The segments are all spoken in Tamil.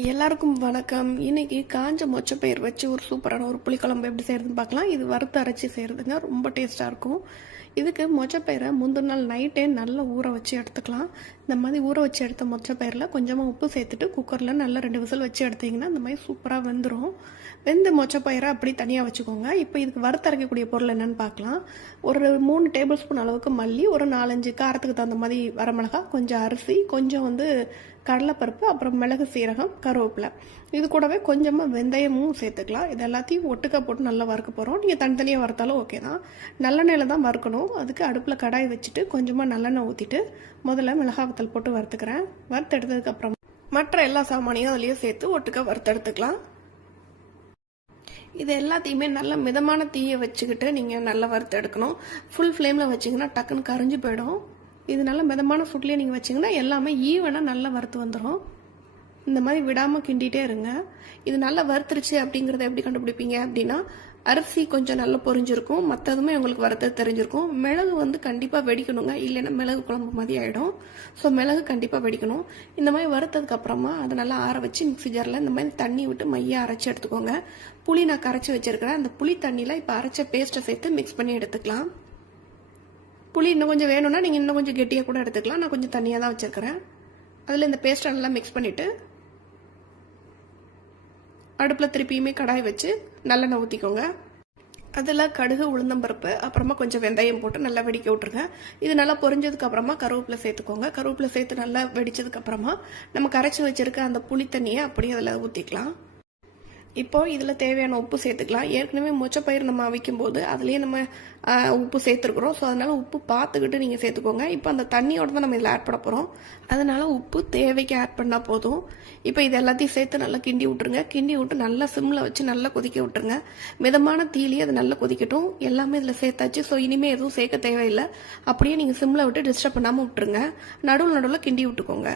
எல்லாருக்கும் வணக்கம். இன்னைக்கு காஞ்ச மொச்சப்பயிர் வச்சு ஒரு சூப்பரான ஒரு புளிக்குழம்பு எப்படி செய்யறதுன்னு பார்க்கலாம். இது வறுத்து அரைச்சி செய்யறதுங்க, ரொம்ப டேஸ்டா இருக்கும். இதுக்கு மொச்சப்பயிரை முந்தின நாள் நைட்டே நல்லா ஊற வச்சு எடுத்துக்கலாம். இந்த மாதிரி ஊற வச்சு எடுத்த மொச்சப்பயிரில் கொஞ்சமாக உப்பு சேர்த்துட்டு குக்கரில் நல்லா 2 விசில் வச்சு எடுத்தீங்கன்னா இந்த மாதிரி சூப்பராக வெந்துடும். வெந்து மொச்சப்பயிரை அப்படி தனியாக வச்சுக்கோங்க. இப்போ இதுக்கு வறுத்தரைக்கக்கூடிய பொருள் என்னென்னு பார்க்கலாம். ஒரு 3 டேபிள் ஸ்பூன் அளவுக்கு மல்லி, ஒரு 4-5 காரத்துக்கு தகுந்த மாதிரி வரமிளகா, கொஞ்சம் அரிசி, கொஞ்சம் கடலைப்பருப்பு, அப்புறம் மிளகு, சீரகம், கருவேப்பிலை. இது கூடவே கொஞ்சமாக வெந்தயமும் சேர்த்துக்கலாம். இது எல்லாத்தையும் ஒட்டுக்கா போட்டு நல்லா வறுக்க போகிறோம். நீங்கள் தனித்தனியாக வறுத்தாலும் ஓகே தான். நல்லெண்ணெயில் தான் வறுக்கணும். அதுக்கு அடுப்பில் கடாய் வச்சுட்டு கொஞ்சமாக நல்லெண்ணெய் ஊற்றிட்டு முதல்ல மிளகாய் வத்தல் போட்டு வறுத்துக்கிறேன். வறுத்து எடுத்ததுக்கப்புறம் மற்ற எல்லா சாமானையும் அதுலேயே சேர்த்து ஒட்டுக்கா வறுத்து எடுத்துக்கலாம். இது எல்லாத்தையுமே நல்ல மிதமான தீயை வச்சுக்கிட்டு நீங்கள் நல்லா வறுத்து எடுக்கணும். ஃபுல் ஃப்ளேமில் வச்சிங்கன்னா டக்குன்னு கரைஞ்சி போயிடும். இது நல்ல மிதமான ஃபுட்லேயே நீங்கள் வச்சிங்கன்னா எல்லாமே ஈவனாக நல்லா வறுத்து வந்துடும். இந்த மாதிரி விடாமல் கிண்டிகிட்டே இருங்க. இது நல்லா வறுத்துருச்சு அப்படிங்கிறத எப்படி கண்டுபிடிப்பீங்க அப்படின்னா, அரிசி கொஞ்சம் நல்லா பொரிஞ்சிருக்கும், மற்றதுமே உங்களுக்கு வறுத்து தெரிஞ்சிருக்கும். மிளகு கண்டிப்பாக வெடிக்கணுங்க, இல்லைன்னா மிளகு குழம்பு மாதிரி ஆகிடும். ஸோ மிளகு கண்டிப்பாக வெடிக்கணும். இந்த மாதிரி வறுத்ததுக்கு அப்புறமா அதை நல்லா ஆற வச்சு மிக்ஸி ஜாரில் இந்த மாதிரி தண்ணி விட்டு மையாக அரைச்சி எடுத்துக்கோங்க. புளி நான் கரைச்சி வச்சிருக்கிறேன். அந்த புளி தண்ணியில் இப்போ அரைச்ச பேஸ்ட்டை சேர்த்து மிக்ஸ் பண்ணி எடுத்துக்கலாம். புளி இன்னும் கொஞ்சம் வேணும்னா நீங்கள் இன்னும் கொஞ்சம் கெட்டியாக கூட எடுத்துக்கலாம். நான் கொஞ்சம் தண்ணியாக தான் வச்சுருக்கிறேன். அதில் இந்த பேஸ்ட்டை நல்லா மிக்ஸ் பண்ணிவிட்டு அடுப்பில் திருப்பியுமே கடாய் வச்சு நல்லெண்ணெய் ஊற்றிக்கோங்க. அதில் கடுகு, உளுந்தம்பருப்பு, அப்புறமா கொஞ்சம் வெந்தயம் போட்டு நல்லா வெடிக்க விட்ருங்க. இது நல்லா பொரிஞ்சதுக்கு அப்புறமா கருவேப்பிலை சேர்த்துக்கோங்க. கருவேப்பிலை சேர்த்து நல்லா வெடிச்சதுக்கு அப்புறமா நம்ம கரைச்சி வச்சிருக்க அந்த புளி தண்ணியை அப்படியே அதில் ஊற்றிக்கலாம். இப்போ இதில் தேவையான உப்பு சேர்த்துக்கலாம். ஏற்கனவே மொச்சப்பயிர் நம்ம அவிக்கும் போது அதுலேயே நம்ம உப்பு சேர்த்துருக்குறோம். ஸோ அதனால் உப்பு பார்த்துக்கிட்டு நீங்கள் சேர்த்துக்கோங்க. இப்போ அந்த தண்ணியோட தான் நம்ம இதில் ஆட் பண்ண போகிறோம். அதனால் உப்பு தேவைக்கு ஆட் பண்ணால் போதும். இப்போ இது எல்லாத்தையும் சேர்த்து நல்லா கிண்டி விட்டுருங்க. கிண்டி விட்டு நல்லா சிம்மில் வச்சு நல்லா கொதிக்க விட்டுருங்க. மிதமான தீலியே அது நல்லா கொதிக்கட்டும். எல்லாமே இதில் சேர்த்தாச்சு. ஸோ இனிமேல் எதுவும் சேர்க்க தேவையில்லை. அப்படியே நீங்கள் சிம்மில் விட்டு டிஸ்டர்ப் பண்ணாமல் விட்டுருங்க. நடுவில் கிண்டி விட்டுக்கோங்க.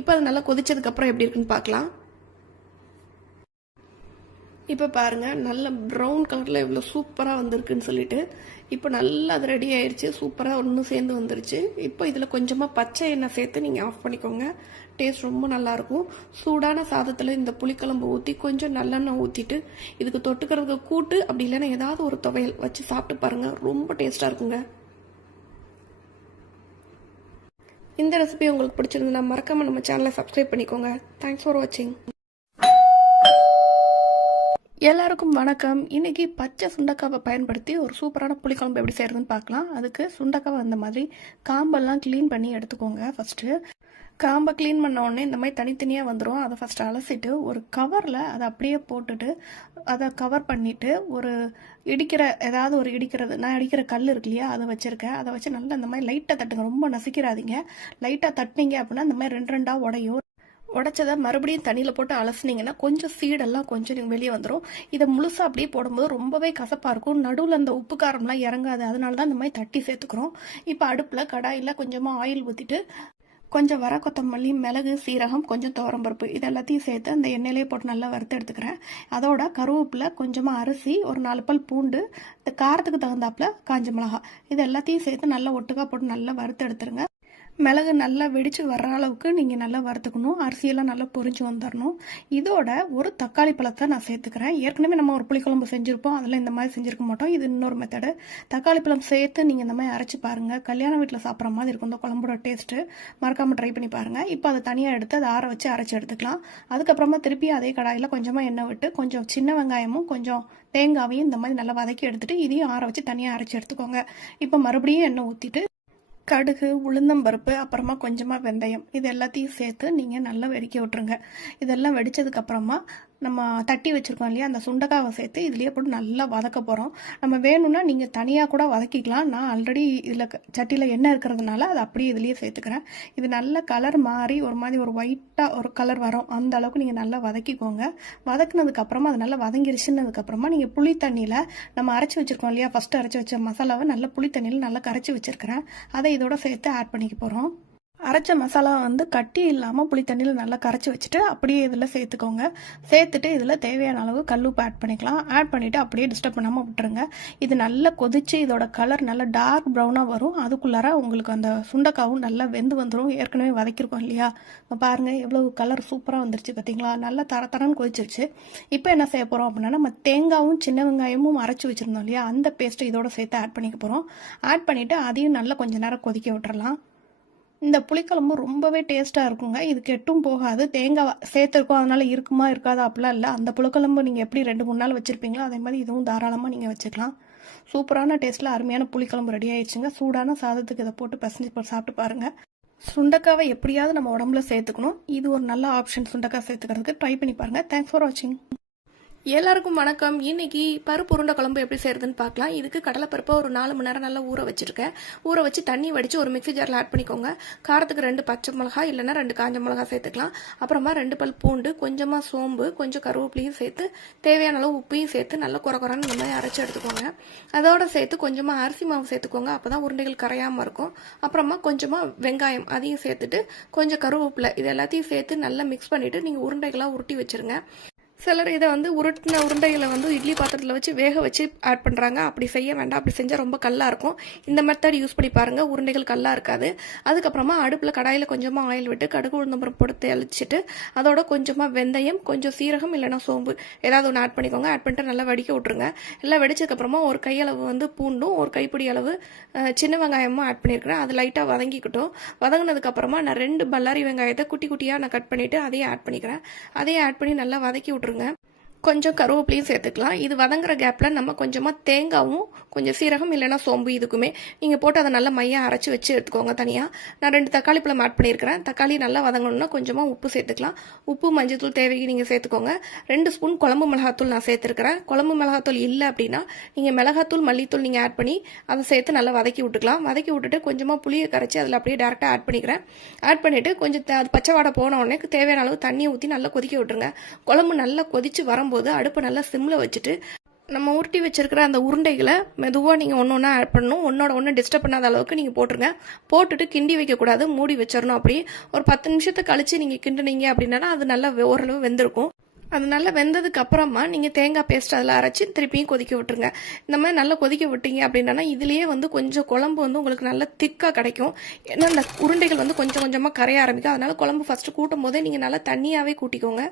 இப்போ அது நல்லா கொதிச்சதுக்கப்புறம் எப்படி இருக்குன்னு பார்க்கலாம். இப்போ பாருங்கள், நல்ல ப்ரௌன் கலரில் எவ்வளோ சூப்பராக வந்திருக்குன்னு சொல்லிட்டு இப்போ நல்லா அது ரெடி ஆயிடுச்சு. சூப்பராக ஒன்று சேர்ந்து வந்துருச்சு. இப்போ இதில் கொஞ்சமாக பச்சை எண்ணெய் சேர்த்து நீங்கள் ஆஃப் பண்ணிக்கோங்க. டேஸ்ட் ரொம்ப நல்லாயிருக்கும். சூடான சாதத்தில் இந்த புளிக்குழம்பு ஊற்றி கொஞ்சம் நல்லெண்ணெய் ஊற்றிட்டு இதுக்கு தொட்டுக்கிறதுக்கு கூட்டு, அப்படி இல்லைன்னா ஏதாவது ஒரு துவையல் வச்சு சாப்பிட்டு பாருங்கள். ரொம்ப டேஸ்ட்டாக இருக்குங்க. இந்த ரெசிபி உங்களுக்கு பிடிச்சிருந்தா மறக்காமல் நம்ம சேனலை சப்ஸ்கிரைப் பண்ணிக்கோங்க. தேங்க்ஸ் ஃபார் வாட்சிங். எல்லாருக்கும் வணக்கம். இன்னைக்கு பச்சை சுண்டக்காவை பயன்படுத்தி ஒரு சூப்பரான புளிக்குழம்பு எப்படி செய்யறதுன்னு பார்க்கலாம். அதுக்கு சுண்டக்காவை அந்த மாதிரி காம்பெல்லாம் க்ளீன் பண்ணி எடுத்துக்கோங்க. ஃபர்ஸ்ட்டு காம்பை க்ளீன் பண்ண உடனே இந்த மாதிரி தனித்தனியாக வந்துடும். அதை ஃபஸ்ட்டு அலசிட்டு ஒரு கவரில் அதை அப்படியே போட்டுட்டு அதை கவர் பண்ணிவிட்டு ஒரு இடிக்கிறது நான் இடிக்கிற கல் இருக்கு இல்லையா, அதை வச்சுருக்கேன். அதை வச்சு நல்லா இந்த மாதிரி லைட்டாக தட்டுங்க. ரொம்ப நசுக்கிறாதீங்க. லைட்டாக தட்டினீங்க அப்படின்னா இந்த மாதிரி 2 உடையும். உடைச்சதை மறுபடியும் தண்ணியில் போட்டு அலசினீங்கன்னா கொஞ்சம் சீடெல்லாம் கொஞ்சம் வெளியே வந்துடும். இதை முழுசாக அப்படியே போடும்போது ரொம்பவே கசப்பாக இருக்கும். நடுவில் அந்த உப்பு காரம்லாம் இறங்காது. அதனால தான் இந்த மாதிரி தட்டி சேர்த்துக்கிறோம். இப்போ அடுப்பில் கடாயில் கொஞ்சமாக ஆயில் ஊற்றிட்டு கொஞ்சம் வர கொத்தமல்லி, மிளகு, சீரகம், கொஞ்சம் துவரம்பருப்பு இது எல்லாத்தையும் சேர்த்து அந்த எண்ணெயிலே போட்டு நல்லா வறுத்து எடுத்துக்கிறேன். அதோட கருவேப்பிலை, கொஞ்சமாக அரிசி, ஒரு 4 பல் பூண்டு, இந்த காரத்துக்கு தகுந்தாப்புல காஞ்ச மிளகா இது எல்லாத்தையும் சேர்த்து நல்லா ஒட்டுக்கா போட்டு நல்லா வறுத்து எடுத்துருங்க. மிளகு நல்லா வெடித்து வர்ற அளவுக்கு நீங்கள் நல்லா வறுத்துக்கணும். அரிசியெல்லாம் நல்லா பொரிஞ்சு வந்துடணும். இதோட ஒரு தக்காளி பழத்தை நான் சேர்த்துக்கிறேன். ஏற்கனவே நம்ம ஒரு புளிக்குழம்பு செஞ்சுருப்போம், அதில் இந்த மாதிரி செஞ்சுருக்க மாட்டோம். இது இன்னொரு மெத்தடு. தக்காளி பழம் சேர்த்து நீங்கள் இந்த மாதிரி அரைச்சி பாருங்கள். கல்யாண வீட்டில் சாப்பிட்ற மாதிரி இருக்கும் இந்த குழம்போட டேஸ்ட்டு. மறக்காமல் ட்ரை பண்ணி பாருங்கள். இப்போ அதை தனியாக எடுத்து அதை ஆற வச்சு அரைச்சி எடுத்துக்கலாம். அதுக்கப்புறமா திருப்பி அதே கடாயில் கொஞ்சமாக எண்ணெய் விட்டு கொஞ்சம் சின்ன வெங்காயமும் கொஞ்சம் தேங்காவையும் இந்த மாதிரி நல்லா வதக்கி எடுத்துகிட்டு இதையும் ஆற வச்சு தனியாக அரைச்சி எடுத்துக்கோங்க. இப்போ மறுபடியும் எண்ணெய் ஊற்றிட்டு கடுகு, உளுந்தம்பருப்பு, அப்புறமா கொஞ்சமாக வெந்தயம் இது எல்லாத்தையும் சேர்த்து நீங்கள் நல்லா வெடிக்க விட்டுருங்க. இதெல்லாம் வெடித்ததுக்கப்புறமா நம்ம தட்டி வச்சுருக்கோம் இல்லையா, அந்த சுண்டக்காவை சேர்த்து இதுலேயே போட்டு நல்லா வதக்க போகிறோம். நம்ம வேணும்னா நீங்கள் தனியாக கூட வதக்கிக்கலாம். நான் ஆல்ரெடி இதில் சட்டியில் எண்ணெய் இருக்கிறதுனால அதை அப்படியே இதுலேயே சேர்த்துக்கிறேன். இது நல்ல கலர் மாறி ஒரு மாதிரி ஒரு ஒயிட்டாக ஒரு கலர் வரும். அந்த அளவுக்கு நீங்கள் நல்லா வதக்கிக்கோங்க. வதக்குனதுக்கப்புறமா அது நல்லா வதங்கிருச்சுன்னதுக்கப்புறமா நீங்கள் புளி தண்ணியில் நம்ம அரைச்சி வச்சுருக்கோம் இல்லையா, ஃபஸ்ட்டு அரைச்சி வச்ச மசாலாவை நல்லா புளி தண்ணியில் நல்லா கரைச்சி வச்சுருக்கிறேன். அதை இதோட சேர்த்து ஆட் பண்ணிக்க போகிறோம். அரைச்ச மசாலா வந்து கட்டி இல்லாமல் புளி தண்ணியில் நல்லா கரைச்சி வச்சுட்டு அப்படியே இதில் சேர்த்துக்கோங்க. சேர்த்துட்டு இதில் தேவையான அளவு கல்லுப்பு ஆட் பண்ணிக்கலாம். ஆட் பண்ணிவிட்டு அப்படியே டிஸ்டர்ப் பண்ணாமல் விட்டுருங்க. இது நல்லா கொதித்து இதோட கலர் நல்லா டார்க் ப்ரௌனாக வரும். அதுக்குள்ளார உங்களுக்கு அந்த சுண்டக்காவும் நல்லா வெந்து வந்துடும். ஏற்கனவே வதக்கியிருக்கோம் இல்லையா? இப்போ பாருங்கள் எவ்வளோ கலர் சூப்பராக வந்துருச்சு பார்த்தீங்களா? நல்லா தரன்னு கொதிச்சிருச்சு. இப்போ என்ன செய்ய போகிறோம் அப்படின்னா, நம்ம தேங்காயும் சின்ன வெங்காயமும் அரைச்சி வச்சுருந்தோம் இல்லையா? அந்த பேஸ்ட்டு இதோட சேர்த்து ஆட் பண்ணிக்க போகிறோம். ஆட் பண்ணிவிட்டு அதையும் நல்லா கொஞ்சம் நேரம் கொதிக்க விட்டுறலாம். இந்த புளிக்குழம்பு ரொம்பவே டேஸ்ட்டாக இருக்குங்க. இது கெட்டும் போகாது. தேங்காய் சேர்த்துருக்கோம் அதனால் இருக்குமா இருக்காதா அப்படிலாம் இல்லை. அந்த புளிக்குழம்பு நீங்கள் எப்படி 2-3 நாள் வச்சுருப்பீங்களோ அதே மாதிரி இதுவும் தாராளமாக நீங்கள் வச்சுக்கலாம். சூப்பரான டேஸ்ட்டில் அருமையான புளிக்குழம்பு ரெடி ஆயிடுச்சுங்க. சூடான சாதத்துக்கு இதை போட்டு பசஞ்சு சாப்பிட்டு பாருங்கள். சுண்டக்காவை எப்படியாவது நம்ம உடம்புல சேர்த்துக்கணும். இது ஒரு நல்ல ஆப்ஷன் சுண்டக்காய் சேர்த்துக்கிறதுக்கு. ட்ரை பண்ணி பாருங்கள். தேங்க்ஸ் ஃபார் வாட்சிங். எல்லாருக்கும் வணக்கம். இன்னைக்கு பருப்பு உருண்டை குழம்பு எப்படி செய்யறதுன்னு பார்க்கலாம். இதுக்கு கடலைப்பருப்பை ஒரு 4 மணி நேரம் நல்லா ஊற வச்சிருக்கேன். ஊற வச்சு தண்ணி வடித்து ஒரு மிக்ஸி ஜாரில் ஆட் பண்ணிக்கோங்க. காரத்துக்கு 2 பச்சை மிளகாய் இல்லைன்னா 2 காஞ்ச மிளகாய் சேர்த்துக்கலாம். அப்புறமா 2 பல் பூண்டு, கொஞ்சமாக சோம்பு, கொஞ்சம் கருவேப்பிலையும் சேர்த்து தேவையான அளவு உப்பையும் சேர்த்து நல்லா குறன்னு இந்த மாதிரி அரைச்சி எடுத்துக்கோங்க. அதோட சேர்த்து கொஞ்சமாக அரிசி மாவு சேர்த்துக்கோங்க. அப்போ தான் உருண்டைகள் கரையாமல் இருக்கும். அப்புறமா கொஞ்சமாக வெங்காயம் அதையும் சேர்த்துட்டு கொஞ்சம் கருவேப்பிலை இது எல்லாத்தையும் சேர்த்து நல்லா மிக்ஸ் பண்ணிவிட்டு நீங்கள் உருண்டைகளாக உருட்டி வச்சுருங்க. சிலர் இதை வந்து உருட்டின உருண்டைகளை வந்து இட்லி பாத்திரத்தில் வச்சு வேக வச்சு ஆட் பண்ணுறாங்க. அப்படி செய்ய வேண்டாம். அப்படி செஞ்சால் ரொம்ப கல்லாக இருக்கும். இந்த மெத்தட் யூஸ் பண்ணி பாருங்கள். உருண்டைகள் கல்லாக இருக்காது. அதுக்கப்புறமா அடுப்பில் கடாயில் கொஞ்சமாக ஆயில் விட்டு கடுகு உளுந்தம்பருப்பு போட்டு தெளிச்சிட்டு அதோட கொஞ்சமாக வெந்தயம், கொஞ்சம் சீரகம் இல்லைன்னா சோம்பு ஏதாவது ஒன்று ஆட் பண்ணிக்கோங்க. ஆட் பண்ணிட்டு நல்லா வடிக்க விட்ருங்க. எல்லாம் வெடிச்சதுக்கப்புறமா ஒரு கையளவு வந்து பூண்டும் ஒரு கைப்பிடி அளவு சின்ன வெங்காயமும் ஆட் பண்ணியிருக்கிறேன். அது லைட்டாக வதங்கிக்கிட்டோம். வதங்கினதுக்கப்புறமா நான் 2 பல்லாரி வெங்காயத்தை குட்டி குட்டியாக நான் கட் பண்ணிவிட்டு அதையும் ஆட் பண்ணிக்கிறேன். அதையும் ஆட் பண்ணி நல்லா வதக்கி விட்ருங்க. கொஞ்சம் கருவேப்பிலையும் சேர்த்துக்கலாம். இது வதங்குற கேப்பில் நம்ம கொஞ்சமாக தேங்காவும் கொஞ்சம் சீரகம் இல்லைன்னா சோம்பு இதுக்குமே நீங்கள் போட்டு அதை நல்லா மையாக அரைச்சி வச்சு எடுத்துக்கோங்க தனியாக. நான் 2 தக்காளி பழம் ஆட் பண்ணியிருக்கிறேன். தக்காளி நல்லா வதங்கணும்னா கொஞ்சமாக உப்பு சேர்த்துக்கலாம். உப்பு மஞ்சத்தூள் தேவைக்கு நீங்கள் சேர்த்துக்கோங்க. 2 ஸ்பூன் குழம்பு மிளகாத்தூள் நான் சேர்த்துருக்கிறேன். குழம்பு மிளகாத்தூள் இல்லை அப்படின்னா நீங்கள் மிளகாத்தூள் மல்லித்தூள் நீங்கள் ஆட் பண்ணி அதை சேர்த்து நல்லா வதக்கி விட்டுக்கலாம். வதக்கி விட்டுட்டு கொஞ்சமாக புளியை கரைச்சி அதில் அப்படியே டேரெக்டாக ஆட் பண்ணிக்கிறேன். ஆட் பண்ணிவிட்டு கொஞ்சம் பச்சை வாடை போன உடனே தேவையான அளவு தண்ணியை ஊற்றி நல்லா கொதிக்க விட்டுருங்க. குழம்பு நல்லா கொதித்து வரும்போது அடுப்பை நல்லா சிம்மில் வச்சுட்டு நம்ம உருட்டி வச்சிருக்கிற அந்த உருண்டைகளை மெதுவாக நீங்கள் ஒன்று ஒன்றா ஆட் பண்ணணும். ஒன்றோட ஒன்று டிஸ்டர்ப் பண்ணாத அளவுக்கு நீங்கள் போட்டுருங்க. போட்டுட்டு கிண்டி வைக்கக்கூடாது, மூடி வச்சிடணும். அப்படி ஒரு 10 நிமிஷத்தை கழித்து நீங்கள் கிண்டுனீங்க அப்படின்னா அது நல்லா ஓரளவு வெந்திருக்கும். அது நல்லா வெந்ததுக்கு அப்புறமா நீங்கள் தேங்காய் பேஸ்ட் அதில் அரைச்சி திருப்பியும் கொதிக்க விட்டுருங்க. இந்த மாதிரி நல்லா கொதிக்க விட்டீங்க அப்படின்னா இதுலேயே வந்து கொஞ்சம் குழம்பு வந்து உங்களுக்கு நல்லா திக்காக கிடைக்கும். ஏன்னா அந்த உருண்டைகள் வந்து கொஞ்சம் கொஞ்சமாக கரைய ஆரம்பிக்கும். அதனால குழம்பு ஃபஸ்ட்டு கூட்டும் போதே நீங்கள் நல்லா தண்ணியாகவே கூட்டிக்கோங்க.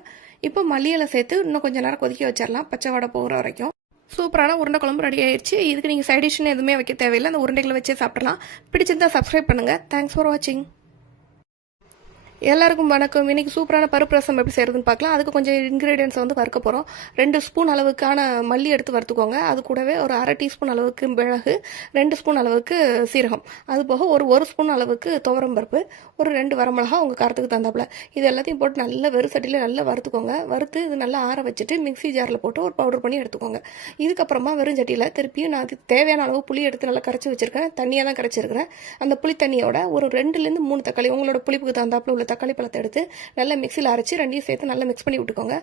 இப்போ மல்லியில சேர்த்து இன்னும் கொஞ்சம் நேரம் கொதிக்க வச்சிடலாம் பச்சை வாடை போகிற வரைக்கும். சூப்பரான உருண்டை குழம்பு ரெடி ஆயிடுச்சு. இதுக்கு நீங்கள் சைட் டிஷ்னு எதுவுமே வைக்க தேவையில்லை. அந்த உருண்டைகளை வச்சே சாப்பிடலாம். பிடிச்சிருந்தா சப்ஸ்கிரைப் பண்ணுங்கள். தேங்க்ஸ் ஃபார் வாட்சிங். எல்லாருக்கும் வணக்கம். இன்னைக்கு சூப்பரான பருப்பு ரசம் எப்படி செய்யறதுன்னு பார்க்கலாம். அதுக்கு கொஞ்சம் இன்கிரீடியன்ஸ் வந்து வறுக்க போகிறோம். 2 ஸ்பூன் அளவுக்கான மல்லி எடுத்து வறுத்துக்கோங்க. அது கூடவே ஒரு 1/2 டீஸ்பூன் அளவுக்கு மிளகு, 2 ஸ்பூன் அளவுக்கு சீரகம், அது போக ஒரு ஸ்பூன் அளவுக்கு துவரம் பருப்பு, ஒரு 2 வரமிளகா உங்கள் காரத்துக்கு தந்தாப்புல. இது எல்லாத்தையும் போட்டு நல்லா வெறும் சட்டியில் நல்லா வறுத்துக்கோங்க. வறுத்து இது நல்லா ஆற வச்சுட்டு மிக்ஸி ஜாரில் போட்டு ஒரு பவுடர் பண்ணி எடுத்துக்கோங்க. இதுக்கப்புறமா வெறும் சட்டியில் திருப்பியும் நான் அதுக்கு தேவையான அளவு புளி எடுத்து நல்லா கரைச்சி வச்சிருக்கேன். தண்ணியாக தான் கரைச்சிருக்கிறேன். அந்த புளி தண்ணியோட ஒரு 2லேருந்து 3 தக்காளி உங்களோட புளிப்புக்கு தந்தாப்புல உள்ள தக்காளி பழத்தை எடுத்து நல்லா மிக்ஸியில் அரைச்சி 2ஐயும் சேர்த்து நல்லா மிக்ஸ் பண்ணி விட்டுக்கோங்க.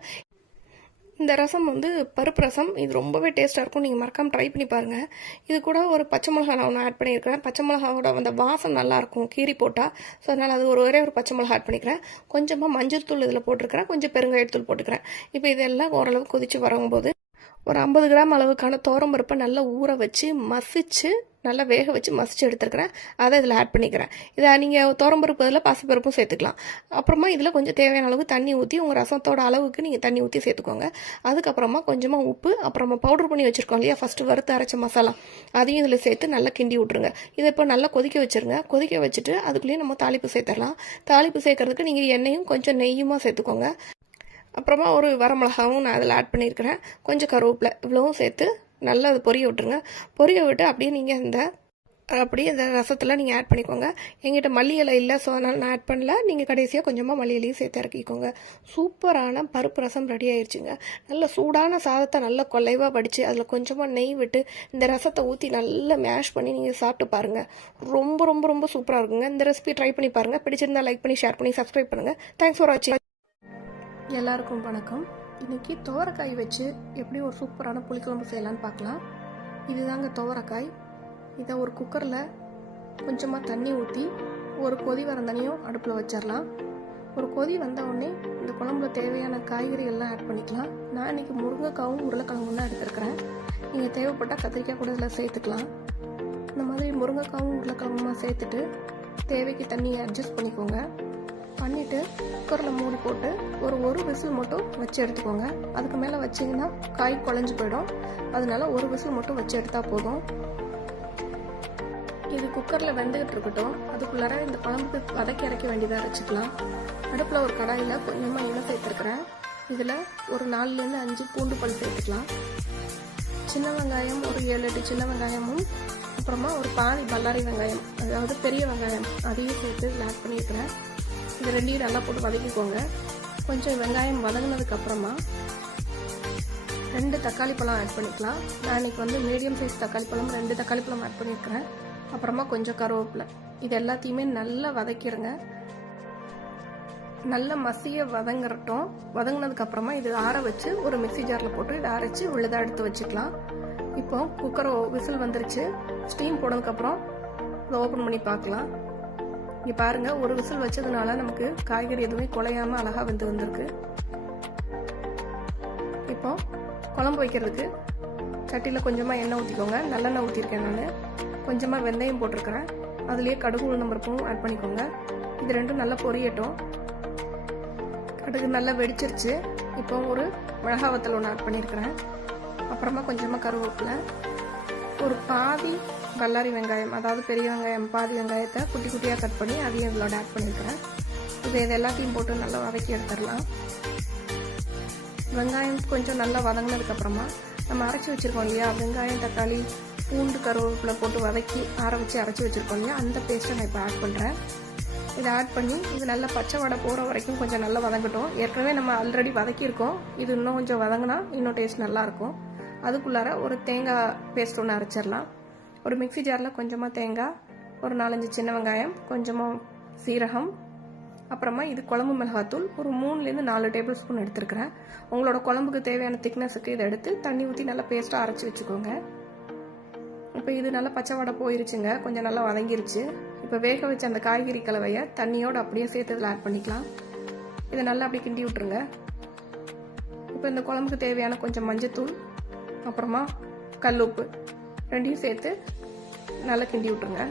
இந்த ரசம் வந்து பருப்பு ரசம். இது ரொம்பவே டேஸ்ட்டாக இருக்கும். நீங்கள் மறக்காமல் ட்ரை பண்ணி பாருங்கள். இது கூட ஒரு பச்சை மிளகா நான் ஒன்று ஆட் பண்ணியிருக்கிறேன். பச்சை மிளகாவோட அந்த வாசம் நல்லாயிருக்கும் கீரி போட்டால். ஸோ அதனால் அது ஒரே ஒரு பச்சை மிளகா ஆட் பண்ணிக்கிறேன். கொஞ்சமாக மஞ்சள் தூள் இதில் போட்டிருக்கிறேன். கொஞ்சம் பெருங்காயத்தூள் போட்டுக்கிறேன். இப்போ இதெல்லாம் ஓரளவு கொதித்து வரும்போது ஒரு 50 கிராம் அளவுக்கான துவரம்பருப்பை நல்லா ஊற வச்சு மசிச்சு நல்லா வேக வச்சு மசிச்சு எடுத்துருக்கிறேன். அதை இதில் ஆட் பண்ணிக்கிறேன். இதை நீங்கள் துவரம்பருப்பு இதில் பாசிப்பருப்பும் சேர்த்துக்கலாம். அப்புறமா இதில் கொஞ்சம் தேவையான அளவு தண்ணி ஊற்றி உங்கள் ரசத்தோட அளவுக்கு நீங்கள் தண்ணி ஊற்றி சேர்த்துக்கோங்க. அதுக்கப்புறமா கொஞ்சமாக உப்பு, அப்புறமா பவுடர் பண்ணி வச்சுருக்கோம் இல்லையா ஃபஸ்ட்டு வறுத்து அரைச்ச மசாலா, அதையும் இதில் சேர்த்து நல்லா கிண்டி விட்ருங்க. இதை இப்போ நல்லா கொதிக்க வச்சுருங்க. கொதிக்க வச்சுட்டு அதுக்குள்ளேயே நம்ம தாளிப்பு சேர்த்துடலாம். தாளிப்பு சேர்க்கறதுக்கு நீங்கள் எண்ணெயும் கொஞ்சம் நெய்யுமா சேர்த்துக்கோங்க. அப்புறமா ஒரு வரமிளகாவும் நான் அதில் ஆட் பண்ணியிருக்கிறேன். கொஞ்சம் கருவேப்பிலை இவ்வளவும் சேர்த்து நல்லா அது பொரிய விட்டுருங்க. பொரிய விட்டு அப்படியே நீங்கள் இந்த ரசத்தில் நீங்கள் ஆட் பண்ணிக்கோங்க. எங்கிட்ட மல்லி இலை இல்லை, ஸோ அதனால் நான் ஆட் பண்ணல. நீங்கள் கடைசியாக கொஞ்சமாக மல்லி இலையும் சேர்த்து இறக்கிக்கோங்க. சூப்பரான பருப்பு ரசம் ரெடி ஆயிடுச்சுங்க. நல்ல சூடான சாதத்தை நல்லா கொலைவாக வடித்து அதில் கொஞ்சமாக நெய் விட்டு இந்த ரசத்தை ஊற்றி நல்லா மேஷ் பண்ணி நீங்கள் சாப்பிட்டு பாருங்கள். ரொம்ப ரொம்ப ரொம்ப சூப்பராக இருக்குங்க. இந்த ரெசிபி ட்ரை பண்ணி பாருங்கள். பிடிச்சிருந்தா லைக் பண்ணி ஷேர் பண்ணி சப்ஸ்கிரைப் பண்ணுங்கள். தேங்க்ஸ் ஃபார் வாட்சிங். எல்லாருக்கும் வணக்கம். இன்றைக்கி துவரைக்காய் வச்சு எப்படி ஒரு சூப்பரான புளிக்குழம்பு செய்யலான்னு பார்க்கலாம். இதுதாங்க துவரைக்காய். இதை ஒரு குக்கரில் கொஞ்சமாக தண்ணி ஊற்றி ஒரு கொதி வர தனியும் அடுப்பில் வச்சிடலாம். ஒரு கொதி வந்த உடனே இந்த குழம்புல தேவையான காய்கறிகள்லாம் ஆட் பண்ணிக்கலாம். நான் இன்றைக்கி முருங்கைக்காவும் உருளைக்கிழங்கும் தான் எடுத்துருக்கிறேன். நீங்கள் தேவைப்பட்டால் கத்திரிக்காய் கூட இதில் சேர்த்துக்கலாம். இந்த மாதிரி முருங்கைக்காவும் உருளைக்கிழங்குமா சேர்த்துட்டு தேவைக்கு தண்ணியை அட்ஜஸ்ட் பண்ணிக்கோங்க. பண்ணிவிட்டு குக்கரில் மூடி போட்டு ஒரு விசில் மட்டும் வச்சு எடுத்துக்கோங்க. அதுக்கு மேலே வச்சிங்கன்னா காய் குழஞ்சி போயிடும். அதனால ஒரு விசில் மட்டும் வச்சு எடுத்தால் போதும். இது குக்கரில் வெந்துக்கிட்டு இருக்கட்டும். அதுக்குள்ளார இந்த குழம்புக்கு வதக்கி இறக்க வேண்டியதாக வச்சுக்கலாம். அடுப்பில் ஒரு கடாயில் கொஞ்சமாக எண்ணெய் சேர்த்துருக்குறேன். இதில் ஒரு 4லேருந்து 5 பூண்டு பல் சேர்த்துக்கலாம். சின்ன வெங்காயம் ஒரு 7-8 சின்ன வெங்காயமும் அப்புறமா ஒரு பாதி பல்லாரி வெங்காயம், அதாவது பெரிய வெங்காயம், அதையும் சேர்த்து இதில் ஆட் பண்ணியிருக்கிறேன். இது ரெண்டையும் நல்லா போட்டு வதக்கிக்கோங்க. கொஞ்சம் வெங்காயம் வதங்கினதுக்கப்புறமா 2 தக்காளி பழம் ஆட் பண்ணிக்கலாம். நான் இன்றைக்கி மீடியம் சைஸ் தக்காளி பழம் 2 தக்காளி பழம் ஆட் பண்ணியிருக்கிறேன். அப்புறமா கொஞ்சம் கருவேப்பிலை, இது எல்லாத்தையுமே நல்லா வதக்கிடுங்க. நல்லா மசிய வதங்கட்டும். வதங்கினதுக்கப்புறமா இது ஆற வச்சு ஒரு மிக்சி ஜாரில் போட்டு இதை அரைச்சி உள்ளதாக எடுத்து வச்சுக்கலாம். இப்போ குக்கரை விசில் வந்துருச்சு. ஸ்டீம் போனதுக்கப்புறம் இதை ஓப்பன் பண்ணி பார்க்கலாம். இங்கே பாருங்கள், ஒரு விசில் வச்சதுனால நமக்கு காய்கறி எதுவுமே குலையாமல் அழகாக வந்திருக்கு. இப்போ குழம்பு வைக்கிறதுக்கு சட்டியில் கொஞ்சமாக எண்ணெய் ஊற்றிக்கோங்க. நல்லெண்ணெய் ஊற்றிருக்கேன். நான் கொஞ்சமாக வெந்தயம் போட்டிருக்கிறேன். அதுலேயே கடுகு உளுந்தம் பருப்பும் ஆட் பண்ணிக்கோங்க. இது ரெண்டும் நல்லா பொரியட்டும். கடுகு நல்லா வெடிச்சிருச்சு. இப்போ ஒரு மிளகா வத்தல் ஒன்று ஆட் பண்ணியிருக்கிறேன். அப்புறமா கொஞ்சமாக கருவேப்பிலை, ஒரு பாதி பல்லாரி வெங்காயம், அதாவது பெரிய வெங்காயம் பாதி வெங்காயத்தை குட்டி குட்டியாக கட் பண்ணி அதையும் இதோட ஆட் பண்ணியிருக்கிறேன். இது எல்லாத்தையும் போட்டு நல்லா வதக்கி எடுத்துடலாம். வெங்காயம் கொஞ்சம் நல்லா வதங்கினதுக்கப்புறமா நம்ம அரைச்சி வச்சுருக்கோம் இல்லையா, வெங்காயம் தக்காளி பூண்டு கருவேப்பிலை போட்டு வதக்கி அரைச்சி வச்சுருக்கோம் இல்லையா, அந்த பேஸ்ட்டை நான் இப்போ ஆட் பண்ணுறேன். இதை ஆட் பண்ணி இது நல்லா பச்சை வடை போகிற வரைக்கும் கொஞ்சம் நல்லா வதங்கட்டும். ஏற்கனவே நம்ம ஆல்ரெடி வதக்கியிருக்கோம். இது இன்னும் கொஞ்சம் வதங்கினா இன்னும் டேஸ்ட் நல்லாயிருக்கும். அதுக்குள்ளார ஒரு தேங்காய் பேஸ்ட் ஒன்று அரைச்சிடலாம். ஒரு மிக்சி ஜாரில் கொஞ்சமாக தேங்காய், ஒரு 4-5 சின்ன வெங்காயம், கொஞ்சமாக சீரகம், அப்புறமா இது குழம்பு மிளகாத்தூள் ஒரு 3லேருந்து 4 டேபிள் ஸ்பூன் எடுத்துருக்கிறேன். உங்களோட குழம்புக்கு தேவையான திக்னஸுக்கு இதை எடுத்து தண்ணி ஊற்றி நல்லா பேஸ்ட்டாக அரைச்சி வச்சுக்கோங்க. இப்போ இது நல்லா பச்சை வடை போயிருச்சுங்க, கொஞ்சம் நல்லா வதங்கிருச்சு. இப்போ வேக வச்ச அந்த காய்கறி கலவையை தண்ணியோடு அப்படியே சேர்த்து இதில் ஆட் பண்ணிக்கலாம். இதை நல்லா அப்படி கிண்டி விட்டுருங்க. இப்போ இந்த குழம்புக்கு தேவையான கொஞ்சம் மஞ்சத்தூள், அப்புறமா கல்லுப்பு ரெண்டையும் சேர்த்து நல்லா கிண்டி விட்டுருங்க.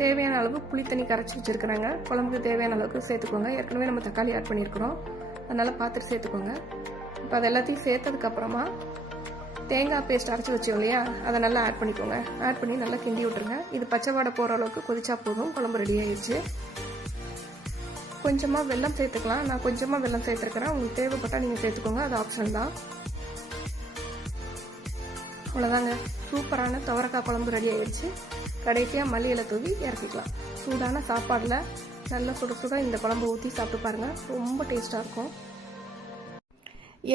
தேவையான அளவு புளி தண்ணி கரைச்சி வச்சுருக்குறாங்க. குழம்புக்கு தேவையான அளவுக்கு சேர்த்துக்கோங்க. ஏற்கனவே நம்ம தக்காளி ஆட் பண்ணியிருக்கிறோம், அதனால் பார்த்துட்டு சேர்த்துக்கோங்க. இப்போ அது எல்லாத்தையும் சேர்த்ததுக்கப்புறமா தேங்காய் பேஸ்ட் அரைச்சி வச்சோம் இல்லையா, அதை நல்லா ஆட் பண்ணிக்கோங்க. ஆட் பண்ணி நல்லா கிண்டி விட்டுருங்க. இது பச்சை வாடை போகிற அளவுக்கு கொதிச்சா போதும். குழம்பு ரெடி ஆயிடுச்சு. கொஞ்சமாக வெல்லம் சேர்த்துக்கலாம். நான் கொஞ்சமாக வெல்லம் சேர்த்துருக்கிறேன். உங்களுக்கு தேவைப்பட்டால் நீங்கள் சேர்த்துக்கோங்க, அது ஆப்ஷன் தான். அவ்வளோதாங்க, சூப்பரான துவரக்காய் குழம்பு ரெடி ஆயிடுச்சு. கடைசியாக மல்லி இலை தூவி இறக்கிக்கலாம். சூடான சாப்பாடில் நல்லா சுட இந்த குழம்பு ஊற்றி சாப்பிட்டு பாருங்கள், ரொம்ப டேஸ்ட்டாக இருக்கும்.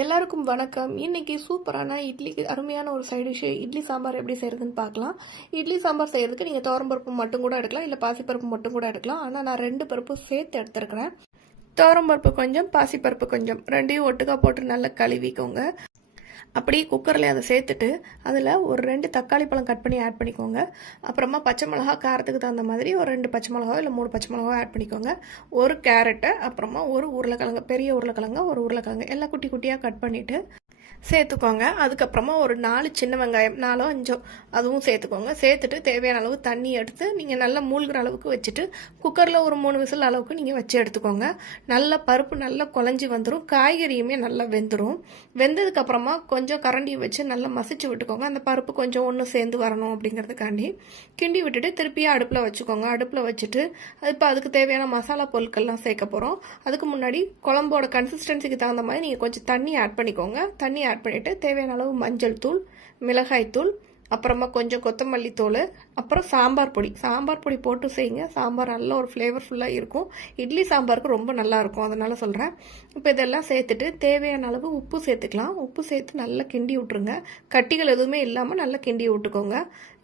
எல்லாருக்கும் வணக்கம். இன்னைக்கு சூப்பரான இட்லிக்கு அருமையான ஒரு சைடு டிஷ் இட்லி சாம்பார் எப்படி செய்யறதுன்னு பார்க்கலாம். இட்லி சாம்பார் செய்யறதுக்கு நீங்கள் துவரம்பருப்பு மட்டும் கூட எடுக்கலாம், இல்லை பாசிப்பருப்பு மட்டும் கூட எடுக்கலாம். ஆனால் நான் 2 பருப்பு சேர்த்து எடுத்துருக்கிறேன். துவரம்பருப்பு கொஞ்சம், பாசிப்பருப்பு கொஞ்சம், ரெண்டையும் ஒட்டுக்கா போட்டு நல்லா கழுவிக்கோங்க. அப்படியே குக்கரில் அதை சேர்த்துட்டு அதில் ஒரு 2 தக்காளி பழம் கட் பண்ணி ஆட் பண்ணிக்கோங்க. அப்புறமா பச்சை மிளகா காரத்துக்கு தகுந்த மாதிரி ஒரு 2 பச்சை மிளகா இல்லை 3 பச்சை மிளகா ஆட் பண்ணிக்கோங்க. ஒரு கேரட்டை, அப்புறமா ஒரு உருளைக்கிழங்கு, பெரிய உருளைக்கிழங்கு ஒரு உருளைக்கிழங்கு எல்லாம் குட்டி குட்டியாக கட் பண்ணிவிட்டு சேர்த்துக்கோங்க. அதுக்கப்புறமா ஒரு 4 சின்ன வெங்காயம், 4-5 அதுவும் சேர்த்துக்கோங்க. சேர்த்துட்டு தேவையான அளவு தண்ணி எடுத்து நீங்கள் நல்லா மூழ்கிற அளவுக்கு வச்சுட்டு குக்கரில் ஒரு 3 விசில் அளவுக்கு நீங்கள் வச்சு எடுத்துக்கோங்க. நல்லா பருப்பு நல்லா குழஞ்சி வந்துடும், காய்கறியுமே நல்லா வெந்துடும். வெந்ததுக்கப்புறமா கொஞ்சம் கரண்டியை வச்சு நல்லா மசிச்சு விட்டுக்கோங்க. அந்த பருப்பு கொஞ்சம் ஒன்று சேர்ந்து வரணும் அப்படிங்கிறதுக்காண்டி கிண்டி விட்டுட்டு திருப்பியும் அடுப்பில் வச்சுக்கோங்க. அடுப்பில் வச்சுட்டு இப்போ அதுக்கு தேவையான மசாலா பொருட்கள்லாம் சேர்க்க போகிறோம். அதுக்கு முன்னாடி குழம்போட கன்சிஸ்டன்சிக்கு தகுந்த மாதிரி நீங்கள் கொஞ்சம் தண்ணி ஆட் பண்ணிக்கோங்க. தண்ணி ஆட் பண்ணிவிட்டு தேவையான அளவு மஞ்சள் தூள், மிளகாய் தூள், அப்புறமா கொஞ்சம் கொத்தமல்லி தூள், அப்புறம் சாம்பார் பொடி போட்டு செய்யுங்க. சாம்பார் நல்ல ஒரு ஃப்ளேவர்ஃபுல்லாக இருக்கும். இட்லி சாம்பாருக்கு ரொம்ப நல்லாயிருக்கும், அதனால் சொல்கிறேன். இப்போ இதெல்லாம் சேர்த்துட்டு தேவையான அளவு உப்பு சேர்த்துக்கலாம். உப்பு சேர்த்து நல்லா கிண்டி விட்ருங்க. கட்டிகள் எதுவுமே இல்லாமல் நல்லா கிண்டி விட்டுக்கோங்க.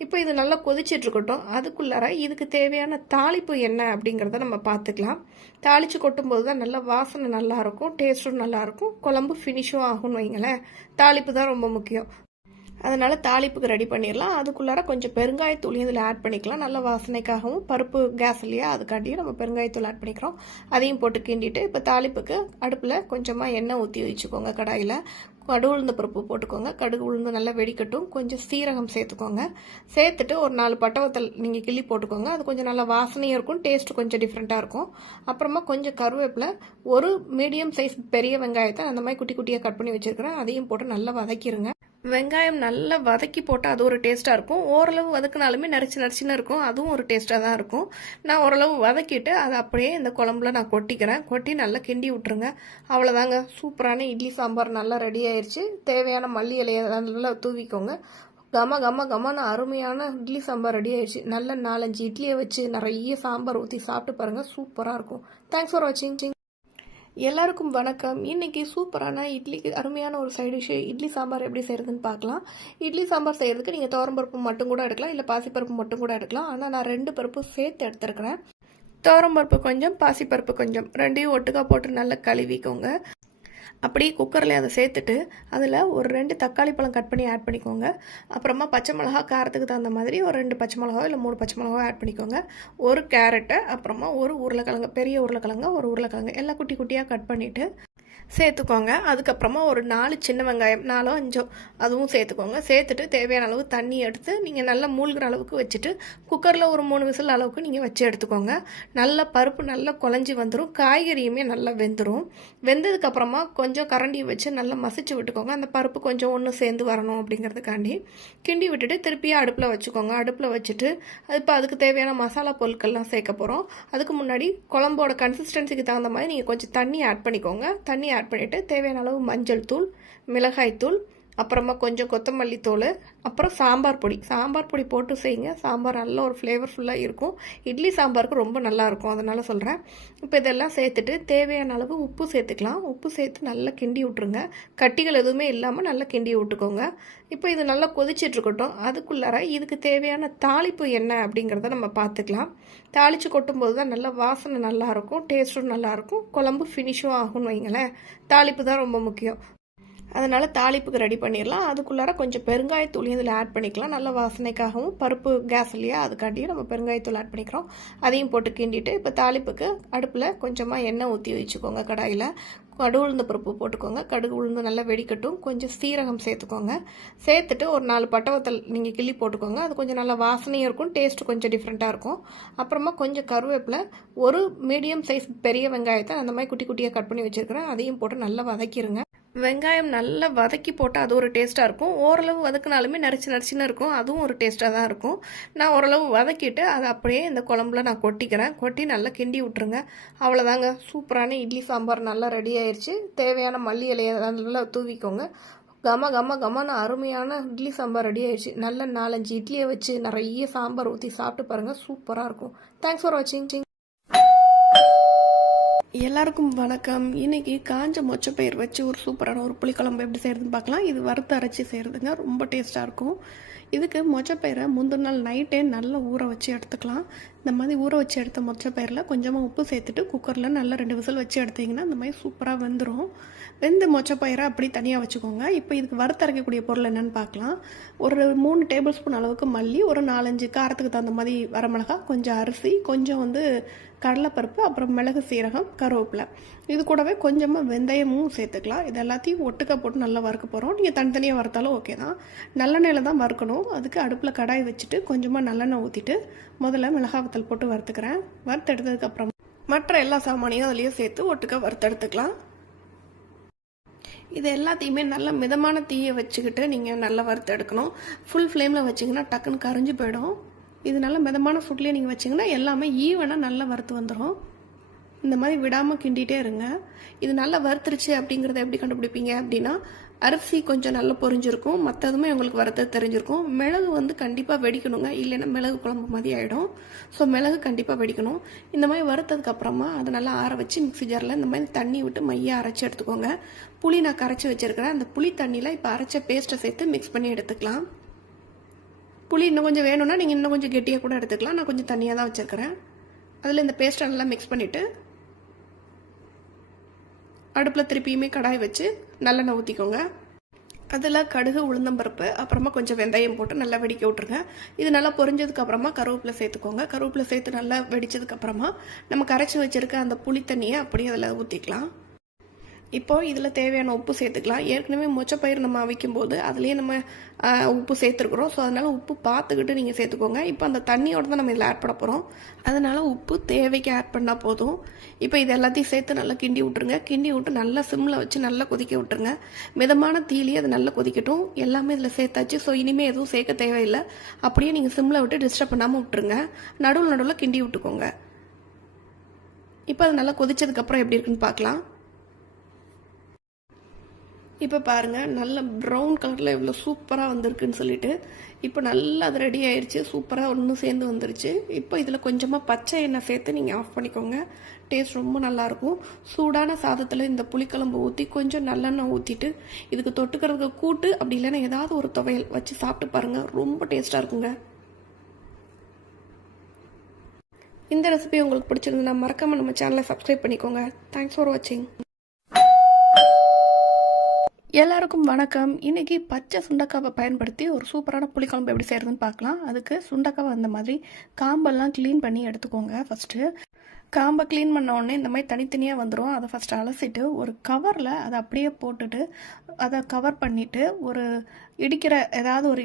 இப்போ இது நல்லா கொதிச்சிட்ருக்கட்டும். அதுக்குள்ளார இதுக்கு தேவையான தாளிப்பு என்ன அப்படிங்கிறத நம்ம பார்த்துக்கலாம். தாளித்து கொட்டும்போது தான் நல்லா வாசனை நல்லாயிருக்கும், டேஸ்ட்டும் நல்லாயிருக்கும், குழம்பு ஃபினிஷும் ஆகும்னு வைங்களேன். தாளிப்பு தான் ரொம்ப முக்கியம். அதனால் தாளிப்புக்கு ரெடி பண்ணிடலாம். அதுக்குள்ளார கொஞ்சம் பெருங்காயத்தூளையும் இதில் ஆட் பண்ணிக்கலாம். நல்ல வாசனைக்காகவும் பருப்பு கேஸ் இல்லையா, அதுக்காண்டியும் நம்ம பெருங்காயத்தூள் ஆட் பண்ணிக்கிறோம். அதையும் போட்டு கிண்டிட்டு இப்போ தாளிப்புக்கு அடுப்பில் கொஞ்சமாக எண்ணெய் ஊற்றி வச்சுக்கோங்க. கடாயில் கடுகு உளுந்த பருப்பு போட்டுக்கோங்க. கடுகு உளுந்து நல்லா வெடிக்கட்டும். கொஞ்சம் சீரகம் சேர்த்துக்கோங்க. சேர்த்துட்டு ஒரு 4 பட்டை நீங்கள் கிள்ளி போட்டுக்கோங்க. அது கொஞ்சம் நல்லா வாசனையும் இருக்கும், டேஸ்ட்டு கொஞ்சம் டிஃப்ரெண்ட்டாக இருக்கும். அப்புறமா கொஞ்சம் கருவேப்பிலை, ஒரு மீடியம் சைஸ் பெரிய வெங்காயத்தை அந்த மாதிரி குட்டி குட்டியாக கட் பண்ணி வச்சுருக்கிறேன். அதையும் போட்டு நல்லா வதக்கிடுங்க. வெங்காயம் நல்லா வதக்கி போட்டால் அது ஒரு டேஸ்ட்டாக இருக்கும். ஓரளவு வதக்கினாலுமே நரிச்சுன்னு இருக்கும், அதுவும் ஒரு டேஸ்ட்டாக தான் இருக்கும். நான் ஓரளவு வதக்கிட்டு அதை அப்படியே இந்த குழம்புல நான் கொட்டிக்கிறேன். கொட்டி நல்லா கிண்டி விட்டுருங்க. அவ்வளோதாங்க, சூப்பரான இட்லி சாம்பார் நல்லா ரெடி ஆயிடுச்சு. தேவையான மல்லி இலையை நல்லா தூவிக்கோங்க. கமன்னு அருமையான இட்லி சாம்பார் ரெடி ஆயிடுச்சு. நல்ல 4-5 இட்லியை வச்சு நிறைய சாம்பார் ஊற்றி சாப்பிட்டு பாருங்கள், சூப்பராக இருக்கும். தேங்க்ஸ் ஃபார் வாட்சிங். எல்லாருக்கும் வணக்கம். இன்னைக்கு சூப்பரான இட்லிக்கு அருமையான ஒரு சைட் டிஷ் இட்லி சாம்பார் எப்படி செய்யறதுன்னு பார்க்கலாம். இட்லி சாம்பார் செய்யறதுக்கு நீங்கள் துவரம்பருப்பு மட்டும் கூட எடுக்கலாம், இல்லை பாசிப்பருப்பு மட்டும் கூட எடுக்கலாம். ஆனால் நான் 2 பருப்பு சேர்த்து எடுத்துருக்கிறேன். துவரம்பருப்பு கொஞ்சம், பாசிப்பருப்பு கொஞ்சம், ரெண்டையும் ஒட்டுக்கா போட்டு நல்லா கழுவிக்கோங்க. அப்படியே குக்கரில் அதை சேர்த்துட்டு அதில் ஒரு 2 தக்காளி பழம் கட் பண்ணி ஆட் பண்ணிக்கோங்க. அப்புறமா பச்சை மிளகா, காரத்துக்கு தகுந்த மாதிரி ஒரு 2 பச்சை மிளகா இல்லை 3 பச்சை மிளகா ஆட் பண்ணிக்கோங்க. ஒரு கேரட்டை, அப்புறமா ஒரு உருளைக்கிழங்கு, பெரிய உருளைக்கிழங்கு, ஒரு உருளைக்கிழங்கு எல்லாம் குட்டி குட்டியாக கட் பண்ணிவிட்டு சேர்த்துக்கோங்க. அதுக்கப்புறமா ஒரு 4 சின்ன வெங்காயம், 4-5 அதுவும் சேர்த்துக்கோங்க. சேர்த்துட்டு தேவையான அளவு தண்ணி எடுத்து நீங்கள் நல்லா மூழ்கிற அளவுக்கு வச்சுட்டு குக்கரில் ஒரு 3 விசில் அளவுக்கு நீங்கள் வச்சு எடுத்துக்கோங்க. நல்லா பருப்பு நல்லா குழஞ்சி வந்துடும், காய்கறியுமே நல்லா வெந்துடும். வெந்ததுக்கப்புறமா கொஞ்சம் கரண்டியை வச்சு நல்லா மசிச்சு விட்டுக்கோங்க. அந்த பருப்பு கொஞ்சம் ஒன்று சேர்ந்து வரணும் அப்படிங்கிறதுக்காண்டி கிண்டி விட்டுட்டு திருப்பியும் அடுப்பில் வச்சுக்கோங்க. அடுப்பில் வச்சுட்டு இப்போ அதுக்கு தேவையான மசாலா பொருட்கள்லாம் சேர்க்க போகிறோம். அதுக்கு முன்னாடி குழம்போட கன்சிஸ்டன்சிக்கு தகுந்த மாதிரி நீங்கள் கொஞ்சம் தண்ணி ஆட் பண்ணிக்கோங்க. தண்ணி ஆட் பண்ணிவிட்டு தேவையான அளவு மஞ்சள் தூள், மிளகாய் தூள், அப்புறமா கொஞ்சம் கொத்தமல்லி தூள், அப்புறம் சாம்பார் பொடி போட்டு செய்யுங்க. சாம்பார் நல்ல ஒரு ஃப்ளேவர்ஃபுல்லாக இருக்கும். இட்லி சாம்பாருக்கு ரொம்ப நல்லாயிருக்கும், அதனால் சொல்கிறேன். இப்போ இதெல்லாம் சேர்த்துட்டு தேவையான அளவு உப்பு சேர்த்துக்கலாம். உப்பு சேர்த்து நல்லா கிண்டி விட்ருங்க. கட்டிகள் எதுவுமே இல்லாமல் நல்லா கிண்டி விட்டுக்கோங்க. இப்போ இது நல்லா கொதிச்சிட்ருக்கட்டும். அதுக்குள்ளார இதுக்கு தேவையான தாளிப்பு என்ன அப்படிங்கிறத நம்ம பார்த்துக்கலாம். தாளித்து கொட்டும்போது தான் நல்லா வாசனை நல்லாயிருக்கும், டேஸ்ட்டும் நல்லாயிருக்கும், குழம்பு ஃபினிஷும் ஆகும்னு வைங்களேன். தாளிப்பு தான் ரொம்ப முக்கியம். அதனால் தாளிப்புக்கு ரெடி பண்ணிடலாம். அதுக்குள்ளார கொஞ்சம் பெருங்காயத்தூளையும் இதில் ஆட் பண்ணிக்கலாம். நல்ல வாசனைக்காகவும் பருப்பு கேஸ் இல்லையா, அதுக்காண்டியும் நம்ம பெருங்காயத்தூள் ஆட் பண்ணிக்கிறோம். அதையும் போட்டு கிண்டிட்டு இப்போ தாளிப்புக்கு அடுப்பில் கொஞ்சமாக எண்ணெய் ஊற்றி வச்சுக்கோங்க. கடாயில் கடுகு உளுந்த பருப்பு போட்டுக்கோங்க. கடுகு உளுந்து நல்லா வெடிக்கட்டும். கொஞ்சம் சீரகம் சேர்த்துக்கோங்க. சேர்த்துட்டு ஒரு 4 பட்டை நீங்கள் கிள்ளி போட்டுக்கோங்க. அது கொஞ்சம் நல்லா வாசனையும் இருக்கும், டேஸ்ட்டு கொஞ்சம் டிஃப்ரெண்ட்டாக இருக்கும். அப்புறமா கொஞ்சம் கருவேப்பிலை, ஒரு மீடியம் சைஸ் பெரிய வெங்காயத்தை அந்த மாதிரி குட்டி குட்டியாக கட் பண்ணி வச்சுருக்கிறேன். அதையும் போட்டு நல்லா வதக்கிடுங்க. வெங்காயம் நல்லா வதக்கி போட்டால் அது ஒரு டேஸ்ட்டாக இருக்கும். ஓரளவு வதக்கினாலுமே நரிச்சுன்னு இருக்கும், அதுவும் ஒரு டேஸ்ட்டாக தான் இருக்கும். நான் ஓரளவு வதக்கிட்டு அதை அப்படியே இந்த குழம்புல நான் கொட்டிக்கிறேன். கொட்டி நல்லா கிண்டி விட்டுருங்க. அவ்வளோதாங்க, சூப்பரான இட்லி சாம்பார் நல்லா ரெடி ஆயிடுச்சு. தேவையான மல்லி இலையை நல்லா தூவிக்கோங்க. கமன்னு அருமையான இட்லி சாம்பார் ரெடி ஆயிடுச்சு. நல்ல 4-5 இட்லியை வச்சு நிறைய சாம்பார் ஊற்றி சாப்பிட்டு பாருங்கள், சூப்பராக இருக்கும். தேங்க்ஸ் ஃபார் வாட்சிங். எல்லாருக்கும் வணக்கம். இன்னைக்கு காஞ்ச மொச்சப்பயிர் வச்சு ஒரு சூப்பரான ஒரு புளிக்குழம்பு எப்படி செய்யறதுன்னு பார்க்கலாம். இது வறுத்து அரைச்சி செய்யறதுங்க, ரொம்ப டேஸ்ட்டாக இருக்கும். இதுக்கு மொச்சப்பயிரை முந்தின நாள் நைட்டே நல்லா ஊற வச்சு எடுத்துக்கலாம். இந்த மாதிரி ஊற வச்சு எடுத்த மொச்சப்பயிரில் கொஞ்சமாக உப்பு சேர்த்துட்டு குக்கரில் நல்லா 2 விசில் வச்சு எடுத்திங்கன்னா இந்த மாதிரி சூப்பராக வெந்துடும். வெந்து மொச்சப்பயிரை அப்படி தனியாக வச்சுக்கோங்க. இப்போ இதுக்கு வறுத்தரைக்கக்கூடிய பொருள் என்னென்னு பார்க்கலாம். ஒரு 3 டேபிள் ஸ்பூன் அளவுக்கு மல்லி, ஒரு 4-5 காரத்துக்கு தகுந்த மாதிரி வரமிளகா, கொஞ்சம் அரிசி, கொஞ்சம் கடலைப்பருப்பு, அப்புறம் மிளகு, சீரகம், கருவேப்பிலை. இது கூடவே கொஞ்சமாக வெந்தயமும் சேர்த்துக்கலாம். இது எல்லாத்தையும் ஒட்டுக்க போட்டு நல்லா வறுக்க போகிறோம். நீங்கள் தனித்தனியாக வறுத்தாலும் ஓகே தான். நல்லெண்ணெயில் தான் வறுக்கணும். அதுக்கு அடுப்பில் கடாய் வச்சுட்டு கொஞ்சமாக நல்லெண்ணெய் ஊற்றிட்டு முதல்ல மிளகாய் வத்தல் போட்டு வறுத்துக்கிறேன். வறுத்து எடுத்ததுக்கப்புறம் மற்ற எல்லா சாமானையும் அதுலேயும் சேர்த்து ஒட்டுக்க வறுத்தெடுத்துக்கலாம். இது எல்லாத்தையுமே நல்லா மிதமான தீயை வச்சுக்கிட்டு நீங்கள் நல்லா வறுத்து எடுக்கணும். ஃபுல் ஃப்ளேமில் வச்சிங்கன்னா டக்குன்னு கரிஞ்சு போயிடும். இது நல்லா மிதமான ஃபுட்லேயே நீங்கள் வச்சிங்கன்னா எல்லாமே ஈவனாக நல்லா வறுத்து வந்துடும். இந்த மாதிரி விடாமல் கிண்டிகிட்டே இருங்க. இது நல்லா வறுத்துருச்சு அப்படிங்கிறத எப்படி கண்டுபிடிப்பீங்க அப்படின்னா, அரிசி கொஞ்சம் நல்லா பொரிஞ்சிருக்கும், மற்றதுமே உங்களுக்கு வறுத்து தெரிஞ்சிருக்கும். மிளகு கண்டிப்பாக வெடிக்கணுங்க, இல்லைன்னா மிளகு குழம்பு மாதிரி ஆகிடும். ஸோ மிளகு கண்டிப்பாக வெடிக்கணும். இந்த மாதிரி வறுத்ததுக்கப்புறமா அதை நல்லா ஆற வச்சு மிக்ஸி ஜாரில் இந்த மாதிரி தண்ணி விட்டு மையாக அரைச்சி எடுத்துக்கோங்க. புளி நான் கரைச்சி வச்சுருக்கிறேன். அந்த புளி தண்ணியில் இப்போ அரைச்ச பேஸ்ட்டை சேர்த்து மிக்ஸ் பண்ணி எடுத்துக்கலாம். புளி இன்னும் கொஞ்சம் வேணும்னா நீங்கள் இன்னும் கொஞ்சம் கெட்டியாக கூட எடுத்துக்கலாம். நான் கொஞ்சம் தண்ணியாக தான் வச்சுருக்கிறேன். அதில் இந்த பேஸ்ட்டை நல்லா மிக்ஸ் பண்ணிவிட்டு அடுப்பில் திருப்பியுமே கடாய் வச்சு நல்லெண்ணெய் ஊற்றிக்கோங்க. அதில் கடுகு உளுந்தம்பருப்பு அப்புறமா கொஞ்சம் வெந்தயம் போட்டு நல்லா வெடிக்க விட்ருங்க. இது நல்லா பொரிஞ்சதுக்கு அப்புறமா கருவேப்பிலை சேர்த்துக்கோங்க. கருவேப்பிலை சேர்த்து நல்லா வெடிச்சதுக்கு அப்புறமா நம்ம கரைச்சி வச்சிருக்க அந்த புளி தண்ணியை அப்படியே அதில் ஊற்றிக்கலாம். இப்போ இதில் தேவையான உப்பு சேர்த்துக்கலாம். ஏற்கனவே மொச்சப்பயிர் நம்ம அவிக்கும் போது அதுலேயே நம்ம உப்பு சேர்த்துருக்குறோம். ஸோ அதனால் உப்பு பார்த்துக்கிட்டு நீங்கள் சேர்த்துக்கோங்க. இப்போ அந்த தண்ணியோட தான் நம்ம இதில் ஆட் பண்ண போகிறோம். அதனால் உப்பு தேவைக்கு ஆட் பண்ணால் போதும். இப்போ இது எல்லாத்தையும் சேர்த்து நல்லா கிண்டி விட்ருங்க. கிண்டி விட்டு நல்லா சிம்மில் வச்சு நல்லா கொதிக்க விட்ருங்க. மிதமான தீயிலே அது நல்லா கொதிக்கட்டும். எல்லாமே இதில் சேர்த்தாச்சு. ஸோ இனிமேல் எதுவும் சேர்க்க தேவையில்லை. அப்படியே நீங்கள் சிம்மில் விட்டு டிஸ்டர்ப் பண்ணாமல் விட்டுருங்க. நடுவில் நடுவில் கிண்டி விட்டுக்கோங்க. இப்போ அது நல்லா கொதிச்சதுக்கப்புறம் எப்படி இருக்குன்னு பார்க்கலாம். இப்போ பாருங்கள் நல்ல ப்ரௌன் கலரில் இவ்வளோ சூப்பராக வந்திருக்குன்னு சொல்லிட்டு இப்போ நல்லா அது ரெடி ஆயிடுச்சு. சூப்பராக ஒன்று சேர்ந்து வந்துருச்சு. இப்போ இதில் கொஞ்சமாக பச்சை எண்ணெய் சேர்த்து நீங்கள் ஆஃப் பண்ணிக்கோங்க. டேஸ்ட் ரொம்ப நல்லாயிருக்கும். சூடான சாதத்தில் இந்த புளிக்குழம்பு ஊற்றி கொஞ்சம் நல்லெண்ணெய் ஊற்றிட்டு இதுக்கு தொட்டுக்கிறதுக்கு கூட்டு அப்படி இல்லைன்னா ஏதாவது ஒரு துவையல் வச்சு சாப்பிட்டு பாருங்கள். ரொம்ப டேஸ்ட்டாக இருக்குங்க. இந்த ரெசிபி உங்களுக்கு பிடிச்சிருந்ததுன்னா மறக்காமல் நம்ம சேனலை சப்ஸ்கிரைப் பண்ணிக்கோங்க. தேங்க்ஸ் ஃபார் வாட்சிங். எல்லாருக்கும் வணக்கம். இன்றைக்கி பச்சை சுண்டக்காவை பயன்படுத்தி ஒரு சூப்பரான புளிக்குழம்பு எப்படி செய்கிறதுன்னு பார்க்கலாம். அதுக்கு சுண்டக்காவை அந்த மாதிரி காம்பெல்லாம் க்ளீன் பண்ணி எடுத்துக்கோங்க. ஃபஸ்ட்டு காம்பை க்ளீன் பண்ண உடனே இந்த மாதிரி தனித்தனியாக வந்துடும். அதை ஃபஸ்ட்டு அலசிட்டு ஒரு கவரில் அதை அப்படியே போட்டுட்டு அதை கவர் பண்ணிவிட்டு ஒரு ஏதாவது ஒரு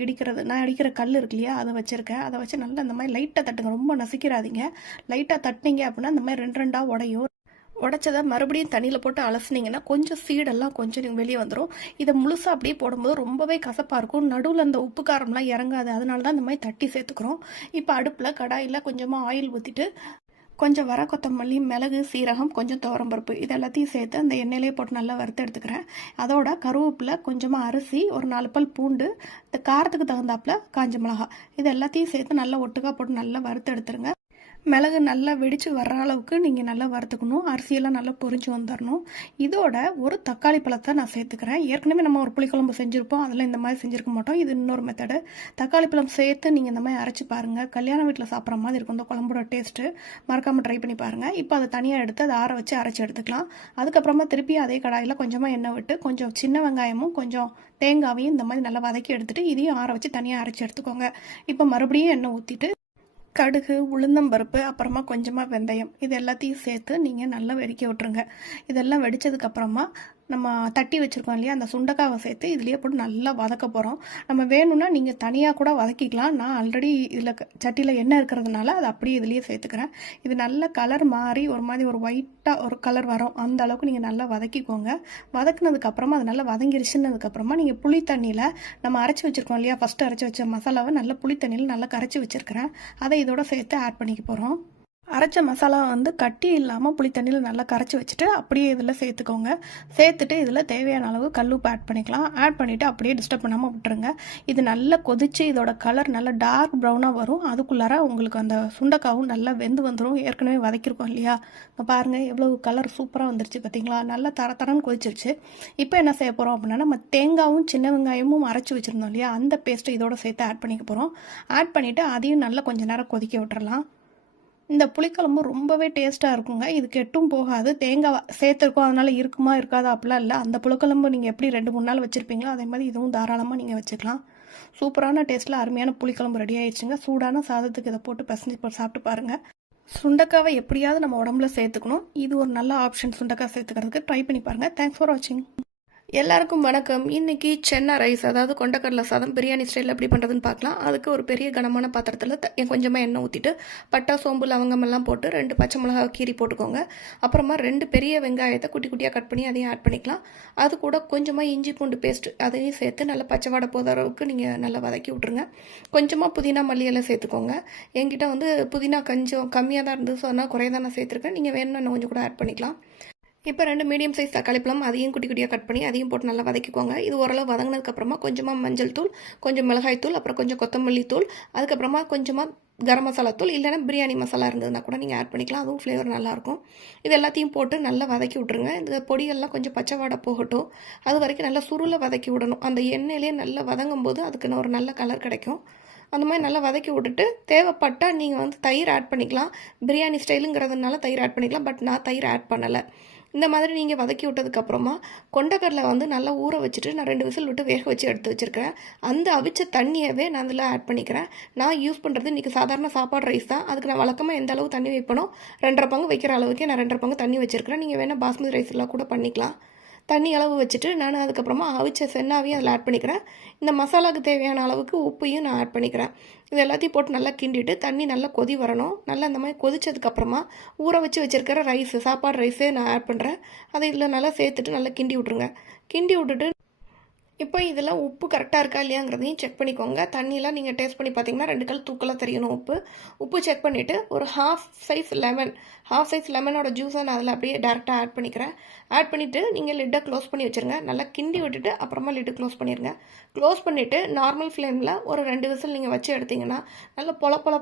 நான் இடிக்கிற கல் இருக்கு இல்லையா, அதை வச்சுருக்கேன். அதை வச்சு நல்லா இந்த மாதிரி லைட்டாக தட்டுங்க. ரொம்ப நசிக்கிறாதீங்க. லைட்டாக தட்டினீங்க அப்படின்னா இந்த மாதிரி ரெண்டாக உடையும். உடச்சதை மறுபடியும் தண்ணியில் போட்டு அலசினீங்கன்னா கொஞ்சம் சீடெல்லாம் கொஞ்சம் வெளியே வந்துடும். இதை முழுசாக அப்படியே போடும்போது ரொம்பவே கசப்பாக இருக்கும். நடுவில் அந்த உப்பு காரம்லாம் இறங்காது. அதனால தான் இந்த மாதிரி தட்டி சேர்த்துக்கிறோம். இப்போ அடுப்பில் கடாயில் கொஞ்சமாக ஆயில் ஊற்றிட்டு கொஞ்சம் வர கொத்தமல்லி, மிளகு, சீரகம், கொஞ்சம் துவரம்பருப்பு இது எல்லாத்தையும் சேர்த்து அந்த எண்ணெயிலே போட்டு நல்லா வறுத்து எடுத்துக்கிறேன். அதோட கருவேப்பிலை, கொஞ்சமாக அரிசி, ஒரு 4 பல் பூண்டு, இந்த காரத்துக்கு தகுந்தாப்பில் காஞ்ச மிளகா இது எல்லாத்தையும் சேர்த்து நல்லா ஒட்டுக்காக போட்டு நல்லா வறுத்து எடுத்துருங்க. மிளகு நல்லா வெடித்து வர்ற அளவுக்கு நீங்கள் நல்லா வறுத்துக்கணும். அரிசியெல்லாம் நல்லா பொரிஞ்சு வந்துடணும். இதோட ஒரு தக்காளி பழத்தை நான் சேர்த்துக்கிறேன். ஏற்கனவே நம்ம ஒரு புளிக்குழம்பு செஞ்சுருப்போம். அதில் இந்த மாதிரி செஞ்சுருக்க மாட்டோம். இது இன்னொரு மெத்தடு. தக்காளி பழம் சேர்த்து நீங்கள் இந்த மாதிரி அரைச்சி பாருங்கள். கல்யாண வீட்டில் சாப்பிட்ற மாதிரி இருக்கும் இந்த குழம்போட டேஸ்ட்டு. மறக்காமல் ட்ரை பண்ணி பாருங்கள். இப்போ அதை தனியாக எடுத்து அதை ஆற வச்சு அரைச்சி எடுத்துக்கலாம். அதுக்கப்புறமா திருப்பி அதே கடாயில் கொஞ்சமாக எண்ணெய் விட்டு கொஞ்சம் சின்ன வெங்காயமும் கொஞ்சம் தேங்காவையும் இந்த மாதிரி நல்லா வதக்கி எடுத்துகிட்டு இதையும் ஆற வச்சு தனியாக அரைச்சி எடுத்துக்கோங்க. இப்போ மறுபடியும் எண்ணெய் ஊற்றிட்டு கடுகு, உளுந்தம்பருப்பு, அப்புறமா கொஞ்சமாக வெந்தயம் இது எல்லாத்தையும் சேர்த்து நீங்கள் நல்லா வெடிக்க விட்ருங்க. இதெல்லாம் வெடித்ததுக்கப்புறமா நம்ம தட்டி வச்சுருக்கோம் இல்லையா, அந்த சுண்டைக்காவை சேர்த்து இதுலேயே போட்டு நல்லா வதக்க போகிறோம். நம்ம வேணும்னா நீங்கள் தனியாக கூட வதக்கிக்கலாம். நான் ஆல்ரெடி இதில் சட்டியில் எண்ணெய் இருக்கிறதுனால அதை அப்படியே இதுலேயே சேர்த்துக்கிறேன். இது நல்ல கலர் மாறி ஒரு மாதிரி ஒரு ஒயிட்டாக ஒரு கலர் வரும். அந்த அளவுக்கு நீங்கள் நல்லா வதக்கிக்கோங்க. வதக்குனதுக்கப்புறமா அது நல்லா வதங்கிருச்சுன்னதுக்கப்புறமா நீங்கள் புளி தண்ணியில் நம்ம அரைச்சி வச்சுருக்கோம் இல்லையா, ஃபஸ்ட்டு அரைச்சி வச்ச மசாலாவை நல்லா புளி தண்ணியில் நல்லா கரைச்சி வச்சுருக்கிறேன். அதை இதோட சேர்த்து ஆட் பண்ணிக்க போகிறோம். அரைச்ச மசாலா கட்டி இல்லாமல் புளி தண்ணியில் நல்லா கரைச்சி வச்சுட்டு அப்படியே இதில் சேர்த்துக்கோங்க. சேர்த்துட்டு இதில் தேவையான அளவு கல்லுப்பு ஆட் பண்ணிக்கலாம். ஆட் பண்ணிவிட்டு அப்படியே டிஸ்டர்ப் பண்ணாமல் விட்டுருங்க. இது நல்லா கொதித்து இதோட கலர் நல்லா டார்க் ப்ரௌனாக வரும். அதுக்குள்ளார உங்களுக்கு அந்த சுண்டைக்காவும் நல்லா வெந்து வந்துடும். ஏற்கனவே வதக்கியிருக்கோம் இல்லையா, இப்போ பாருங்கள் எவ்வளோ கலர் சூப்பராக வந்துருச்சு பார்த்தீங்களா. நல்லா தரன்னு கொதிச்சிருச்சு. இப்போ என்ன செய்ய போகிறோம் அப்படின்னா, நம்ம தேங்காயும் சின்ன வெங்காயமும் அரைச்சி வச்சுருந்தோம் இல்லையா, அந்த பேஸ்ட்டை இதோட சேர்த்து ஆட் பண்ணிக்க போகிறோம். ஆட் பண்ணிவிட்டு அதையும் நல்லா கொஞ்சம் நேரம் கொதிக்க விட்டுறலாம். இந்த புளிக்குழம்பு ரொம்பவே டேஸ்ட்டாக இருக்குங்க. இது கெட்டும் போகாது. தேங்காய் சேர்த்துருக்கோம் அதனால் இருக்குமா இருக்காதா அப்படிலாம் இல்லை. அந்த புளிக்குழம்பு நீங்கள் எப்படி 2-3 நாள் வச்சுருப்பீங்களோ அதே மாதிரி இதுவும் தாராளமாக நீங்கள் வச்சுக்கலாம். சூப்பரான டேஸ்ட்டில் அருமையான புளிக்குழம்பு ரெடி ஆயிடுச்சுங்க. சூடான சாதத்துக்கு இதை போட்டு பசஞ்சு சாப்பிட்டு பாருங்கள். சுண்டைக்காவை எப்படியாவது நம்ம உடம்புல சேர்த்துக்கணும். இது ஒரு நல்ல ஆப்ஷன் சுண்டைக்காய் சேர்த்துக்கிறதுக்கு. ட்ரை பண்ணி பாருங்கள். தேங்க்ஸ் ஃபார் வாட்சிங். எல்லாருக்கும் வணக்கம். இன்றைக்கி சென்னா ரைஸ் அதாவது கொண்டக்கடலை சாதம் பிரியாணி ஸ்டைலில் எப்படி பண்ணுறதுன்னு பார்க்கலாம். அதுக்கு ஒரு பெரிய கனமான பாத்திரத்தில் கொஞ்சமாக எண்ணெய் ஊற்றிட்டு பட்டா, சோம்பு, லவங்கம் எல்லாம் போட்டு 2 பச்சை மிளகாய் கீரி போட்டுக்கோங்க. அப்புறமா 2 பெரிய வெங்காயத்தை குட்டி குட்டியாக கட் பண்ணி அதையும் ஆட் பண்ணிக்கலாம். அது கூட கொஞ்சமாக இஞ்சி பூண்டு பேஸ்ட் அதையும் சேர்த்து நல்லா பச்சை வாடை போகிற அளவுக்கு நீங்கள் நல்லா வதக்கி விட்ருங்க. கொஞ்சமாக புதினா, மல்லியெல்லாம் சேர்த்துக்கோங்க. என்கிட்ட புதினா கொஞ்சம் கம்மியாக தான் இருந்தது, ஸோ அதனால் குறைய தான் நான் சேர்த்துருக்கேன். நீங்கள் வேணும்னு கொஞ்சம் கூட ஆட் பண்ணிக்கலாம். இப்போ 2 மீடியம் சைஸ் தக்காளி பழம் அதையும் குட்டி குட்டியாக கட் பண்ணி அதையும் போட்டு நல்லா வதக்கிக்கோங்க. இது ஓரளவு வதங்கினதுக்கப்புறமா கொஞ்சமாக மஞ்சள் தூள், கொஞ்சம் மிளகாய் தூள், அப்புறம் கொஞ்சம் கொத்தமல்லி தூள், அதுக்கப்புறமா கொஞ்சமாக கரம் மசாலா தூள் இல்லைன்னா பிரியாணி மசாலா இருந்ததுன்னா கூட நீங்கள் ஆட் பண்ணிக்கலாம். அதுவும் ஃப்ளேவர் நல்லாயிருக்கும். இது எல்லாத்தையும் போட்டு நல்லா வதக்கி விட்ருங்க. இந்த பொடியெல்லாம் கொஞ்சம் பச்சை வாடை போகட்டும். அது வரைக்கும் நல்லா சுருளை வதக்கி விடணும். அந்த எண்ணெயிலே நல்லா வதங்கும் போது அதுக்கு ஒரு நல்ல கலர் கிடைக்கும். அந்த மாதிரி நல்லா வதக்கி விட்டுட்டு தேவைப்பட்டால் நீங்கள் தயிர் ஆட் பண்ணிக்கலாம். பிரியாணி ஸ்டைலுங்கிறதுனால தயிர் ஆட் பண்ணிக்கலாம். பட் நான் தயிர் ஆட் பண்ணலை. இந்த மாதிரி நீங்கள் வதக்கி விட்டதுக்கப்புறமா கொண்டக்கடலை வந்து நல்லா ஊற வச்சுட்டு நான் 2 விசில் விட்டு வேக வச்சு எடுத்து வச்சுருக்கேன். அந்த அவிச்ச தண்ணியவே நான் அதில் ஆட் பண்ணிக்கிறேன். நான் யூஸ் பண்ணுறது இன்றைக்கி சாதாரண சாப்பாடு ரைஸ் தான். அதுக்கு நான் வழக்கமாக எந்த அளவு தண்ணி வைப்பனோ 2.5 பங்கு வைக்கிற அளவுக்கு நான் 2.5 பங்கு தண்ணி வச்சுருக்கிறேன். நீங்கள் வேணால் பாஸ்மதி ரைஸ் எல்லாம் கூட பண்ணிக்கலாம். தண்ணி அளவு வச்சுட்டு நான் அதுக்கப்புறமா அவிச்ச சென்னாவையும் அதில் ஆட் பண்ணிக்கிறேன். இந்த மசாலாவுக்கு தேவையான அளவுக்கு உப்பையும் நான் ஆட் பண்ணிக்கிறேன். இது எல்லாத்தையும் போட்டு நல்லா கிண்டிட்டு தண்ணி நல்லா கொதி வரணும். நல்லா அந்த மாதிரி கொதிச்சதுக்கப்புறமா ஊற வச்சு வச்சுருக்கிற ரைஸு சாப்பாடு ரைஸே நான் ஆட் பண்ணுறேன். அதை இதில் நல்லா சேர்த்துட்டு நல்லா கிண்டி விட்ருங்க. கிண்டி விட்டுட்டு இப்போ இதில் உப்பு கரெக்டாக இருக்கா இல்லையாங்கிறதையும் செக் பண்ணிக்கோங்க. தண்ணியெலாம் நீங்கள் டேஸ்ட் பண்ணி பார்த்தீங்கன்னா 2 கல் தூக்கலாக தெரியணும் உப்பு செக் பண்ணிவிட்டு ஒரு ஹாஃப் சைஸ் லெமனோட ஜூஸை நான் அதில் அப்படியே டேரெக்டாக ஆட் பண்ணிக்கிறேன். ஆட் பண்ணிவிட்டு நீங்கள் லிட்டை க்ளோஸ் பண்ணி வச்சுருங்க. நல்லா கிண்டி விட்டுட்டு அப்புறமா லிட்டு க்ளோஸ் பண்ணிடுங்க. க்ளோஸ் பண்ணிவிட்டு நார்மல் ஃப்ளேமில் ஒரு 2 விசில் நீங்கள் வச்சு எடுத்திங்கன்னா நல்லா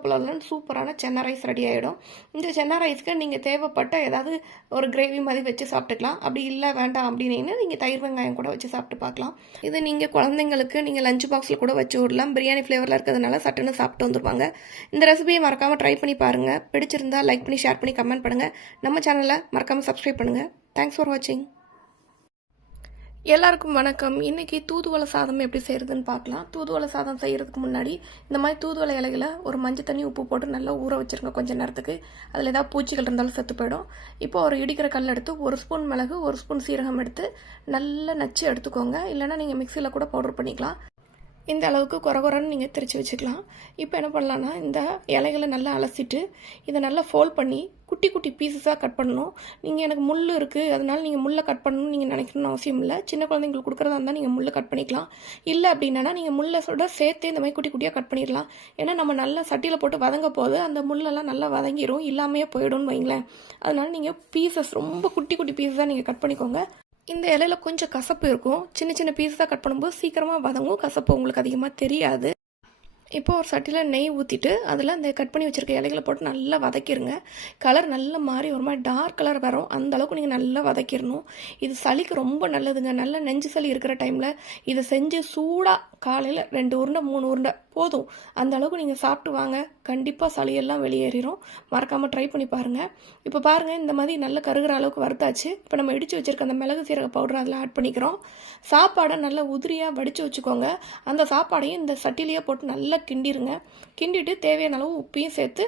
பொலன்னு சூப்பரான சென்னா ரைஸ் ரெடி ஆகிடும். இந்த சென்னா ரைஸ்க்கு நீங்கள் தேவைப்பட்ட ஏதாவது ஒரு கிரேவி மாதிரி வச்சு சாப்பிட்டுக்கலாம். அப்படி இல்லை வேண்டாம் அப்படின்னு நீங்கள் தயிர் வெங்காயம் கூட வச்சு சாப்பிட்டு பார்க்கலாம். இது நீங்கள் குழந்தைங்களுக்கு நீங்கள் லஞ்ச் பாக்ஸில் கூட வச்சு விடலாம். பிரியாணி ஃப்ளேவரில் இருக்கிறதுனால சட்டுன்னு சாப்பிட்டு வந்துடுவாங்க. இந்த ரெசிபியை மறக்காமல் ட்ரை பண்ணி பாருங்கள். பிடிச்சிருந்தா லைக் பண்ணி ஷேர் பண்ணி கமெண்ட் பண்ணுங்கள். நம்ம சேனலை மறக்காமல் சப்ஸ்கிரைப் பண்ணுங்கள். தேங்க்ஸ் ஃபார் வாட்சிங். எல்லாருக்கும் வணக்கம். இன்றைக்கி தூதுவளை சாதம் எப்படி செய்கிறதுன்னு பார்க்கலாம். தூதுவளை சாதம் செய்கிறதுக்கு முன்னாடி இந்த மாதிரி தூதுவளை இலைகளை ஒரு மஞ்சள் தண்ணி உப்பு போட்டு நல்லா ஊற வச்சுருங்க கொஞ்சம் நேரத்துக்கு. அதில் ஏதாவது பூச்சிகள் இருந்தாலும் செத்து போயிடும். இப்போ ஒரு இடிக்கிற கல் எடுத்து 1 ஸ்பூன் மிளகு 1 ஸ்பூன் சீரகம் எடுத்து நல்லா நச்சு எடுத்துக்கோங்க. இல்லைனா நீங்கள் மிக்சியில் கூட பவுடர் பண்ணிக்கலாம். இந்த அளவுக்கு குறன்னு நீங்கள் திரிச்சு வச்சுக்கலாம். இப்போ என்ன பண்ணலான்னா இந்த இலைகளை நல்லா அலசிட்டு இதை நல்லா ஃபோல்ட் பண்ணி குட்டி குட்டி பீசஸாக கட் பண்ணணும். நீங்கள் எனக்கு முள் இருக்குது அதனால நீங்கள் முள்ளை கட் பண்ணணும்னு நீங்கள் நினைக்கணும்னு அவசியம் இல்லை. சின்ன குழந்தைங்களுக்கு கொடுக்குறதா இருந்தால் நீங்கள் முள்ளை கட் பண்ணிக்கலாம். இல்லை அப்படின்னா நீங்கள் முள்ளோட சேர்த்து இந்த மாதிரி குட்டி குட்டியாக கட் பண்ணிடலாம். ஏன்னா நம்ம நல்லா சட்டியில் போட்டு வதங்க போது அந்த முள்ளெல்லாம் நல்லா வதங்கிடும், இல்லாமையே போயிடும்னு வைங்களேன். அதனால நீங்கள் பீசஸ் ரொம்ப குட்டி குட்டி பீஸாக நீங்கள் கட் பண்ணிக்கோங்க. இந்த இலையில கொஞ்சம் கசப்பு இருக்கும். சின்ன சின்ன பீஸாக கட் பண்ணும்போது சீக்கிரமாக வதங்கும். கசப்பு உங்களுக்கு அதிகமாக தெரியாது. இப்போ ஒரு சட்டியில் நெய் ஊற்றிட்டு அதில் அந்த கட் பண்ணி வச்சுருக்க இலைகளை போட்டு நல்லா வதக்கிடுங்க. கலர் நல்லா மாறி ஒரு மாதிரி டார்க் கலர் வரும். அந்தளவுக்கு நீங்கள் நல்லா வதக்கிடணும். இது சளிக்கு ரொம்ப நல்லதுங்க. நல்லா நெஞ்சு சளி இருக்கிற டைமில் இதை செஞ்சு சூடாக காலையில் 2 உருண்டை 3 உருண்டை போதும். அந்த அளவுக்கு நீங்கள் சாப்பிட்டு வாங்க. கண்டிப்பாக சளியெல்லாம் வெளியேறிடும். மறக்காமல் ட்ரை பண்ணி பாருங்கள். இப்போ பாருங்கள் இந்த மாதிரி நல்லா கருகிற அளவுக்கு வறுத்தாச்சு. இப்போ நம்ம இடித்து வச்சுருக்க அந்த மிளகு சீரக பவுடர் அதில் ஆட் பண்ணிக்கிறோம். சாப்பாடை நல்லா உதிரியாக வடித்து வச்சுக்கோங்க. அந்த சாப்பாடையும் இந்த சட்டிலேயே போட்டு நல்லா கிண்டிருங்க. கிண்டிட்டு தேவையான அளவு உப்பையும் சேர்த்து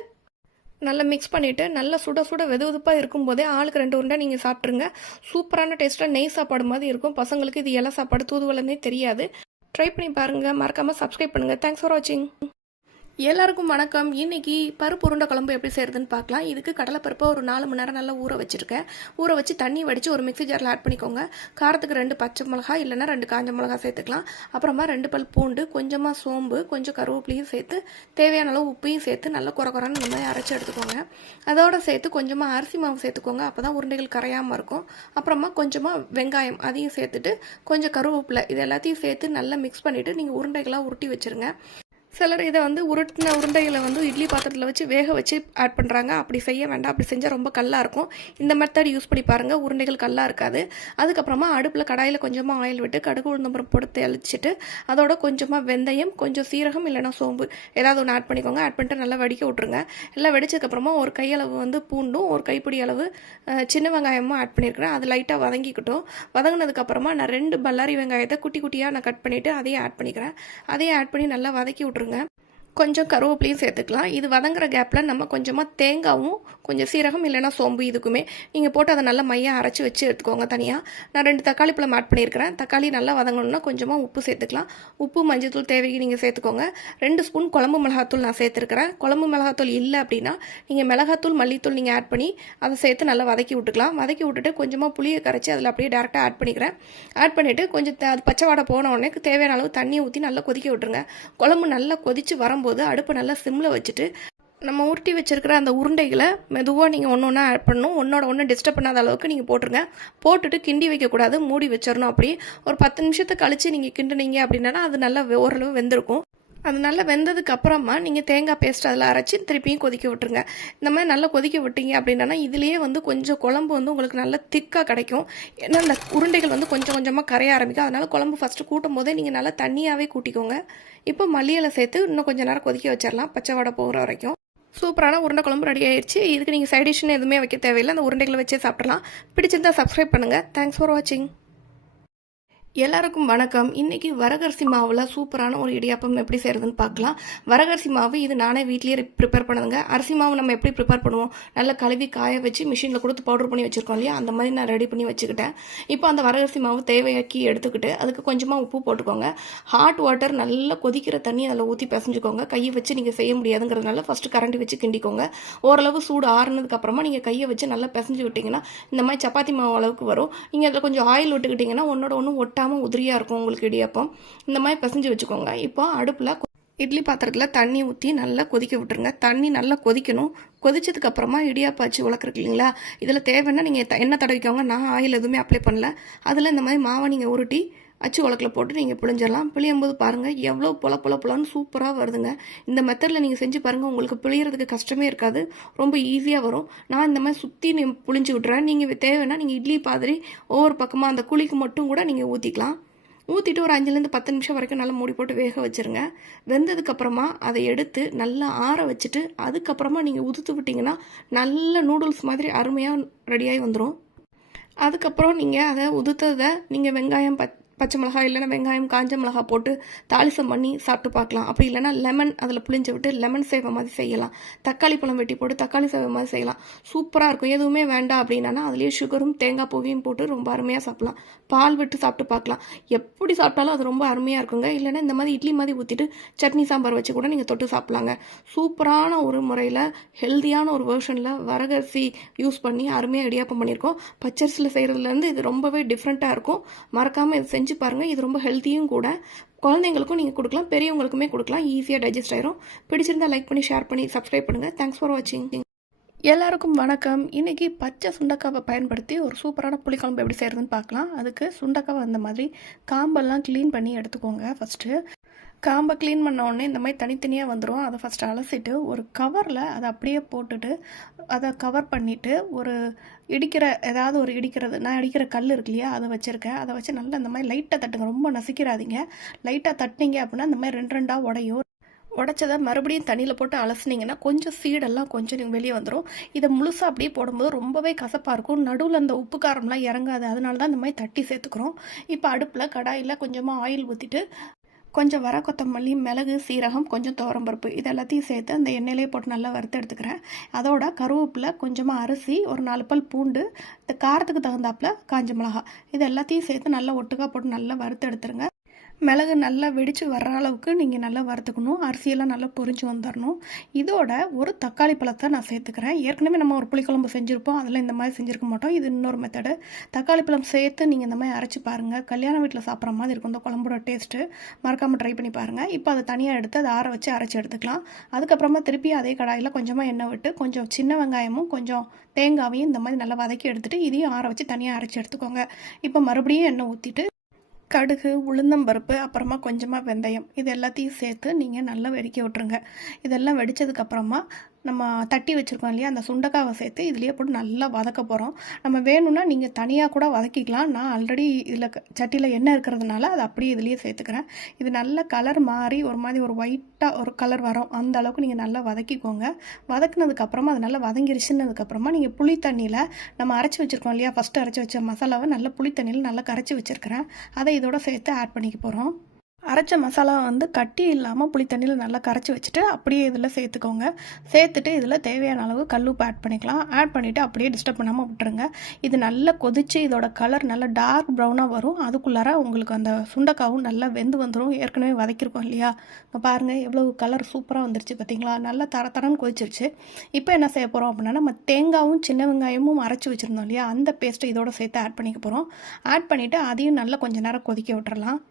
நல்லா மிக்ஸ் பண்ணிவிட்டு நல்லா சுட சுட வெதுவெதுப்பாக இருக்கும்போதே ஆளுக்கு 2 உருண்டை நீங்கள் சாப்பிட்ருங்க. சூப்பரான டேஸ்ட்டாக நெய் சாப்பாடு மாதிரி இருக்கும். பசங்களுக்கு இது இலை சாப்பாடு தூதுவளைனே தெரியாது. ட்ரை பண்ணி பாருங்கள். மறக்காமல் சப்ஸ்கிரைப் பண்ணுங்கள். தேங்க்ஸ் ஃபார் வாட்சிங். எல்லாருக்கும் வணக்கம். இன்றைக்கி பருப்பு உருண்டை குழம்பு எப்படி செய்கிறதுன்னு பார்க்கலாம். இதுக்கு கடலைப்பருப்பை ஒரு 4 மணி நேரம் நல்லா ஊற வச்சுருக்கேன். ஊற வச்சு தண்ணி வடித்து ஒரு மிக்ஸி ஜாரில் ஆட் பண்ணிக்கோங்க. காரத்துக்கு 2 பச்சை மிளகா இல்லைன்னா 2 காஞ்ச மிளகா சேர்த்துக்கலாம். அப்புறமா 2 பல் பூண்டு, கொஞ்சமாக சோம்பு, கொஞ்சம் கருவேப்பிலையும் சேர்த்து தேவையான அளவு உப்பையும் சேர்த்து நல்லா குறன்னு இந்த மாதிரி அரைச்சி எடுத்துக்கோங்க. அதோடு சேர்த்து கொஞ்சமாக அரிசி மாவு சேர்த்துக்கோங்க. அப்போ தான் உருண்டைகள் கரையாமல் இருக்கும். அப்புறமா கொஞ்சமாக வெங்காயம் அதையும் சேர்த்துட்டு கொஞ்சம் கருவேப்பிலை இது எல்லாத்தையும் சேர்த்து நல்லா மிக்ஸ் பண்ணிவிட்டு நீங்கள் உருண்டைகளாக உருட்டி வச்சுருங்க. சிலர் இதை உருட்டின உருண்டைகளை இட்லி பாத்திரத்தில் வச்சு வேக வச்சு ஆட் பண்ணுறாங்க. அப்படி செய்ய வேண்டாம். அப்படி செஞ்சால் ரொம்ப கல்லாக இருக்கும். இந்த மெத்தட் யூஸ் பண்ணி பாருங்கள். உருண்டைகள் கல்லாக இருக்காது. அதுக்கப்புறமா அடுப்பில் கடாயில் கொஞ்சமாக ஆயில் விட்டு கடுகு உளுந்தம்பருப்பு போட்டு தெளிச்சிட்டு அதோட கொஞ்சமாக வெந்தயம், கொஞ்சம் சீரகம் இல்லைனா சோம்பு ஏதாவது ஒன்று ஆட் பண்ணிக்கோங்க. ஆட் பண்ணிட்டு நல்லா வடிக்க விட்ருங்க. எல்லாம் வெடிச்சதுக்கப்புறமா ஒரு கையளவு பூண்டும் ஒரு கைப்பிடி அளவு சின்ன வெங்காயமும் ஆட் பண்ணியிருக்கிறேன். அது லைட்டாக வதங்கிக்கிட்டோம். வதங்கினதுக்கப்புறமா நான் 2 பல்லாரி வெங்காயத்தை குட்டி குட்டியாக நான் கட் பண்ணிவிட்டு அதையும் ஆட் பண்ணிக்கிறேன். அதையும் ஆட் பண்ணி நல்லா வதக்கி விட்ருங்க. கொஞ்சம் கருவேப்பிலையும் சேர்த்துக்கலாம். இது வதங்குற கேப்பில் நம்ம கொஞ்சமாக தேங்காவும் கொஞ்சம் சீரகம் இல்லைனா சோம்பு இதுக்குமே நீங்கள் போட்டு அதை நல்லா மையாக அரைச்சி வச்சு எடுத்துக்கோங்க தனியாக. நான் 2 தக்காளி பழம் ஆட் பண்ணியிருக்கிறேன். தக்காளி நல்லா வதங்கணுன்னா கொஞ்சமாக உப்பு சேர்த்துக்கலாம். உப்பு மஞ்சள்தூள் தேவைக்கு நீங்கள் சேர்த்துக்கோங்க. 2 ஸ்பூன் குழம்பு மிளகாத்தூள் நான் சேர்த்துருக்கிறேன். குழம்பு மிளகாத்தூள் இல்லை அப்படின்னா நீங்கள் மிளகாத்தூள் மல்லித்தூள் நீங்கள் ஆட் பண்ணி அதை சேர்த்து நல்லா வதக்கி விட்டுக்கலாம். வதக்கி விட்டுட்டு கொஞ்சமாக புளியை கரைச்சி அதில் அப்படியே டேரெக்டாக ஆட் பண்ணிக்கிறேன். ஆட் பண்ணிவிட்டு கொஞ்சம் அது பச்சை வாடை போன உடனே தேவையான அளவு தண்ணியை ஊற்றி நல்லா கொதிக்க விட்டுருங்க. குழம்பு நல்லா கொதித்து வரும்போது அடுப்பை நல்லா சிம்மில் வச்சுட்டு நம்ம உருட்டி வச்சிருக்கிற அந்த உருண்டைகளை மெதுவாக நீங்கள் ஒன்று ஆட் பண்ணணும். ஒன்றோட ஒன்று டிஸ்டர்ப் பண்ணாத அளவுக்கு நீங்கள் போட்டுருங்க. போட்டுட்டு கிண்டி வைக்கக்கூடாது, மூடி வச்சிடணும். அப்படி ஒரு 10 நிமிஷத்தை கழித்து நீங்கள் கிண்டுனீங்க அப்படின்னா அது நல்லா ஓரளவு வெந்திருக்கும். அது நல்லா வெந்ததுக்கு அப்புறமா நீங்கள் தேங்காய் பேஸ்ட் அதில் அரைச்சி திருப்பியும் கொதிக்க விட்டுருங்க. இந்த மாதிரி நல்லா கொதிக்க விட்டீங்க அப்படின்னா இதுலேயே கொஞ்சம் குழம்பு உங்களுக்கு நல்லா திக்காக கிடைக்கும். ஏன்னா அந்த உருண்டைகள் கொஞ்சம் கொஞ்சமாக கரைய ஆரம்பிக்கும். அதனால் குழம்பு ஃபஸ்ட்டு கூட்டும் போதே நீங்கள் நல்லா தண்ணியாகவே கூட்டிக்கோங்க. இப்போ மல்லியலை சேர்த்து இன்னும் கொஞ்சம் நேரம் கொதிக்க வச்சிடலாம், பச்சை வடை போகிற வரைக்கும். சூப்பரான உருண்டை குழம்பு ரெடி ஆயிடுச்சு. இதுக்கு நீங்கள் சைட் டிஷ்னு எதுவுமே வைக்க தேவையில்லை. அந்த உருண்டைகளை வச்சே சாப்பிடலாம். பிடிச்சிருந்தா சப்ஸ்கிரைப் பண்ணுங்கள். தேங்க்ஸ் ஃபார் வாட்சிங். எல்லாருக்கும் வணக்கம். இன்றைக்கி வரகரிசி மாவில் சூப்பரான ஒரு இடியாப்பம் எப்படி செய்கிறதுன்னு பார்க்கலாம். வரகரிசி மாவு இது நானே வீட்லேயே ப்ரிப்பேர் பண்ணுதுங்க. அரிசி மாவு நம்ம எப்படி ப்ரிப்பேர் பண்ணுவோம், நல்லா கழுவி காய வச்சு மிஷினில் கொடுத்து பவுடர் பண்ணி வச்சுருக்கோம் இல்லையா, அந்த மாதிரி நான் ரெடி பண்ணி வச்சுக்கிட்டேன். இப்போ அந்த வரகரிசி மாவு தேவையாக்கி எடுத்துக்கிட்டு அதுக்கு கொஞ்சமாக உப்பு போட்டுக்கோங்க. ஹாட் வாட்டர் நல்லா கொதிக்கிற தண்ணி அதில் ஊற்றி பிசைஞ்சுக்கோங்க. கையை வச்சு நீங்கள் செய்ய முடியாதுங்கிறதுனால ஃபஸ்ட்டு கரண்டி வச்சு கிண்டிக்கோங்க. ஓரளவு சூடு ஆறுனதுக்கப்புறமா நீங்கள் கையை வச்சு நல்லா பிசைஞ்சு விட்டிங்கன்னா இந்த மாதிரி சப்பாத்தி மாவு அளவுக்கு வரும். நீங்கள் அதில் கொஞ்சம் ஆயில் விட்டுக்கிட்டிங்கன்னா ஒன்றோட ஒன்று ஒட்டாமல் உதிரியாக இருக்கும் உங்களுக்கு இடியாப்பம். இந்த மாதிரி பிசைஞ்சு வச்சுக்கோங்க. இப்போ அடுப்பில் இட்லி பாத்திரத்தில் தண்ணி ஊற்றி நல்லா கொதிக்க விட்டுருங்க. தண்ணி நல்லா கொதிக்கணும். கொதிச்சதுக்கு அப்புறமா இடியாப்பாச்சு உலக்கிறக்கு இல்லைங்களா, இதில் தேவைன்னா நீங்கள் எண்ணெய் தடவிக்கோங்க. நான் ஆயில் எதுவுமே அப்ளை பண்ணல. அதில் இந்த மாதிரி மாவை நீங்கள் உருட்டி அச்சு உலக்கில் போட்டு நீங்கள் பிழிஞ்சிடலாம். பிழியும் போது பாருங்கள் எவ்வளோ புலன்னு சூப்பராக வருதுங்க. இந்த மெத்தடில் நீங்கள் செஞ்சு பாருங்கள். உங்களுக்கு பிழியறதுக்கு கஷ்டமே இருக்காது, ரொம்ப ஈஸியாக வரும். நான் இந்த மாதிரி சுற்றி புழிஞ்சு விட்றேன். நீங்கள் தேவைன்னா நீங்கள் இட்லி பாதிரி ஒவ்வொரு பக்கமாக அந்த குழிக்கு மட்டும் கூட நீங்கள் ஊற்றிக்கலாம். ஊற்றிட்டு ஒரு 5லேருந்து 10 நிமிஷம் வரைக்கும் நல்லா மூடி போட்டு வேக வச்சுருங்க. வெந்ததுக்கப்புறமா அதை எடுத்து நல்லா ஆற வச்சுட்டு அதுக்கப்புறமா நீங்கள் உதுத்து விட்டிங்கன்னா நல்ல நூடுல்ஸ் மாதிரி அருமையாக ரெடியாகி வந்துடும். அதுக்கப்புறம் நீங்கள் அதை உதுத்ததை நீங்கள் வெங்காயம் பச்சை மிளகாய் இல்லைன்னா வெங்காயம் காஞ்ச மிளகா போட்டு தாளிசம் பண்ணி சாப்பிட்டு பார்க்கலாம். அப்படி இல்லைனா லெமன் அதில் புளிஞ்சு விட்டு லெமன் சேவை மாதிரி செய்யலாம். தக்காளி பழம் வெட்டி போட்டு தக்காளி சேவை மாதிரி செய்யலாம். சூப்பராக இருக்கும். எதுவுமே வேண்டாம் அப்படின்னா அதுலேயே சுகரும் தேங்காய் பூவையும் போட்டு ரொம்ப அருமையாக சாப்பிட்லாம். பால் விட்டு சாப்பிட்டு பார்க்கலாம். எப்படி சாப்பிட்டாலும் அது ரொம்ப அருமையாக இருக்குங்க. இல்லைன்னா இந்த மாதிரி இட்லி மாதிரி ஊற்றிட்டு சட்னி சாம்பார் வச்சு கூட நீங்கள் தொட்டு சாப்பிட்லாங்க. சூப்பரான ஒரு முறையில் ஹெல்த்தியான ஒரு வெர்ஷனில் வரகரிசி யூஸ் பண்ணி அருமையாக இடியாப்பம் பண்ணியிருக்கோம். பச்சரிசியில் செய்கிறதுலேருந்து இது ரொம்பவே டிஃப்ரெண்ட்டாக இருக்கும். மறக்காமல் இது செஞ்சு பாருங்கள். இது ரொம்ப ஹெல்த்தியும் கூட. குழந்தைங்களுக்கும் நீங்கள் கொடுக்கலாம், பெரியவங்களுக்குமே கொடுக்கலாம். ஈஸியாக டைஜஸ்ட் ஆயிரும். பிடிச்சிருந்தா லைக் பண்ணி ஷேர் பண்ணி சப்ஸ்கிரைப் பண்ணுங்கள். தேங்க்ஸ் ஃபார் வாட்சிங். எல்லாருக்கும் வணக்கம். இன்றைக்கி பச்சை சுண்டக்காவை பயன்படுத்தி ஒரு சூப்பரான புளிக்குழம்பு எப்படி செய்கிறதுன்னு பார்க்கலாம். அதுக்கு சுண்டக்காவை அந்த மாதிரி காம்பெல்லாம் க்ளீன் பண்ணி எடுத்துக்கோங்க. ஃபஸ்ட்டு காம்பை க்ளீன் பண்ண உடனே இந்த மாதிரி தனித்தனியாக வந்துடும். அதை ஃபஸ்ட்டு அலசிட்டு ஒரு கவரில் அதை அப்படியே போட்டுட்டு அதை கவர் பண்ணிவிட்டு ஒரு ஏதாவது ஒரு இடிக்கிறது, நான் இடிக்கிற கல் இருக்கு இல்லையா, அதை வச்சுருக்கேன். அதை வச்சு நல்லா இந்த மாதிரி லைட்டாக தட்டுங்க, ரொம்ப நசிக்கிறாதீங்க. லைட்டாக தட்டினீங்க அப்படின்னா இந்த மாதிரி 2 உடையும். உடச்சதை மறுபடியும் தண்ணியில் போட்டு அலசினீங்கன்னா கொஞ்சம் சீடெல்லாம் கொஞ்சம் வெளியே வந்துடும். இதை முழுசாக அப்படியே போடும்போது ரொம்பவே கசப்பாக இருக்கும். நடுவில் அந்த உப்பு காரம்லாம் இறங்காது. அதனால தான் இந்த மாதிரி தட்டி சேர்த்துக்கிறோம். இப்போ அடுப்பில் கடாயில் கொஞ்சமாக ஆயில் ஊற்றிட்டு கொஞ்சம் வர கொத்தமல்லி, மிளகு, சீரகம், கொஞ்சம் துவரம்பருப்பு இது எல்லாத்தையும் சேர்த்து அந்த எண்ணெயிலே போட்டு நல்லா வறுத்து எடுத்துக்கிறேன். அதோட கருவேப்பிலை, கொஞ்சமாக அரிசி, ஒரு 4 பல் பூண்டு, இந்த காரத்துக்கு தகுந்தாப்புல காஞ்ச மிளகா இது எல்லாத்தையும் சேர்த்து நல்லா ஒட்டுக்காக போட்டு நல்லா வறுத்து எடுத்துருங்க. மிளகு நல்லா வெடித்து வர்ற அளவுக்கு நீங்கள் நல்லா வறுத்துக்கணும். அரிசியெல்லாம் நல்லா பொரிஞ்சு வந்துடணும். இதோட ஒரு தக்காளி பழத்தை நான் சேர்த்துக்கிறேன். ஏற்கனவே நம்ம ஒரு புளிக்குழம்பு செஞ்சுருப்போம், அதில் இந்த மாதிரி செஞ்சுருக்க மாட்டோம். இது இன்னொரு மெத்தடு. தக்காளி பழம் சேர்த்து நீங்கள் இந்த மாதிரி அரைச்சி பாருங்கள். கல்யாண வீட்டில் சாப்பிட்ற மாதிரி இருக்கும் இந்த குழம்போட டேஸ்ட்டு. மறக்காமல் ட்ரை பண்ணி பாருங்கள். இப்போ அதை தனியாக எடுத்து அதை ஆற வச்சு அரைச்சி எடுத்துக்கலாம். அதுக்கப்புறமா திருப்பி அதே கடாயில் கொஞ்சமாக எண்ணெய் விட்டு கொஞ்சம் சின்ன வெங்காயமும் கொஞ்சம் தேங்காவையும் இந்த மாதிரி நல்லா வதக்கி எடுத்துகிட்டு இதையும் ஆற வச்சு தனியாக அரைச்சி எடுத்துக்கோங்க. இப்போ மறுபடியும் எண்ணெய் ஊற்றிட்டு கடுகு, உளுந்தம்பருப்பு, அப்புறமா கொஞ்சமாக வெந்தயம் இது எல்லாத்தையும் சேர்த்து நீங்கள் நல்லா வெடிக்க விட்டுருங்க. இதெல்லாம் வெடித்ததுக்கப்புறமா நம்ம தட்டி வச்சுருக்கோம் இல்லையா, அந்த சுண்டக்காவை சேர்த்து இதுலேயே போட்டு நல்லா வதக்க போகிறோம். நம்ம வேணும்னா நீங்கள் தனியாக கூட வதக்கிக்கலாம். நான் ஆல்ரெடி இதில் சட்டியில் எண்ணெய் இருக்கிறதுனால அதை அப்படியே இதுலேயே சேர்த்துக்கிறேன். இது நல்ல கலர் மாறி ஒரு மாதிரி ஒரு ஒயிட்டாக ஒரு கலர் வரும். அந்த அளவுக்கு நீங்கள் நல்லா வதக்கிக்கோங்க. வதக்குனதுக்கப்புறமா அது நல்லா வதங்கிருச்சுன்னதுக்கப்புறமா நீங்கள் புளி தண்ணியில் நம்ம அரைச்சி வச்சுருக்கோம் இல்லையா, ஃபஸ்ட்டு அரைச்சி வச்ச மசாலாவை நல்லா புளி தண்ணியில் நல்லா கரைச்சி வச்சுருக்கிறேன். அதை இதோட சேர்த்து ஆட் பண்ணிக்க போகிறோம். அரைச்ச மசாலா கட்டி இல்லாமல் புளி தண்ணியில் நல்லா கரைச்சி வச்சுட்டு அப்படியே இதில் சேர்த்துக்கோங்க. சேர்த்துட்டு இதில் தேவையான அளவு கல்லுப்பு ஆட் பண்ணிக்கலாம். ஆட் பண்ணிவிட்டு அப்படியே டிஸ்டர்ப் பண்ணாமல் விட்டுருங்க. இது நல்லா கொதித்து இதோட கலர் நல்லா டார்க் ப்ரௌனாக வரும். அதுக்குள்ளார உங்களுக்கு அந்த சுண்டக்காவும் நல்லா வெந்து வந்துடும். ஏற்கனவே வதக்கியிருக்கோம் இல்லையா, இப்போ பாருங்கள் எவ்வளோ கலர் சூப்பராக வந்துருச்சு பார்த்தீங்களா, நல்லா தரன்னு கொதிச்சிருச்சு. இப்போ என்ன செய்ய போகிறோம் அப்படின்னா, நம்ம தேங்காயும் சின்ன வெங்காயமும் அரைச்சி வச்சுருந்தோம் இல்லையா, அந்த பேஸ்ட்டை இதோட சேர்த்து ஆட் பண்ணிக்க போகிறோம். ஆட் பண்ணிவிட்டு அதையும் நல்லா கொஞ்சம் நேரம் கொதிக்க விட்டுறலாம்.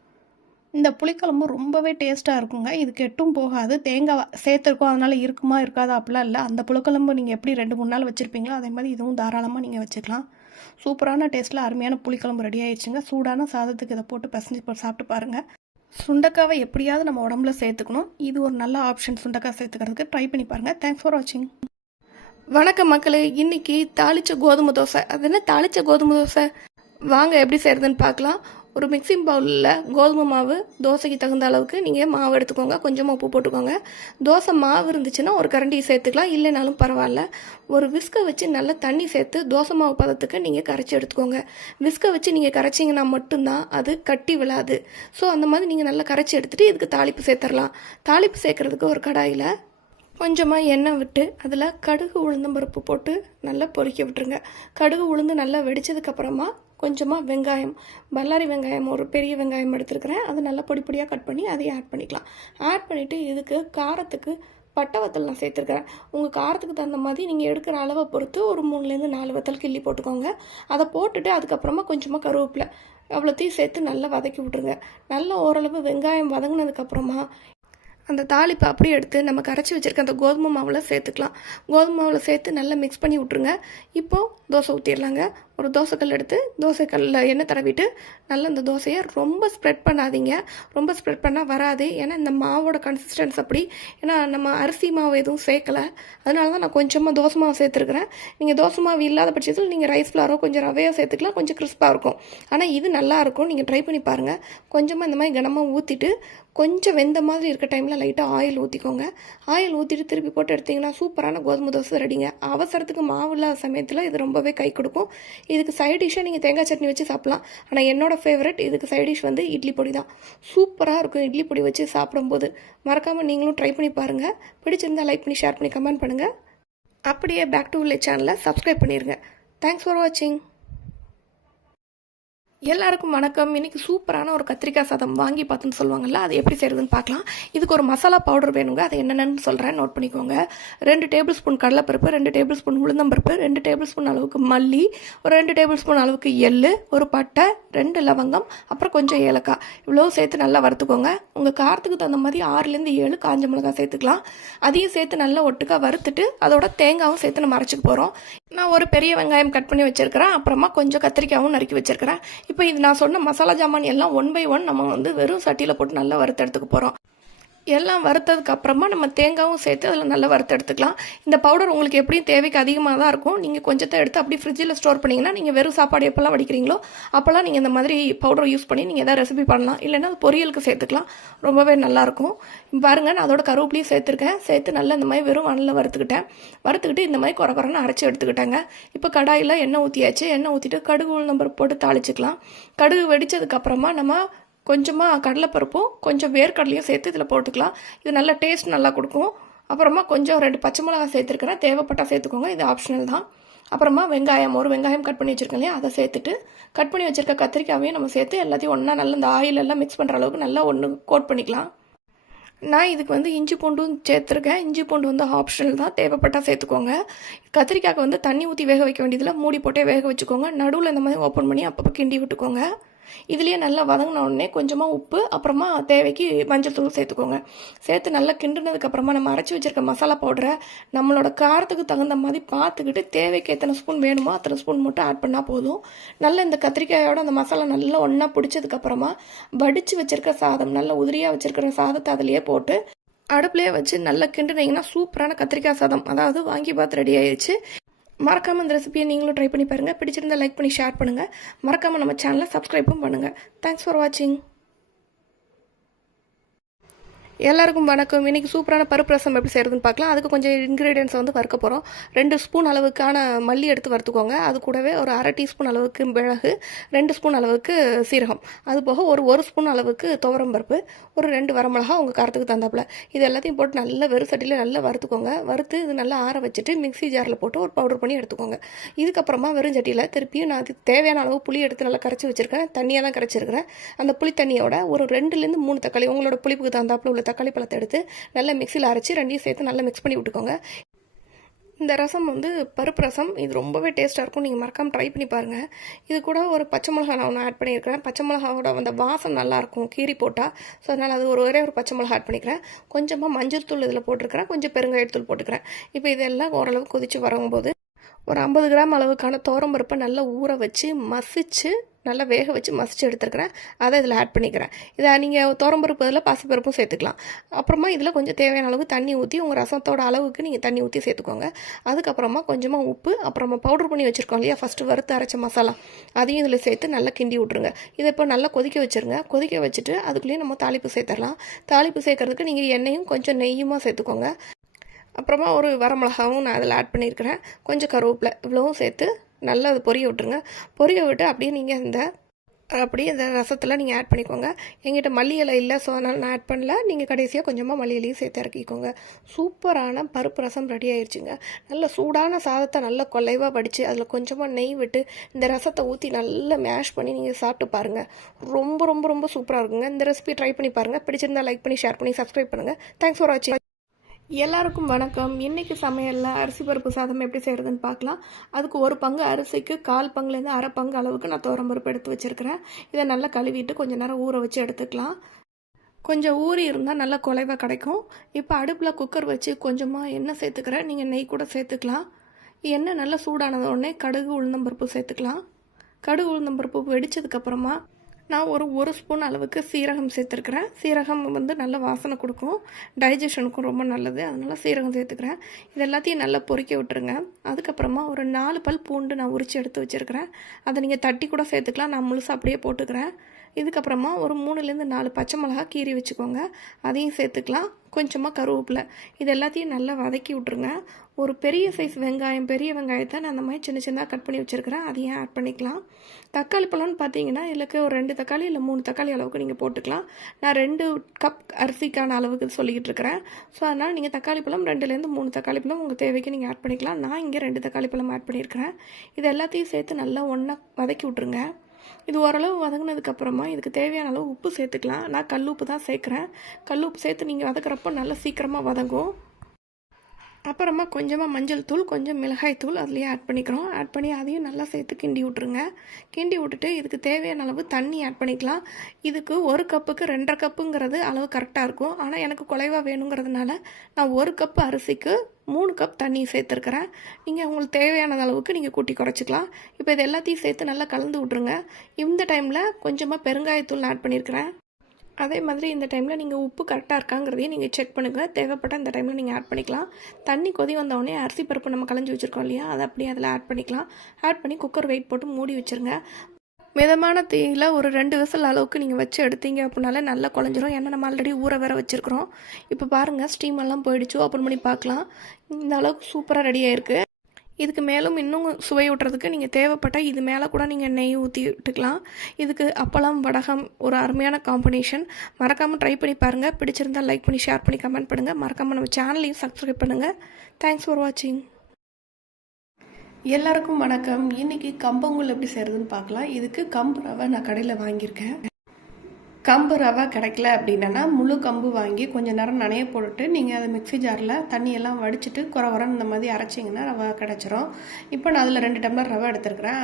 இந்த புளிக்குழம்பு ரொம்பவே டேஸ்ட்டாக இருக்குங்க. இது கெட்டும் போகாது. தேங்காய் சேர்த்துருக்கோம் அதனால் இருக்குமா இருக்காதா அப்படிலாம் இல்லை. அந்த புளிக்குழம்பு நீங்கள் எப்படி 2-3 நாள் வச்சுருப்பீங்களோ அதே மாதிரி இதுவும் தாராளமாக நீங்கள் வச்சுக்கலாம். சூப்பரான டேஸ்ட்டில் அருமையான புளிக்குழம்பு ரெடி ஆயிடுச்சுங்க. சூடான சாதத்துக்கு இதை போட்டு பிசைஞ்சு சாப்பிட்டு பாருங்கள். சுண்டக்காவை எப்படியாவது நம்ம உடம்புல சேர்த்துக்கணும். இது ஒரு நல்ல ஆப்ஷன். சுண்டக்காய் சேர்த்துக்கிறதுக்கு ட்ரை பண்ணி பாருங்கள். தேங்க்ஸ் ஃபார் வாட்சிங். வணக்கம் மக்களே. இன்றைக்கி தாளித்த கோதுமை தோசை. அது என்ன தாளித்த கோதுமை தோசை, வாங்க எப்படி செய்கிறதுன்னு பார்க்கலாம். ஒரு மிக்சிங் பவுலில் கோதுமை மாவு தோசைக்கு தகுந்த அளவுக்கு நீங்கள் மாவு எடுத்துக்கோங்க, கொஞ்சமாக உப்பு போட்டுக்கோங்க. தோசை மாவு இருந்துச்சுன்னா ஒரு கரண்டி சேர்த்துக்கலாம், இல்லைனாலும் பரவாயில்ல. ஒரு விஸ்கை வச்சு நல்லா தண்ணி சேர்த்து தோசை மாவு பதத்துக்கு நீங்கள் கரைச்சி எடுத்துக்கோங்க. விஸ்கை வச்சு நீங்கள் கரைச்சிங்கன்னா மட்டும்தான் அது கட்டி விழாது. ஸோ அந்த மாதிரி நீங்கள் நல்லா கரைச்சி எடுத்துகிட்டு இதுக்கு தாளிப்பு சேர்த்துடலாம். தாளிப்பு சேர்க்குறதுக்கு ஒரு கடாயில் கொஞ்சமாக எண்ணெய் விட்டு அதில் கடுகு உளுந்தம்பருப்பு போட்டு நல்லா பொரிக்க விட்டுருங்க. கடுகு உளுந்து நல்லா வெடித்ததுக்கப்புறமா கொஞ்சமாக வெங்காயம், பல்லாரி வெங்காயம் ஒரு பெரிய வெங்காயம் எடுத்துருக்கிறேன், அது நல்லா பொடி பொடியாக கட் பண்ணி அதையும் ஆட் பண்ணிக்கலாம். ஆட் பண்ணிவிட்டு இதுக்கு காரத்துக்கு பட்டை வத்தல் நான் சேர்த்துருக்கிறேன். உங்கள் காரத்துக்கு தகுந்த மாதிரி நீங்கள் எடுக்கிற அளவை பொறுத்து ஒரு 3லேருந்து 4 வத்தல் கிள்ளி போட்டுக்கோங்க. அதை போட்டுட்டு அதுக்கப்புறமா கொஞ்சமாக கருவேப்பிலை அவ்வளோத்தையும் சேர்த்து நல்லா வதக்கி விட்ருங்க. நல்லா ஓரளவு வெங்காயம் வதங்கினதுக்கப்புறமா அந்த தாளிப்பை அப்படியே எடுத்து நம்ம கரைச்சி வச்சுருக்க அந்த கோதுமை மாவில் சேர்த்துக்கலாம். கோதுமை மாவில் சேர்த்து நல்லா மிக்ஸ் பண்ணி விட்ருங்க. இப்போது தோசை ஊற்றிடலாங்க. ஒரு தோசைக்கல் எடுத்து தோசைக்கல்லில் எண்ணெய் தடவிட்டு நல்லா இந்த தோசையை ரொம்ப ஸ்ப்ரெட் பண்ணாதீங்க. ரொம்ப ஸ்ப்ரெட் பண்ணால் வராது. ஏன்னா இந்த மாவோட கன்சிஸ்டன்ஸ் அப்படி. ஏன்னா நம்ம அரிசி மாவு எதுவும் சேர்க்கலை, அதனால தான் நான் கொஞ்சமாக தோசை மாவு சேர்த்துருக்குறேன். நீங்கள் தோசை மாவு இல்லாத பட்சத்தில் நீங்கள் ரைஸ் ஃப்ளாரோ கொஞ்சம் ரவையோ சேர்த்துக்கலாம், கொஞ்சம் கிறிஸ்பாக இருக்கும். ஆனால் இது நல்லாயிருக்கும், நீங்கள் ட்ரை பண்ணி பாருங்கள். கொஞ்சமாக இந்த மாதிரி கனமாக ஊற்றிட்டு கொஞ்சம் வெந்த மாதிரி இருக்க டைமில் லைட்டாக ஆயில் ஊற்றிக்கோங்க. ஆயில் ஊற்றிட்டு திருப்பி போட்டு எடுத்திங்கன்னா சூப்பரான கோதுமை தோசை ரெடிங்க. அவசரத்துக்கு மாவு இல்லாத சமயத்தில் இது ரொம்பவே கை கொடுக்கும். இதுக்கு சைட் டிஷ்ஷாக நீங்கள் தேங்காய் சட்னி வச்சு சாப்பிட்லாம். ஆனால் என்னோடய ஃபேவரட் இதுக்கு சைட் டிஷ் வந்து இட்லி பொடி தான். சூப்பராக இருக்கும் இட்லி பொடி வச்சு சாப்பிடும்போது. மறக்காமல் நீங்களும் ட்ரை பண்ணி பாருங்கள். பிடிச்சிருந்தால் லைக் பண்ணி ஷேர் பண்ணி கமெண்ட் பண்ணுங்கள். அப்படியே பேக் டு வில்லேஜ் சேனலை சப்ஸ்கிரைப் பண்ணிடுங்க. தேங்க்ஸ் ஃபார் வாட்சிங். எல்லாருக்கும் வணக்கம். இன்றைக்கி சூப்பரான ஒரு கத்திரிக்காய் சாதம் வாங்கி பார்த்துன்னு சொல்லுவாங்கள்ல, அது எப்படி செய்கிறதுன்னு பார்க்கலாம். இதுக்கு ஒரு மசாலா பவுடர் வேணுங்க, அது என்னென்னு சொல்கிறேன், நோட் பண்ணிக்கோங்க. 2 டேபிள் ஸ்பூன் கடலைப்பருப்பு, 2 டேபிள் ஸ்பூன் உளுந்தம்பருப்பு, 2 டேபிள் ஸ்பூன் அளவுக்கு மல்லி, ஒரு 2 டேபிள் ஸ்பூன் அளவுக்கு எள்ளு, ஒரு பட்டை, 2 லவங்கம், அப்புறம் கொஞ்சம் ஏலக்காய், இவ்வளோ சேர்த்து நல்லா வறுத்துக்கோங்க. உங்கள் காரத்துக்கு தகுந்த மாதிரி 6லேருந்து 7 காஞ்ச மிளகாய் சேர்த்துக்கலாம். அதையும் சேர்த்து நல்லா ஒட்டுக்காக வறுத்துட்டு அதோட தேங்காயும் சேர்த்து நம்ம அரைச்சிக்க போகிறோம். நான் ஒரு பெரிய வெங்காயம் கட் பண்ணி வச்சுருக்கிறேன், அப்புறமா கொஞ்சம் கத்திரிக்காயும் நறுக்கி வச்சுருக்கிறேன். இப்போ இது நான் சொன்ன மசாலா ஜாமான் எல்லாம் 1 by 1 நம்ம வந்து வெறும் சட்டியில் போட்டு நல்லா வறுத்து எடுத்துக்க போகிறோம். எல்லாம் வறுத்ததுக்கு அப்புறமா நம்ம தேங்காயும் சேர்த்து அதில் நல்லா வறுத்து எடுத்துக்கலாம். இந்த பவுடர் உங்களுக்கு எப்படியும் தேவைக்கு அதிகமாக தான் இருக்கும். நீங்கள் கொஞ்சத்தை எடுத்து அப்படி ஃப்ரிட்ஜில் ஸ்டோர் பண்ணிங்கன்னா நீங்கள் வெறும் சாப்பாடு எப்போல்லாம் வடிக்கிறீங்களோ அப்போல்லாம் நீங்கள் இந்த மாதிரி பவுடர் யூஸ் பண்ணி நீங்கள் எதாவது ரெசிபி பண்ணலாம். இல்லைன்னா அது பொரியலுக்கு சேர்த்துக்கலாம், ரொம்பவே நல்லாயிருக்கும். பாருங்கள், நான் அதோட கருவேப்பிலையும் சேர்த்துருக்கேன். சேர்த்து நல்லா இந்த மாதிரி வெறும் வானலில் வறுத்துக்கிட்டு இந்த மாதிரி குறைன்னு அரைச்சி எடுத்துக்கிட்டேங்க. இப்போ கடாயில் எண்ணெய் ஊற்றியாச்சு. எண்ணெய் ஊற்றிட்டு கடுகு உளுந்தம்பருப்பு போட்டு தாளிச்சிக்கலாம். கடுகு வெடித்ததுக்கப்புறமா நம்ம கொஞ்சமாக கடலைப்பருப்பும் கொஞ்சம் வேர்க்கடலையும் சேர்த்து இதில் போட்டுக்கலாம். இது நல்ல டேஸ்ட் நல்லா கொடுக்கும். அப்புறமா கொஞ்சம் 2 பச்சை மிளகாய் சேர்த்துருக்கிறேன், தேவைப்பட்டால் சேர்த்துக்கோங்க, இது ஆப்ஷனல் தான். அப்புறமா ஒரு வெங்காயம் கட் பண்ணி வச்சுருக்கேன் இல்லையா, அதை சேர்த்துட்டு கட் பண்ணி வச்சுருக்க கத்திரிக்காயையும் நம்ம சேர்த்து எல்லாத்தையும் ஒன்றா நல்லா இந்த ஆயில் எல்லாம் மிக்ஸ் பண்ணுற அளவுக்கு நல்லா ஒன்று கோட் பண்ணிக்கலாம். நான் இதுக்கு வந்து இஞ்சி பூண்டும் சேர்த்துருக்கேன். இஞ்சி பூண்டு வந்து ஆப்ஷனல் தான், தேவைப்பட்டால் சேர்த்துக்கோங்க. கத்திரிக்காய்க்கு வந்து தண்ணி ஊற்றி வேக வைக்க வேண்டியதில் மூடி போட்டே வேக வச்சுக்கோங்க. நடுவில் இந்த மாதிரி ஓப்பன் பண்ணி அப்பப்போ கிண்டி விட்டுக்கோங்க. இதுலேயே நல்லா வதங்கின உடனே கொஞ்சமாக உப்பு, அப்புறமா தேவைக்கு மஞ்சள் தூள் சேர்த்துக்கோங்க. சேர்த்து நல்லா கிண்டுனதுக்கப்புறமா நம்ம அரைச்சி வச்சுருக்க மசாலா பவுடரை நம்மளோட காரத்துக்கு தகுந்த மாதிரி பார்த்துக்கிட்டு தேவைக்கு எத்தனை ஸ்பூன் வேணுமோ அத்தனை ஸ்பூன் மட்டும் ஆட் பண்ணால் போதும். நல்லா இந்த கத்திரிக்காயோட அந்த மசாலா நல்லா ஒன்றா பிடிச்சதுக்கப்புறமா வடித்து வச்சுருக்க சாதம், நல்லா உதிரியாக வச்சுருக்கிற சாதத்தை அதிலேயே போட்டு அடுப்புலேயே வச்சு நல்லா கிண்டுனீங்கன்னா சூப்பரான கத்திரிக்காய் சாதம், அதாவது வாங்கி பார்த்து ரெடி ஆயிடுச்சு. மறக்காமல் இந்த ரெசிபியை நீங்களும் ட்ரை பண்ணி பாருங்கள். பிடிச்சிருந்தால் லைக் பண்ணி ஷேர் பண்ணுங்கள். மறக்காமல் நம்ம சேனலை சப்ஸ்கிரைப்பும் பண்ணுங்கள். தேங்க்ஸ் ஃபார் வாட்சிங். எல்லாருக்கும் வணக்கம். இன்றைக்கி சூப்பரான பருப்பு ரசம் எப்படி செய்கிறதுன்னு பார்க்கலாம். அதுக்கு கொஞ்சம் இன்க்ரீடியன்ஸை வந்து வறுக்க போகிறோம். 2 ஸ்பூன் அளவுக்கான மல்லி எடுத்து வறுத்துக்கோங்க. அது கூடவே ஒரு 1/2 டீஸ்பூன் அளவுக்கு மிளகு, 2 ஸ்பூன் அளவுக்கு சீரகம், அது போக ஒரு ஸ்பூன் அளவுக்கு துவரம் பருப்பு, ஒரு 2 வரமிளகா உங்கள் காரத்துக்கு தந்தாப்புல. இது எல்லாத்தையும் போட்டு நல்லா வெறும் சட்டியில் நல்லா வறுத்துக்கோங்க. வறுத்து இது நல்லா ஆற வச்சுட்டு மிக்ஸி ஜாரில் போட்டு ஒரு பவுடர் பண்ணி எடுத்துக்கோங்க. இதுக்கப்புறமா வெறும் சட்டியில் திருப்பியும் நான் அதுக்கு தேவையான அளவு புளி எடுத்து நல்லா கரைச்சி வச்சுருக்கேன். தண்ணியாக தான் கரைச்சிருக்கிறேன். அந்த புளி தண்ணியோட ஒரு 2லேருந்து 3 தக்காளி, உங்களோட புளிப்புக்கு தந்தாப்புல உள்ள தக்காளி பழத்தை எடுத்து நல்லா மிக்சியில் அரைச்சி 2ஐயும் சேர்த்து நல்லா மிக்ஸ் பண்ணி விட்டுக்கோங்க. இந்த ரசம் வந்து பருப்பு ரசம், இது ரொம்பவே டேஸ்ட்டாக இருக்கும். நீங்கள் மறக்காமல் ட்ரை பண்ணி பாருங்கள். இது கூட ஒரு பச்சை மிளகா நான் ஒன்று ஆட் பண்ணியிருக்கிறேன். பச்சை மிளகாவோட அந்த வாசம் நல்லாயிருக்கும் கீரி போட்டால். ஸோ அதனால் அது ஒரே ஒரு பச்சை மிளகா ஆட் பண்ணிக்கிறேன். கொஞ்சமாக மஞ்சள் தூள் இதில் போட்டிருக்கிறேன், கொஞ்சம் பெருங்காயத்தூள் போட்டுக்கிறேன். இப்போ இதெல்லாம் ஓரளவு கொதித்து வரும்போது ஒரு 50 கிராம் அளவுக்கான துவரம் பருப்பை நல்லா ஊற வச்சு மசிச்சு நல்லா வேக வச்சு மசிச்சு எடுத்துருக்கிறேன். அதை இதில் ஆட் பண்ணிக்கிறேன். இதை நீங்கள் துவரம்பருப்பு பதில் பாசிப்பருப்பும் சேர்த்துக்கலாம். அப்புறமா இதில் கொஞ்சம் தேவையான அளவு தண்ணி ஊற்றி உங்கள் ரசத்தோட அளவுக்கு நீங்கள் தண்ணி ஊற்றி சேர்த்துக்கோங்க. அதுக்கப்புறமா கொஞ்சமாக உப்பு, அப்புறமா பவுடர் பண்ணி வச்சுருக்கோம் இல்லையா, ஃபஸ்ட்டு வறுத்து அரைச்ச மசாலா, அதையும் இதில் சேர்த்து நல்லா கிண்டி விட்ருங்க. இதை இப்போ நல்லா கொதிக்க வச்சுருங்க. கொதிக்க வச்சுட்டு அதுக்குள்ளேயே நம்ம தாளிப்பு சேர்த்துடலாம். தாளிப்பு சேர்க்கறதுக்கு நீங்கள் எண்ணெயும் கொஞ்சம் நெய்யுமா சேர்த்துக்கோங்க. அப்புறமா ஒரு வரமிளகாவும் நான் அதில் ஆட் பண்ணியிருக்கிறேன். கொஞ்சம் கருவேப்பிலை, இவ்வளவும் சேர்த்து நல்லா அது பொரிய விட்டுருங்க. பொரிய விட்டு அப்படியே இந்த ரசத்தில் நீங்கள் ஆட் பண்ணிக்கோங்க. எங்கிட்ட மல்லி இலை இல்லை, ஸோ அதனால் நான் ஆட் பண்ணல. நீங்கள் கடைசியாக கொஞ்சமாக மல்லி இலையும் சேர்த்து இறக்கிக்கோங்க. சூப்பரான பருப்பு ரசம் ரெடி ஆயிடுச்சுங்க. நல்ல சூடான சாதத்தை நல்லா கொலைவாக வடித்து அதில் கொஞ்சமாக நெய் விட்டு இந்த ரசத்தை ஊற்றி நல்லா மேஷ் பண்ணி நீங்கள் சாப்பிட்டு பாருங்கள். ரொம்ப ரொம்ப ரொம்ப சூப்பராக இருக்குங்க. இந்த ரெசிபி ட்ரை பண்ணி பாருங்கள். பிடிச்சிருந்தா லைக் பண்ணி, ஷேர் பண்ணி, சப்ஸ்கிரைப் பண்ணுங்கள். தேங்க்ஸ் ஃபார் வாட்சிங். எல்லாருக்கும் வணக்கம். இன்றைக்கி சமையலில் அரிசி பருப்பு சாதம் எப்படி செய்கிறதுன்னு பார்க்கலாம். அதுக்கு ஒரு பங்கு அரிசிக்கு 1/4 பங்குலேருந்து அரை பங்கு அளவுக்கு நான் துவரம்பருப்பு எடுத்து வச்சுருக்கிறேன். இதை நல்லா கழுவிட்டு கொஞ்சம் நேரம் ஊற வச்சு எடுத்துக்கலாம். கொஞ்சம் ஊறி இருந்தால் நல்லா குலைவாக கிடைக்கும். இப்போ அடுப்பில் குக்கர் வச்சு கொஞ்சமாக எண்ணெய் சேர்த்துக்கிறேன். நீங்கள் நெய் கூட சேர்த்துக்கலாம். எண்ணெய் நல்லா சூடானது உடனே கடுகு உளுந்தம்பருப்பு சேர்த்துக்கலாம். கடுகு உளுந்தம்பருப்பு வெடித்ததுக்கப்புறமா நான் ஒரு ஸ்பூன் அளவுக்கு சீரகம் சேர்த்துருக்குறேன். சீரகம் நல்ல வாசனை கொடுக்கும், டைஜஷனுக்கும் ரொம்ப நல்லது, அதனால் சீரகம் சேர்த்துக்கிறேன். இது எல்லாத்தையும் நல்லா பொரிக்க விட்டுருங்க. அதுக்கப்புறமா ஒரு 4 பல் பூண்டு நான் உரித்து எடுத்து வச்சுருக்கிறேன். அதை நீங்கள் தட்டி கூட சேர்த்துக்கலாம். நான் முழுசாக அப்படியே போட்டுக்கிறேன். இதுக்கப்புறமா ஒரு 3லேருந்து 4 பச்சை மிளகா கீறி வச்சுக்கோங்க, அதையும் சேர்த்துக்கலாம். கொஞ்சமாக கருவேப்பிலை, இது எல்லாத்தையும் நல்லா வதக்கி விட்ருங்க. ஒரு பெரிய சைஸ் வெங்காயம், பெரிய வெங்காயத்தை நான் அந்த மாதிரி சின்ன சின்னதாக கட் பண்ணி வச்சுருக்கிறேன், அதையும் ஆட் பண்ணிக்கலாம். தக்காளி பழம்னு பார்த்தீங்கன்னா இதுக்கு ஒரு 2 தக்காளி இல்லை 3 தக்காளி அளவுக்கு நீங்கள் போட்டுக்கலாம். நான் 2 கப் அரிசிக்கான அளவுக்கு சொல்லிக்கிட்டு இருக்கிறேன். ஸோ அதனால் நீங்கள் தக்காளி பழம் 2லேருந்து 3 தக்காளி பழம் உங்கள் தேவைக்கு நீங்கள் ஆட் பண்ணிக்கலாம். நான் இங்கே 2 தக்காளி பழம் ஆட் பண்ணியிருக்கிறேன். இது எல்லாத்தையும் சேர்த்து நல்லா ஒன்றா வதக்கி விட்ருங்க. இது ஓரளவு வதங்கினதுக்கப்புறமா இதுக்கு தேவையான அளவு உப்பு சேர்த்துக்கலாம். நான் கல் உப்பு தான் சேர்க்குறேன். கல் உப்பு சேர்த்து நீங்கள் வதக்குறப்போ நல்லா சீக்கிரமாக வதங்கும். அப்புறமா கொஞ்சமாக மஞ்சள் தூள், கொஞ்சம் மிளகாய் தூள் அதுலேயே ஆட் பண்ணிக்கிறோம். ஆட் பண்ணி அதையும் நல்லா சேர்த்து கிண்டி விட்ருங்க. கிண்டி விட்டுட்டு இதுக்கு தேவையான அளவு தண்ணி ஆட் பண்ணிக்கலாம். இதுக்கு 1 கப்புக்கு 2.5 கப்புங்கிறது அளவு கரெக்டாக இருக்கும். ஆனால் எனக்கு குலைவாக வேணுங்கிறதுனால நான் 1 கப்பு அரிசிக்கு 3 கப் தண்ணி சேர்த்துருக்கிறேன். நீங்கள் உங்களுக்கு தேவையான அளவுக்கு நீங்கள் கூட்டி குறைச்சிக்கலாம். இப்போ இது எல்லாத்தையும் சேர்த்து நல்லா கலந்து விட்ருங்க. இந்த டைமில் கொஞ்சமாக பெருங்காயத்தூள் ஆட் பண்ணியிருக்கிறேன். அதே மாதிரி இந்த டைமில் நீங்கள் உப்பு கரெக்டாக இருக்காங்கிறதையும் நீங்கள் செக் பண்ணுங்கள். தேவைப்பட்ட இந்த டைமில் நீங்கள் ஆட் பண்ணிக்கலாம். தண்ணி கொதி வந்தோடனே அரிசி பருப்பு நம்ம களைஞ்சி வச்சுருக்கோம் இல்லையா, அதை அப்படியே அதில் ஆட் பண்ணிக்கலாம். ஆட் பண்ணி குக்கர் வெயிட் போட்டு மூடி வச்சுருங்க. மிதமான தீயில் ஒரு 2 விசில் அளவுக்கு நீங்கள் வச்சு எடுத்தீங்க அப்படின்னாலே நல்லா குழஞ்சிரும். ஏன்னா நம்ம ஆல்ரெடி ஊற வேற வச்சுருக்கிறோம். இப்போ பாருங்கள், ஸ்டீம் எல்லாம் போயிடுச்சு. ஓப்பன் பண்ணி பார்க்கலாம். இந்த அளவுக்கு சூப்பராக ரெடி ஆகிருக்கு. இதுக்கு மேலும் இன்னும் சுவை ஊட்டுறதுக்கு நீங்கள் தேவைப்பட்ட இது மேலே கூட நீங்கள் நெய் ஊற்றி விட்டுக்கலாம். இதுக்கு அப்பளம், வடகம் ஒரு அருமையான காம்பினேஷன். மறக்காமல் ட்ரை பண்ணி பாருங்கள். பிடிச்சிருந்தால் லைக் பண்ணி, ஷேர் பண்ணி, கமெண்ட் பண்ணுங்கள். மறக்காமல் நம்ம சேனலையும் சப்ஸ்கிரைப் பண்ணுங்கள். தேங்க்ஸ் ஃபார் வாட்சிங். எல்லாருக்கும் வணக்கம். இன்றைக்கி கம்பங்கூழ் எப்படி செய்கிறதுன்னு பார்க்கலாம். இதுக்கு கம்பு ரவை நான் கடையில் வாங்கியிருக்கேன். கம்பு ரவை கிடைக்கல அப்படின்னா முழு கம்பு வாங்கி கொஞ்சம் நேரம் நனைய போட்டுட்டு நீங்கள் அதை மிக்ஸி ஜாரில் தண்ணியெல்லாம் வடிச்சிட்டு குறவரன்னு இந்த மாதிரி அரைச்சிங்கன்னா ரவை கிடச்சிரும். இப்போ நான் அதில் 2 டம்ளர் ரவை எடுத்துருக்கிறேன்.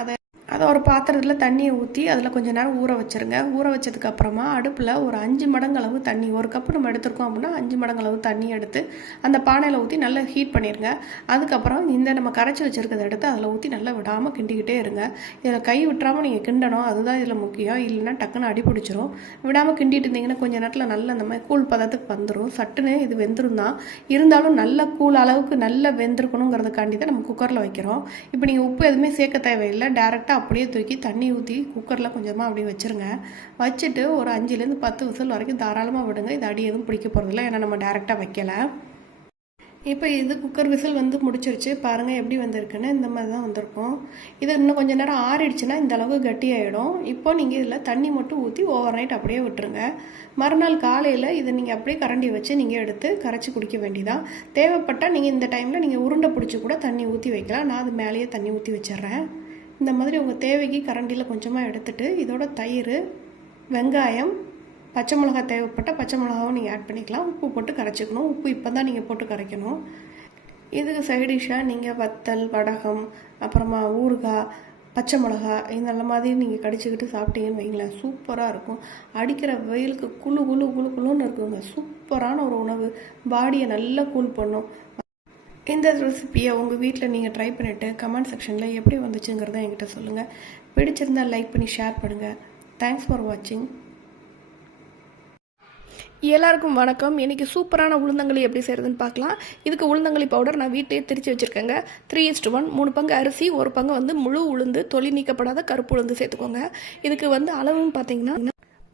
அதை ஒரு பாத்திரத்தில் தண்ணியை ஊற்றி அதில் கொஞ்சம் நேரம் ஊற வச்சுருங்க. ஊற வச்சதுக்கப்புறமா அடுப்பில் ஒரு 5 மடங்கு அளவு தண்ணி, 1 கப்பு நம்ம எடுத்துருக்கோம் அப்படின்னா 5 மடங்கு அளவு தண்ணி எடுத்து அந்த பானையில் ஊற்றி நல்லா ஹீட் பண்ணிடுங்க. அதுக்கப்புறம் இந்த நம்ம கரைச்சி வச்சுருக்கிறத எடுத்து அதில் ஊற்றி நல்லா விடாமல் கிண்டிக்கிட்டே இருங்க. இதில் கை விட்டுறாமல் நீங்கள் கிண்டணும், அதுதான் இதில் முக்கியம். இல்லைன்னா டக்குன்னு அடி பிடிச்சிரும். விடாமல் கிண்டிட்டு இருந்தீங்கன்னா கொஞ்சம் நேரத்தில் நல்லா இந்த மாதிரி கூழ் பதத்துக்கு வந்துடும். சட்டுன்னு இது வெந்துடும் தான், இருந்தாலும் நல்ல கூழ் அளவுக்கு நல்லா வெந்திருக்கணுங்கிறதுக்காண்டி தான் நம்ம குக்கரில் வைக்கிறோம். இப்போ நீங்கள் உப்பு எதுவுமே சேர்க்க தேவையில்லை. டேரெக்டாக அப்படியே தூக்கி தண்ணி ஊற்றி குக்கரில் கொஞ்சமாக அப்படியே வச்சுருங்க. வச்சுட்டு ஒரு 5லேருந்து 10 விசில் வரைக்கும் தாராளமாக விடுங்க. இது அடி எதுவும் பிடிக்க போகிறதில்ல, ஏன்னா நம்ம டேரெக்டாக வைக்கலை. இப்போ இது குக்கர் விசில் முடிச்சிருச்சு. பாருங்கள் எப்படி வந்திருக்குன்னு. இந்த மாதிரி தான் வந்திருக்கும். இது இன்னும் கொஞ்சம் நேரம் ஆறிடுச்சுன்னா இந்த அளவுக்கு கட்டியாகிடும். இப்போ நீங்கள் இதில் தண்ணி மட்டும் ஊற்றி ஓவர் நைட் அப்படியே விட்டுருங்க. மறுநாள் காலையில் இதை நீங்கள் அப்படியே கரண்டி வச்சு நீங்கள் எடுத்து கரைச்சி குடிக்க வேண்டியதான். தேவைப்பட்டால் நீங்கள் இந்த டைமில் நீங்கள் உருண்டை பிடிச்சி கூட தண்ணி ஊற்றி வைக்கலாம். நான் அது மேலேயே தண்ணி ஊற்றி வச்சிட்றேன். இந்த மாதிரி உங்கள் தேவைக்கு கரண்டியில் கொஞ்சமாக எடுத்துகிட்டு இதோட தயிர், வெங்காயம், பச்சை மிளகா, தேவைப்பட்ட பச்சை மிளகாவும் நீங்கள் ஆட் பண்ணிக்கலாம். உப்பு போட்டு கரைச்சிக்கணும். உப்பு இப்போ தான் நீங்கள் போட்டு கரைக்கணும். இதுக்கு சைடிஷ்ஷாக நீங்கள் வத்தல், வடகம், அப்புறமா ஊறுகாய், பச்சை மிளகா இந்த மாதிரி நீங்கள் கடிச்சிக்கிட்டு சாப்பிட்டீங்கன்னு வைங்களேன், சூப்பராக இருக்கும். அடிக்கிற வெயிலுக்கு குளுன்னு இருக்குங்க. சூப்பரான ஒரு உணவு. பாடியை நல்லா கூல் பண்ணும். இந்த ரெசிபியை உங்கள் வீட்டில் நீங்கள் ட்ரை பண்ணிவிட்டு கமெண்ட் செக்ஷனில் எப்படி வந்துச்சுங்கிறத என்கிட்ட சொல்லுங்கள். பிடிச்சிருந்தால் லைக் பண்ணி ஷேர் பண்ணுங்கள். தேங்க்ஸ் ஃபார் வாட்சிங். எல்லாருக்கும் வணக்கம். இன்றைக்கி சூப்பரான உளுந்தங்களி எப்படி செய்கிறதுன்னு பார்க்கலாம். இதுக்கு உளுந்தங்களி பவுடர் நான் வீட்டிலே திரித்து வச்சுருக்கேங்க. 3:1, 3 பங்கு அரிசி, 1 பங்கு முழு உளுந்து, தொலி நீக்கப்படாத கருப்பு உளுந்து சேர்த்துக்கோங்க. இதுக்கு அளவுன்னு பார்த்தீங்கன்னா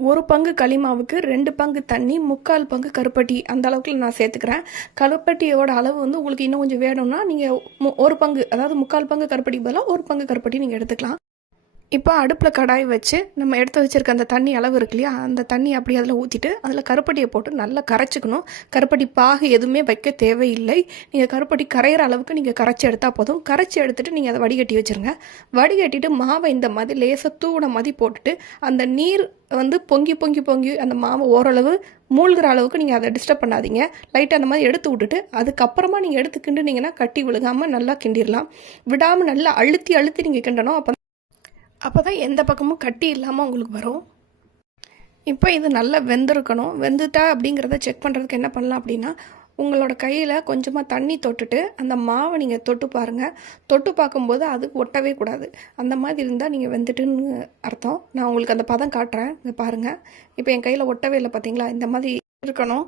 1 பங்கு களிமாவுக்கு 2 பங்கு தண்ணி, 3/4 பங்கு கருப்பட்டி, அந்த அளவுக்கு நான் சேர்த்துக்கிறேன். கருப்பட்டியோட அளவு உங்களுக்கு இன்னும் கொஞ்சம் வேணும்னா நீங்கள் 1 பங்கு, அதாவது 3/4 பங்கு கருப்பட்டிக்கு பதிலாக 1 பங்கு கருப்பட்டி நீங்கள் எடுத்துக்கலாம். இப்போ அடுப்பில் கடாய் வச்சு நம்ம எடுத்து வச்சுருக்க அந்த தண்ணி அளவு இருக்கு இல்லையா, அந்த தண்ணி அப்படியே அதில் ஊற்றிட்டு அதில் கருப்பட்டியை போட்டு நல்லா கரைச்சிக்கணும். கருப்பட்டி பாகு எதுவுமே வைக்க தேவையில்லை. நீங்கள் கருப்பட்டி கரையிற அளவுக்கு நீங்கள் கரைச்சி எடுத்தால் போதும். கரைச்சி எடுத்துகிட்டு நீங்கள் அதை வடிகட்டி வச்சுருங்க. வடிகட்டிட்டு மாவை இந்த மாதிரி லேசாக தூண மாதிரி போட்டுட்டு அந்த நீர் பொங்கி பொங்கி பொங்கி அந்த மாவை ஓரளவு மூழ்கிற அளவுக்கு நீங்கள் அதை டிஸ்டர்ப் பண்ணாதீங்க. லைட்டாக அந்த மாதிரி எடுத்து விட்டுட்டு அதுக்கப்புறமா நீங்கள் எடுத்து கிண்டுனீங்கன்னா கட்டி விழுகாமல் நல்லா கிண்டிடலாம். விடாமல் நல்லா அழுத்தி அழுத்தி நீங்கள் கிண்டணும். அப்போ தான் எந்த பக்கமும் கட்டி இல்லாமல் உங்களுக்கு வரும். இப்போ இது நல்லா வெந்திருக்கணும். வெந்துட்டா அப்படிங்கிறத செக் பண்ணுறதுக்கு என்ன பண்ணலாம் அப்படின்னா, உங்களோட கையில் கொஞ்சமாக தண்ணி தொட்டுட்டு அந்த மாவை நீங்கள் தொட்டு பாருங்கள். தொட்டு பார்க்கும்போது அதுக்கு ஒட்டவே கூடாது. அந்த மாதிரி இருந்தால் நீங்கள் வெந்துட்டுன்னு அர்த்தம். நான் உங்களுக்கு அந்த பதம் காட்டுறேன், இங்கே பாருங்கள். இப்போ என் கையில் ஒட்டவே இல்லை பார்த்தீங்களா, இந்த மாதிரி இருக்கணும்.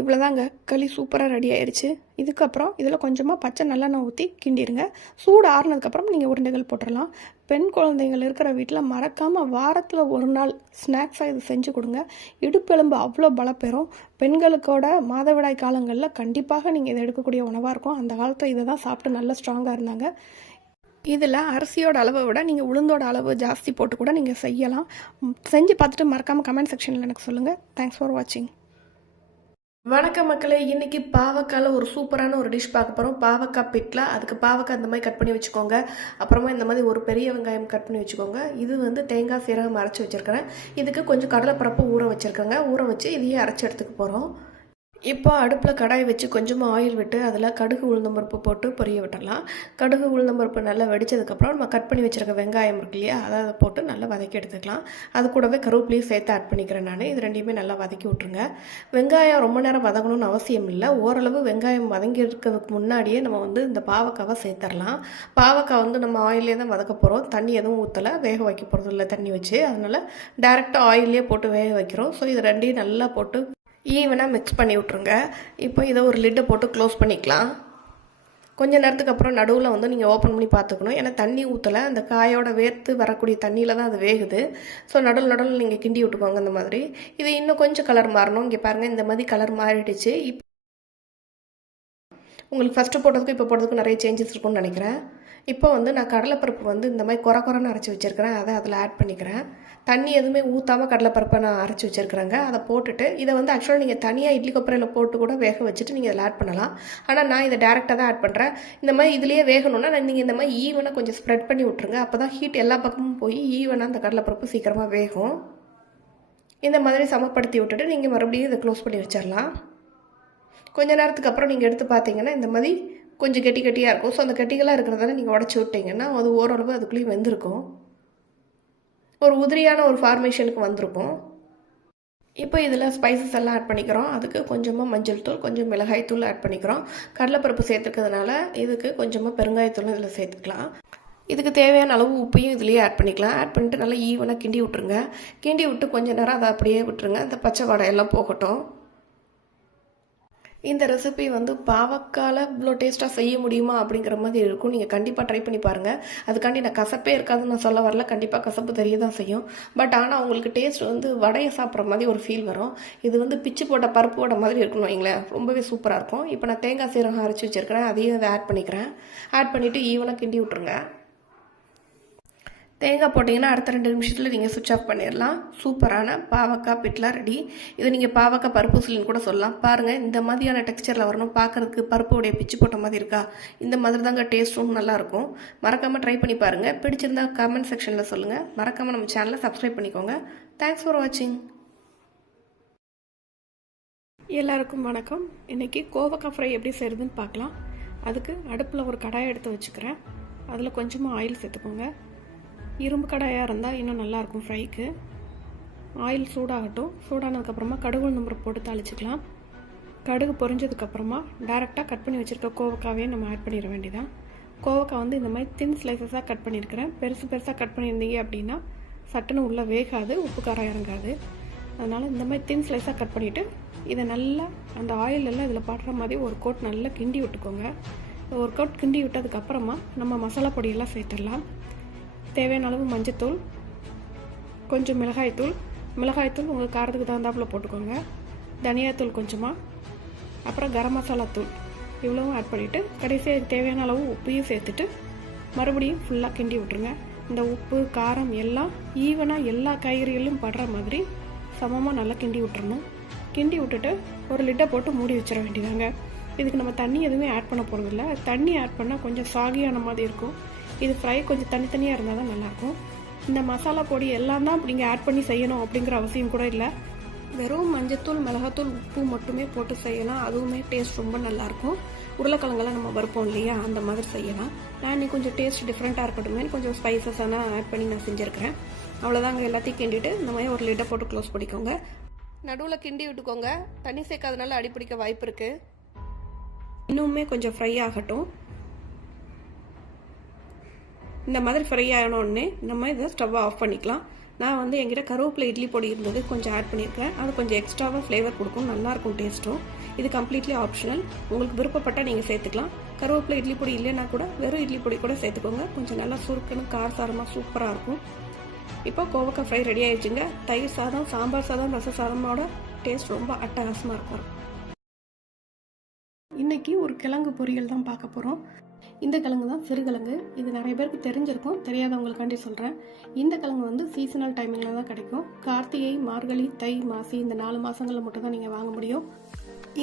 இவ்வளோதாங்க, களி சூப்பராக ரெடி ஆயிடுச்சு. இதுக்கப்புறம் இதில் கொஞ்சமாக பச்சை நல்லெண்ணெய் ஊற்றி கிண்டிடுங்க. சூடு ஆறுனதுக்கப்புறம் நீங்கள் உருண்டைகள் போட்டுடலாம். பெண் குழந்தைகள் இருக்கிற வீட்டில் மறக்காமல் வாரத்தில் 1 நாள் ஸ்நாக்ஸாக இது செஞ்சு கொடுங்க. இடுப்பெலும்பு அவ்வளோ பலப்பெறும். பெண்களுக்கோட மாதவிடாய் காலங்களில் கண்டிப்பாக நீங்கள் இதை எடுக்கக்கூடிய உணவாக இருக்கும். அந்த காலத்தில் இதை தான் சாப்பிட்டு நல்லா ஸ்ட்ராங்காக இருந்தாங்க. இதில் அரிசியோட அளவை விட நீங்கள் உளுந்தோட அளவு ஜாஸ்தி போட்டு கூட நீங்கள் செய்யலாம். செஞ்சு பார்த்துட்டு மறக்காமல் கமெண்ட் செக்ஷனில் எனக்கு சொல்லுங்கள். தேங்க்ஸ் ஃபார் வாட்சிங். வணக்கம் மக்களே. இன்றைக்கி பாவக்காயில் ஒரு சூப்பரான ஒரு டிஷ் பார்க்க போகிறோம். பாவக்காய் பிட்லா. அதுக்கு பாவக்காய் இந்த மாதிரி கட் பண்ணி வச்சுக்கோங்க. அப்புறமா இந்த மாதிரி ஒரு பெரிய வெங்காயம் கட் பண்ணி வச்சுக்கோங்க. இது தேங்காய் சீரகம் அரைச்சி வச்சுருக்கிறேன். இதுக்கு கொஞ்சம் கடலைப்பருப்பு ஊற வச்சுருக்கேங்க. ஊற வச்சு இதையே அரைச்சி எடுத்துக்க போகிறோம். இப்போ அடுப்பில் கடாய் வச்சு கொஞ்சமாக ஆயில் விட்டு அதில் கடுகு உளுந்தம்பருப்பு போட்டு பொரிய விட்டுடலாம். கடுகு உளுந்தம்பருப்பு நல்லா வெடித்ததுக்கப்புறம் நம்ம கட் பண்ணி வச்சுருக்க வெங்காயம் இருக்கு இல்லையா, அதை போட்டு நல்லா வதக்கி எடுத்துக்கலாம். அது கூடவே கருவேப்பிலையும் சேர்த்து ஆட் பண்ணிக்கிறேன் நான். இது ரெண்டையுமே நல்லா வதக்கி விட்ருங்க. வெங்காயம் ரொம்ப நேரம் வதங்கணும்னு அவசியம் இல்லை. ஓரளவு வெங்காயம் வதங்கி இருக்கிறதுக்கு முன்னாடியே நம்ம இந்த பாவக்காவை சேர்த்துடலாம். பாவக்காய் நம்ம ஆயிலே தான் வதக்க போகிறோம். தண்ணி எதுவும் ஊற்றலை, வேக வைக்க போகிறது இல்லை தண்ணி வச்சு. அதனால் டேரெக்டாக ஆயிலே போட்டு வேக வைக்கிறோம். ஸோ இது ரெண்டையும் நல்லா போட்டு ஈவனாக மிக்ஸ் பண்ணி விட்ருங்க. இப்போ இதை ஒரு லிட்டை போட்டு க்ளோஸ் பண்ணிக்கலாம். கொஞ்சம் நேரத்துக்கு அப்புறம் நடுவில் நீங்கள் ஓப்பன் பண்ணி பார்த்துக்கணும். ஏன்னா தண்ணி ஊற்றலை, அந்த காயோட வேர்த்து வரக்கூடிய தண்ணியில் தான் அது வேகுது. ஸோ நடுவில் நீங்கள் கிண்டி விட்டுக்கோங்க. இந்த மாதிரி இது இன்னும் கொஞ்சம் கலர் மாறணும். இங்கே பாருங்கள், இந்த மாதிரி கலர் மாறிடுச்சு. இப்போ உங்களுக்கு ஃபஸ்ட்டு போட்டதுக்கும் இப்போ போட்டதுக்கும் நிறைய சேஞ்சஸ் இருக்கும்னு நினைக்கிறேன். இப்போ நான் கடலைப்பருப்பு இந்த மாதிரி குறைன்னு அரைச்சி வச்சுருக்கிறேன். அதை அதில் ஆட் பண்ணிக்கிறேன். தண்ணி எதுவுமே ஊற்றாமல் கடலைப்பருப்பை நான் அரைச்சி வச்சுருக்கிறேங்க. அதை போட்டுட்டு இதை ஆக்சுவலாக நீங்கள் தனியாக இட்லி கொப்பரையில் போட்டு கூட வேக வச்சுட்டு நீங்கள் இதில் ஆட் பண்ணலாம். ஆனால் நான் இதை டேரெக்டாக தான் ஆட் பண்ணுறேன். இந்த மாதிரி இதுலேயே வேகணும்னா நீங்கள் இந்த மாதிரி ஈவனாக கொஞ்சம் ஸ்ப்ரெட் பண்ணி விட்ருங்க. அப்போ தான் ஹீட் எல்லா பக்கமும் போய் ஈவனாக அந்த கடலைப்பருப்பு சீக்கிரமாக வேகும். இந்த மாதிரி சமப்படுத்தி விட்டுட்டு நீங்கள் மறுபடியும் இதை க்ளோஸ் பண்ணி வச்சிடலாம். கொஞ்ச நேரத்துக்கு அப்புறம் நீங்கள் எடுத்து பார்த்தீங்கன்னா இந்த மாதிரி கொஞ்சம் கெட்டியாக இருக்கும். ஸோ அந்த கெட்டிகளாக இருக்கிறதால நீங்கள் உடச்சி விட்டிங்கன்னா அது ஓரளவு அதுக்குள்ளேயும் வெந்திருக்கும். ஒரு உதிரியான ஒரு ஃபார்மேஷனுக்கு வந்திருக்கும். இப்போ இதில் ஸ்பைசஸ் எல்லாம் ஆட் பண்ணிக்கிறோம். அதுக்கு கொஞ்சமாக மஞ்சள் தூள், கொஞ்சம் மிளகாய் தூள் ஆட் பண்ணிக்கிறோம். கடலைப்பருப்பு சேர்த்துக்கிறதுனால இதுக்கு கொஞ்சமாக பெருங்காயத்தூள் இதில் சேர்த்துக்கலாம். இதுக்கு தேவையான அளவு உப்பையும் இதுலேயே ஆட் பண்ணிக்கலாம். ஆட் பண்ணிட்டு நல்லா ஈவனாக கிண்டி விட்ருங்க. கிண்டி விட்டு கொஞ்சம் நேரம் அதை அப்படியே விட்டுருங்க. அந்த பச்சை வாடையெல்லாம் போகட்டும். இந்த ரெசிபி பாவக்காயில் இவ்வளோ டேஸ்ட்டாக செய்ய முடியுமா அப்படிங்கிற மாதிரி இருக்கும். நீங்கள் கண்டிப்பாக ட்ரை பண்ணி பாருங்கள். அதுக்காண்டி நான் கசப்பே இருக்காதுன்னு நான் சொல்ல வரல. கண்டிப்பாக கசப்பு தெரிய தான் செய்யும். பட் ஆனால் உங்களுக்கு டேஸ்ட் வடையை சாப்பிட்ற மாதிரி ஒரு ஃபீல் வரும். இது பிச்சு போட்ட பருப்பு வடை மாதிரி இருக்கணும் வைங்களேன். ரொம்பவே சூப்பராக இருக்கும். இப்போ நான் தேங்காய் சீரகம் அரைச்சி வச்சுருக்கிறேன். அதையும் அதை ஆட் பண்ணிக்கிறேன். ஆட் பண்ணிவிட்டு ஈவனாக கிண்டி விட்ருங்க. தேங்காய் போட்டிங்கன்னா அடுத்த 2 நிமிஷத்தில் நீங்கள் சுவிட்ச் ஆஃப் பண்ணிடலாம். சூப்பரான பாவக்காய் பிட்லா ரெடி. இது நீங்கள் பாவக்காய் பருப்பு சிலின்னு கூட சொல்லலாம். பாருங்கள், இந்த மாதிரியான டெக்ஸ்சரில் வரணும். பார்க்குறதுக்கு பருப்புடைய பிச்சு போட்ட மாதிரி இருக்கா? இந்த மாதிரி தாங்க டேஸ்ட்டும் நல்லாயிருக்கும். மறக்காமல் ட்ரை பண்ணி பாருங்கள். பிடிச்சிருந்தா கமெண்ட் செக்ஷனில் சொல்லுங்கள். மறக்காமல் நம்ம சேனலை சப்ஸ்கிரைப் பண்ணிக்கோங்க. தேங்க்ஸ் ஃபார் வாட்சிங். எல்லாருக்கும் வணக்கம். இன்றைக்கி கோவக்காய் ஃப்ரை எப்படி செய்கிறதுன்னு பார்க்கலாம். அதுக்கு அடுப்பில் ஒரு கடாயை எடுத்து வச்சுக்கிறேன். அதில் கொஞ்சமாக ஆயில் சேர்த்துக்கோங்க. இரும்பு கடாயாக இருந்தால் இன்னும் நல்லாயிருக்கும் ஃப்ரைக்கு. ஆயில் சூடாகட்டும். சூடானதுக்கப்புறமா கடுகு உளுந்தம்பருப்பு போட்டு தாளிச்சிக்கலாம். கடுகு பொரிஞ்சதுக்கப்புறமா டேரெக்டாக கட் பண்ணி வச்சுருக்க கோவக்காவே நம்ம ஆட் பண்ணிட வேண்டியதான். கோவக்காய் வந்து இந்த மாதிரி தின் ஸ்லைசஸாக கட் பண்ணியிருக்கிறேன். பெருசு பெருசாக கட் பண்ணியிருந்தீங்க அப்படின்னா சட்டுன்னு உள்ளே வேகாது, உப்பு காரம் இறங்காது. அதனால் இந்த மாதிரி தின் ஸ்லைஸாக கட் பண்ணிவிட்டு இதை நல்லா அந்த ஆயிலெல்லாம் இதில் படுற மாதிரி ஒரு கோட் நல்லா கிண்டி விட்டுக்கோங்க. ஒரு கோட் கிண்டி விட்டதுக்கப்புறமா நம்ம மசாலா பொடியெல்லாம் சேர்த்துடலாம். தேவையான அளவு மஞ்சத்தூள், கொஞ்சம் மிளகாய்த்தூள் உங்கள் காரத்துக்கு தகுந்தாப்பில் போட்டுக்கோங்க. தனியாத்தூள் கொஞ்சமாக, அப்புறம் கரம் மசாலா தூள் இவ்வளவும் ஆட் பண்ணிவிட்டு கடைசியாக தேவையான அளவு உப்பையும் சேர்த்துட்டு மறுபடியும் ஃபுல்லாக கிண்டி விட்டுருங்க. இந்த உப்பு காரம் எல்லாம் ஈவனாக எல்லா காய்கறிகளிலும் படுற மாதிரி சமமாக நல்லா கிண்டி விட்டுறணும். கிண்டி விட்டுட்டு ஒரு லிட்டை போட்டு மூடி வச்சிட வேண்டியதாங்க. இதுக்கு நம்ம தண்ணி எதுவுமே ஆட் பண்ண போகிறதில்ல. தண்ணி ஆட் பண்ணால் கொஞ்சம் சாகியான மாதிரி இருக்கும். இது ஃப்ரை கொஞ்சம் தனித்தனியாக இருந்தால் தான் நல்லாயிருக்கும். இந்த மசாலா பொடி எல்லாம் தான் நீங்கள் ஆட் பண்ணி செய்யணும் அப்படிங்கிற அவசியம் கூட இல்லை. வெறும் மஞ்சத்தூள், மிளகாத்தூள், உப்பு மட்டுமே போட்டு செய்யலாம். அதுவுமே டேஸ்ட் ரொம்ப நல்லாயிருக்கும். உருளைக்கிழங்கெல்லாம் நம்ம வறுப்போம் இல்லையா, அந்த மாதிரி செய்யலாம். நான் இன்னைக்கு கொஞ்சம் டேஸ்ட் டிஃப்ரெண்ட்டாக இருக்கட்டுமே கொஞ்சம் ஸ்பைசஸான ஆட் பண்ணி நான் செஞ்சுருக்கிறேன். அவ்வளோதாங்க. எல்லாத்தையும் கிண்டிட்டு இந்த மாதிரி ஒரு லிட்டை போட்டு க்ளோஸ் பண்ணிக்கோங்க. நடுவில் கிண்டி விட்டுக்கோங்க. தண்ணி சேர்க்காதனால அடிப்பிடிக்க வாய்ப்பு இருக்குது. இன்னுமே கொஞ்சம் ஃப்ரை ஆகட்டும். இந்த மாதிரி ஃப்ரை ஆகணுன்னே நம்ம இதை ஸ்டவ்வை ஆஃப் பண்ணிக்கலாம். நான் வந்து என்கிட்ட கருவேப்பிலை இட்லி பொடி இருந்தது, கொஞ்சம் ஆட் பண்ணியிருக்கேன். அது கொஞ்சம் எக்ஸ்ட்ராவாக ஃப்ளேவர் கொடுக்கும், நல்லாயிருக்கும் டேஸ்ட்டும். இது கம்ப்ளீட்லி ஆப்ஷனல். உங்களுக்கு விருப்பப்பட்டால் நீங்கள் சேர்த்துக்கலாம். கருவேப்பிலை இட்லி பொடி இல்லைன்னா கூட வெறும் இட்லி பொடி கூட சேர்த்துக்கோங்க. கொஞ்சம் நல்லா சுருக்குன்னு காரசாரமாக சூப்பராக இருக்கும். இப்போ கோவக்காய் ஃப்ரை ரெடி ஆயிடுச்சுங்க. தயிர் சாதம், சாம்பார் சாதம், ரச சாதமோட டேஸ்ட் ரொம்ப அட்டகாசமாக இருக்கும். இன்னைக்கு ஒரு கிழங்கு பொரியல் தான் பார்க்க போகிறோம். இந்த கிழங்கு தான் சிறுகிழங்கு. இது நிறைய பேருக்கு தெரிஞ்சிருக்கும், தெரியாதவங்களுக்காண்டி சொல்கிறேன். இந்த கிழங்கு வந்து சீசனல் டைமிங்கில் தான் கிடைக்கும். கார்த்திகை, மார்கழி, தை, மாசி இந்த 4 மாதங்களில் மட்டும் தான் நீங்கள் வாங்க முடியும்.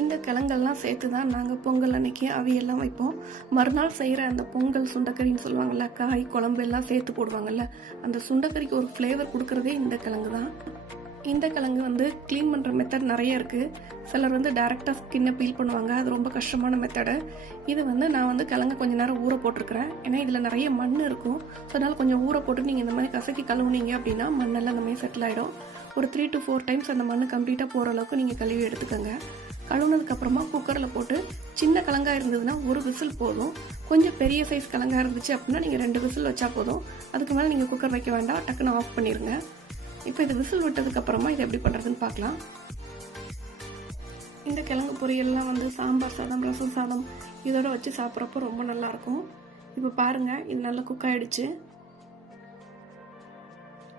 இந்த கிழங்கெல்லாம் சேர்த்து தான் நாங்கள் பொங்கல் அன்னைக்கு அவியெல்லாம் வைப்போம். மறுநாள் செய்கிற அந்த பொங்கல் சுண்டக்கறின்னு சொல்லுவாங்கள்ல, காய் குழம்பு எல்லாம் சேர்த்து போடுவாங்கள்ல, அந்த சுண்டக்கறிக்கு ஒரு ஃப்ளேவர் கொடுக்குறதே இந்த கிழங்கு தான். இந்த கிழங்கு வந்து க்ளீன் பண்ணுற மெத்தட் நிறைய இருக்குது. சிலர் வந்து டேரெக்டாக ஸ்கின்னை பீல் பண்ணுவாங்க, அது ரொம்ப கஷ்டமான மெத்தடு. இது வந்து நான் வந்து கிழங்கு கொஞ்சம் நேரம் ஊற போட்டிருக்கிறேன். ஏன்னா இதில் நிறைய மண் இருக்கும். ஸோ அதனால் கொஞ்சம் ஊற போட்டு நீங்கள் இந்த மாதிரி கசக்கி கழுவுனீங்க அப்படின்னா மண்ணெல்லாம் இந்த மாதிரி செட்டில் ஆகிடும். ஒரு 3 to 4 டைம்ஸ் அந்த மண் கம்ப்ளீட்டாக போகிற அளவுக்கு நீங்கள் கழுவி எடுத்துக்கோங்க. கழுவுனதுக்கப்புறமா குக்கரில் போட்டு, சின்ன கிழங்காக இருந்ததுன்னா ஒரு விசில் போதும். கொஞ்சம் பெரிய சைஸ் கிழங்காக இருந்துச்சு அப்படின்னா நீங்கள் 2 விசில் வச்சா போதும். அதுக்கு மேலே நீங்கள் குக்கர் வைக்க வேண்டாம், டக்குன்னு ஆஃப் பண்ணிடுங்க. இப்போ இது விசில் விட்டதுக்கப்புறமா இது எப்படி பண்ணுறதுன்னு பார்க்கலாம். இந்த கிழங்கு பொரியல்லாம் வந்து சாம்பார் சாதம், ரசம் சாதம் இதோட வச்சு சாப்பிட்றப்போ ரொம்ப நல்லாயிருக்கும். இப்போ பாருங்கள், இது நல்லா குக் ஆகிடுச்சு.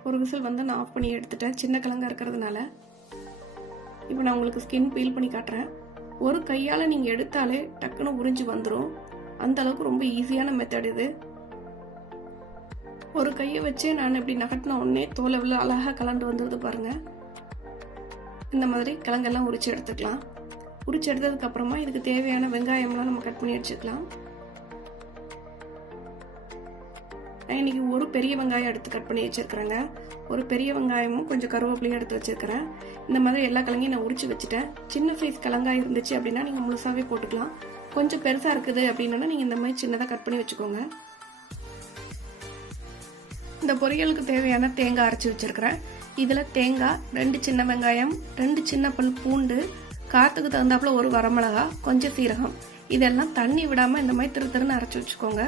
ஒரு விசில் வந்து நான் ஆஃப் பண்ணி எடுத்துட்டேன், சின்ன கிழங்கா இருக்கிறதுனால. இப்போ நான் உங்களுக்கு ஸ்கின் பீல் பண்ணி காட்டுறேன். ஒரு கையால் நீங்கள் எடுத்தாலே டக்குன்னு உறிஞ்சி வந்துடும். அந்த அளவுக்கு ரொம்ப ஈஸியான மெத்தட் இது. ஒரு கையை வச்சு நான் இப்படி நகட்டின உடனே தோல் எவ்வளோ அழகாக கலந்து வந்துடுது பாருங்கள். இந்த மாதிரி கிழங்கெல்லாம் உரிச்சு எடுத்துக்கலாம். உரிச்சு எடுத்ததுக்கப்புறமா இதுக்கு தேவையான வெங்காயம்லாம் நம்ம கட் பண்ணி வச்சுக்கலாம். நான் இன்னைக்கு ஒரு பெரிய வெங்காயம் எடுத்து கட் பண்ணி வச்சுருக்கிறேங்க. ஒரு பெரிய வெங்காயமும் கொஞ்சம் கருவேப்பிலையும் எடுத்து வச்சுருக்கிறேன். இந்த மாதிரி எல்லா கிழங்கையும் நான் உரிச்சு வச்சுட்டேன். சின்ன சைஸ் கிழங்காய் இருந்துச்சு அப்படின்னா நீங்கள் முழுசாகவே போட்டுக்கலாம். கொஞ்சம் பெருசாக இருக்குது அப்படின்னா நீங்கள் இந்த மாதிரி சின்னதாக கட் பண்ணி வச்சுக்கோங்க. இந்த பொரியலுக்கு தேவையான தேங்காய் அரைச்சி வச்சிருக்கிறேன். இதில் தேங்காய், 2 சின்ன வெங்காயம், 2 சின்ன பல் பூண்டு, காரத்துக்கு தகுந்தாப்புல ஒரு வரமிளகா, கொஞ்சம் சீரகம், இதெல்லாம் தண்ணி விடாமல் இந்த மாதிரி திருன்னு அரைச்சி வச்சுக்கோங்க.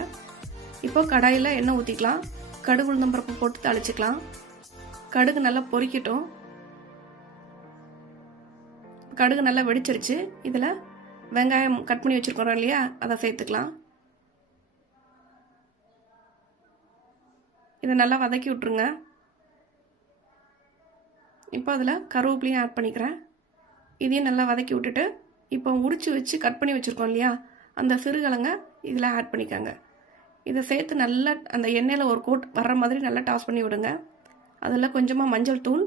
இப்போ கடாயில் எண்ணெய் ஊற்றிக்கலாம். கடுகு உளுந்தம் பருப்பு போட்டு தாளிச்சிக்கலாம். கடுகு நல்லா பொரிக்கட்டும். கடுகு நல்லா வெடிச்சிருச்சு. இதில் வெங்காயம் கட் பண்ணி வச்சுருக்கோம் இல்லையா, அதை சேர்த்துக்கலாம். இதை நல்லா வதக்கி விட்ருங்க. இப்போ அதில் கருவேப்பிலையும் ஆட் பண்ணிக்கிறேன். இதையும் நல்லா வதக்கி விட்டுட்டு இப்போ உரிச்சு வச்சு கட் பண்ணி வச்சுருக்கோம் இல்லையா, அந்த சிறுகிழங்க இதில் ஆட் பண்ணிக்கோங்க. இதை சேர்த்து நல்லா அந்த எண்ணெயில் ஒரு கோட் வர்ற மாதிரி நல்லா டாஸ் பண்ணி விடுங்க. அதில் கொஞ்சமாக மஞ்சள் தூள்,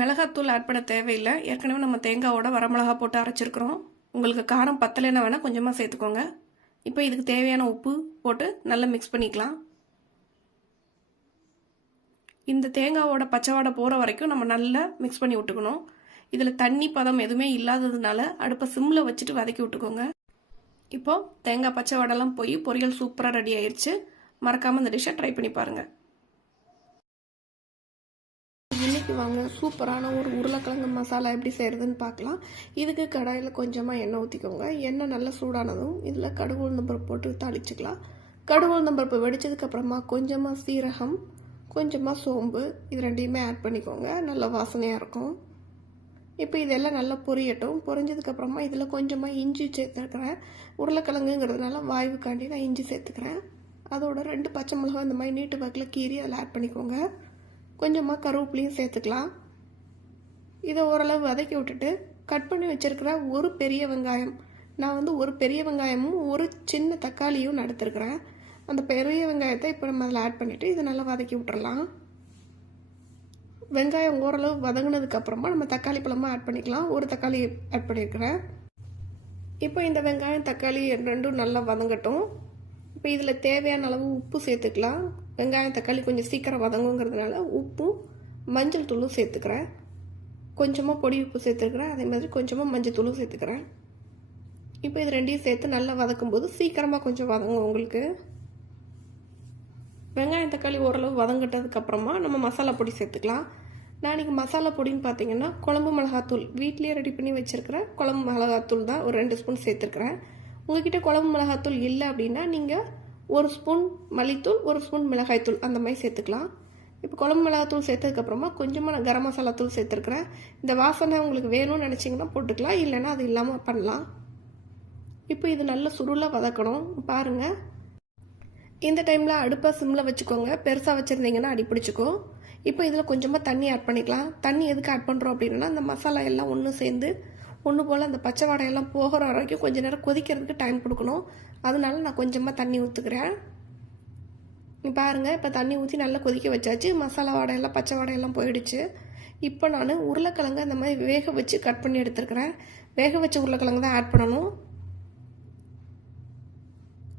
மிளகாத்தூள் ஆட் பண்ண தேவையில்லை. ஏற்கனவே நம்ம தேங்காவோட வரமிளகா போட்டு அரைச்சிருக்கிறோம். உங்களுக்கு காரம் பத்தலைன்னா வேணால் கொஞ்சமாக சேர்த்துக்கோங்க. இப்போ இதுக்கு தேவையான உப்பு போட்டு நல்லா மிக்ஸ் பண்ணிக்கலாம். இந்த தேங்காவோட பச்சை வாடை போகிற வரைக்கும் நம்ம நல்லா மிக்ஸ் பண்ணி விட்டுக்கணும். இதில் தண்ணி பதம் எதுவுமே இல்லாததுனால அடுப்பை சிம்மில் வச்சுட்டு வதக்கி விட்டுக்கோங்க. இப்போது தேங்காய் பச்சை வாடெல்லாம் போய் பொரியல் சூப்பராக ரெடி ஆயிடுச்சு. மறக்காமல் இந்த டிஷ்ஷை ட்ரை பண்ணி பாருங்கள். இன்றைக்கி வாங்க சூப்பரான ஒரு உருளைக்கிழங்கு மசாலா எப்படி செய்கிறதுன்னு பார்க்கலாம். இதுக்கு கடாயில் கொஞ்சமாக எண்ணெய் ஊற்றிக்கோங்க. எண்ணெய் நல்லா சூடானதும் இதில் கடுகு உளுந்தம் பருப்பு போட்டு தாளிச்சிக்கலாம். கடுகு உளுந்தம் பருப்பு வெடித்ததுக்கப்புறமா கொஞ்சமாக சீரகம், கொஞ்சமாக சோம்பு, இது ரெண்டையுமே ஆட் பண்ணிக்கோங்க. நல்லா வாசனையாக இருக்கும். இப்போ இதெல்லாம் நல்லா பொரியட்டும். பொரிஞ்சதுக்கப்புறமா இதில் கொஞ்சமாக இஞ்சி சேர்த்துருக்கிறேன். உருளைக்கிழங்குங்கிறதுனால வாய்வுக்காண்டி நான் இஞ்சி சேர்த்துக்கிறேன். அதோட 2 பச்சை மிளகாய் இந்த மாதிரி நீட்டு வாக்கில் கீறி அதில் ஆட் பண்ணிக்கோங்க. கொஞ்சமாக கருவேப்பிலையும் சேர்த்துக்கலாம். இதை ஓரளவு வதக்கி விட்டுட்டு கட் பண்ணி வச்சுருக்கிற ஒரு பெரிய வெங்காயம், நான் வந்து ஒரு பெரிய வெங்காயமும் ஒரு சின்ன தக்காளியும் எடுத்துருக்கிறேன். அந்த பெரிய வெங்காயத்தை இப்போ நம்ம அதில் ஆட் பண்ணிவிட்டு இதை நல்லா வதக்கி விட்டுறலாம். வெங்காயம் ஓரளவு வதங்கினதுக்கப்புறமா நம்ம தக்காளி பழமாக ஆட் பண்ணிக்கலாம். ஒரு தக்காளி ஆட் பண்ணியிருக்கிறேன். இப்போ இந்த வெங்காயம் தக்காளி ரெண்டும் நல்லா வதங்கட்டும். இப்போ இதில் தேவையான அளவு உப்பு சேர்த்துக்கலாம். வெங்காயம் தக்காளி கொஞ்சம் சீக்கிரம் வதங்குங்கிறதுனால உப்பும் மஞ்சள் தூளும் சேர்த்துக்கிறேன். கொஞ்சமாக பொடி உப்பு சேர்த்துக்கிறேன். அதே மாதிரி கொஞ்சமாக மஞ்சள் தூளும் சேர்த்துக்கிறேன். இப்போ இது ரெண்டையும் சேர்த்து நல்லா வதக்கும்போது சீக்கிரமாக கொஞ்சம் வதங்கும் உங்களுக்கு. வெங்காயம் தக்காளி ஓரளவு வதங்கிட்டதுக்கப்புறமா நம்ம மசாலா பொடி சேர்த்துக்கலாம். நான் இன்றைக்கி மசாலா பொடின்னு பார்த்தீங்கன்னா குழம்பு மிளகாத்தூள் வீட்டிலேயே ரெடி பண்ணி வச்சுருக்கிறேன். குழம்பு மிளகாத்தூள் தான் ஒரு 2 ஸ்பூன் சேர்த்துருக்குறேன். உங்கள்கிட்ட குழம்பு மிளகாத்தூள் இல்லை அப்படின்னா நீங்கள் 1 ஸ்பூன் மல்லித்தூள், 1 ஸ்பூன் மிளகாய்த்தூள் அந்த மாதிரி சேர்த்துக்கலாம். இப்போ குழம்பு மிளகாத்தூள் சேர்த்ததுக்கப்புறமா கொஞ்சமாக நான் கரம் மசாலா தூள் சேர்த்துருக்குறேன். இந்த வாசனை உங்களுக்கு வேணும்னு நினச்சிங்கன்னா போட்டுக்கலாம், இல்லைன்னா அது இல்லாமல் பண்ணலாம். இப்போ இது நல்ல சுருளாக வதக்கணும். பாருங்கள், இந்த டைமில் அடுப்பை சிம்மில் வச்சுக்கோங்க. பெருசாக வச்சுருந்தீங்கன்னா அடி பிடிச்சிக்கும். இப்போ இதில் கொஞ்சமாக தண்ணி ஆட் பண்ணிக்கலாம். தண்ணி எதுக்கு ஆட் பண்ணுறோம் அப்படின்னா அந்த மசாலா எல்லாம் ஒன்று சேர்ந்து ஒன்று போல் அந்த பச்சை வாடையெல்லாம் போகிற வரைக்கும் கொஞ்சம் நேரம் கொதிக்கிறதுக்கு டைம் கொடுக்கணும். அதனால நான் கொஞ்சமாக தண்ணி ஊற்றுக்கிறேன். பாருங்கள், இப்போ தண்ணி ஊற்றி நல்லா கொதிக்க வச்சாச்சு. மசாலா வாடையெல்லாம் பச்சை வாடையெல்லாம் போயிடுச்சு. இப்போ நான் உருளைக்கிழங்கு அந்த மாதிரி வேக வச்சு கட் பண்ணி எடுத்துருக்கிறேன். வேக வச்ச உருளைக்கிழங்கு தான் ஆட் பண்ணணும்.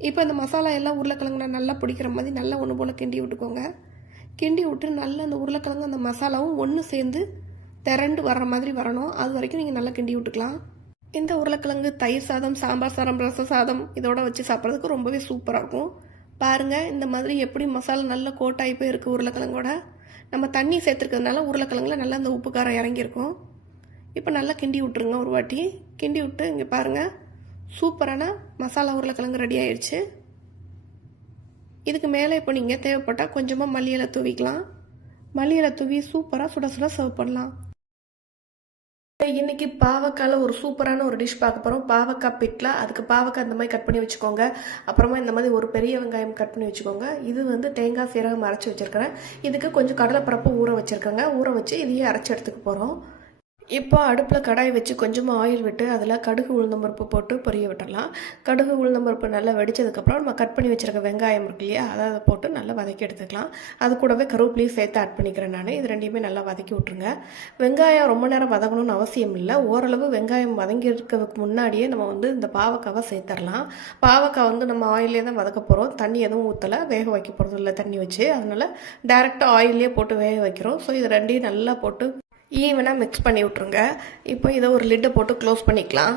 இப்போ இந்த மசாலா எல்லாம் உருளைக்கிழங்கு நல்லா பிடிக்கிற மாதிரி நல்லா ஒன்று போல் கிண்டி விட்டுக்கோங்க. கிண்டி விட்டு நல்லா அந்த உருளைக்கிழங்கு அந்த மசாலாவும் ஒன்று சேர்ந்து திரண்டு வர்ற மாதிரி வரணும். அது வரைக்கும் நீங்கள் நல்லா கிண்டி விட்டுக்கலாம். இந்த உருளைக்கிழங்கு தயிர் சாதம், சாம்பார் சாதம், ரச சாதம் இதோட வச்சு சாப்பிட்றதுக்கு ரொம்பவே சூப்பராக இருக்கும். பாருங்கள், இந்த மாதிரி எப்படி மசாலா நல்லா கோட்டாகி போயிருக்கு உருளைக்கிழங்கோட. நம்ம தண்ணி சேர்த்துருக்கிறதுனால உருளைக்கிழங்குல நல்லா அந்த உப்பு காரம் இறங்கியிருக்கும். இப்போ நல்லா கிண்டி விட்டுருங்க ஒரு வாட்டி. கிண்டி விட்டு இங்கே பாருங்கள், சூப்பரான மசாலா உருளைக்கிழங்கு ரெடி ஆயிடுச்சு. இதுக்கு மேலே இப்போ நீங்கள் தேவைப்பட்டால் கொஞ்சமாக மல்லி இலை தூவிக்கலாம். மல்லி இலை தூவி சூப்பராக சுட சுட சர்வ் பண்ணலாம். இன்னைக்கு பாவக்காயில் ஒரு சூப்பரான ஒரு டிஷ் பார்க்க போகிறோம். பாவக்காய் பிட்லா. அதுக்கு பாவக்காய் இந்த மாதிரி கட் பண்ணி வச்சுக்கோங்க. அப்புறமா இந்த மாதிரி ஒரு பெரிய வெங்காயம் கட் பண்ணி வச்சுக்கோங்க. இது வந்து தேங்காய் சீரகம் அரைச்சி வச்சுருக்கிறேன். இதுக்கு கொஞ்சம் கடலைப்பருப்பு ஊற வச்சுருக்கேங்க. ஊற வச்சு இதையே அரைச்சி எடுத்துக்க போகிறோம். இப்போ அடுப்பில் கடாய் வச்சு கொஞ்சமாக ஆயில் விட்டு அதில் கடுகு உளுந்தம்பருப்பு போட்டு பொரிய விட்டுடலாம். கடுகு உளுந்தம்பருப்பு நல்லா வெடித்ததுக்கப்புறம் நம்ம கட் பண்ணி வச்சுருக்க வெங்காயம் இருக்கு இல்லையா, அதை போட்டு நல்லா வதக்கி எடுத்துக்கலாம். அது கூடவே கருவேப்பிலையும் சேர்த்து ஆட் பண்ணிக்கிறேன் நான். இது ரெண்டையுமே நல்லா வதக்கி விட்ருங்க. வெங்காயம் ரொம்ப நேரம் வதங்கணும்னு அவசியம் இல்லை. ஓரளவு வெங்காயம் வதங்கி இருக்கிறதுக்கு முன்னாடியே நம்ம வந்து இந்த பாவக்காவை சேர்த்துடலாம். பாவக்காய் வந்து நம்ம ஆயிலே தான் வதக்க போகிறோம். தண்ணி எதுவும் ஊற்றலை, வேக வைக்க போகிறது இல்லை தண்ணி வச்சு. அதனால் டைரெக்டாக ஆயிலே போட்டு வேக வைக்கிறோம். ஸோ இது ரெண்டையும் நல்லா போட்டு ஈவனாக மிக்ஸ் பண்ணி விட்ருங்க. இப்போ இதை ஒரு லிட்டை போட்டு க்ளோஸ் பண்ணிக்கலாம்.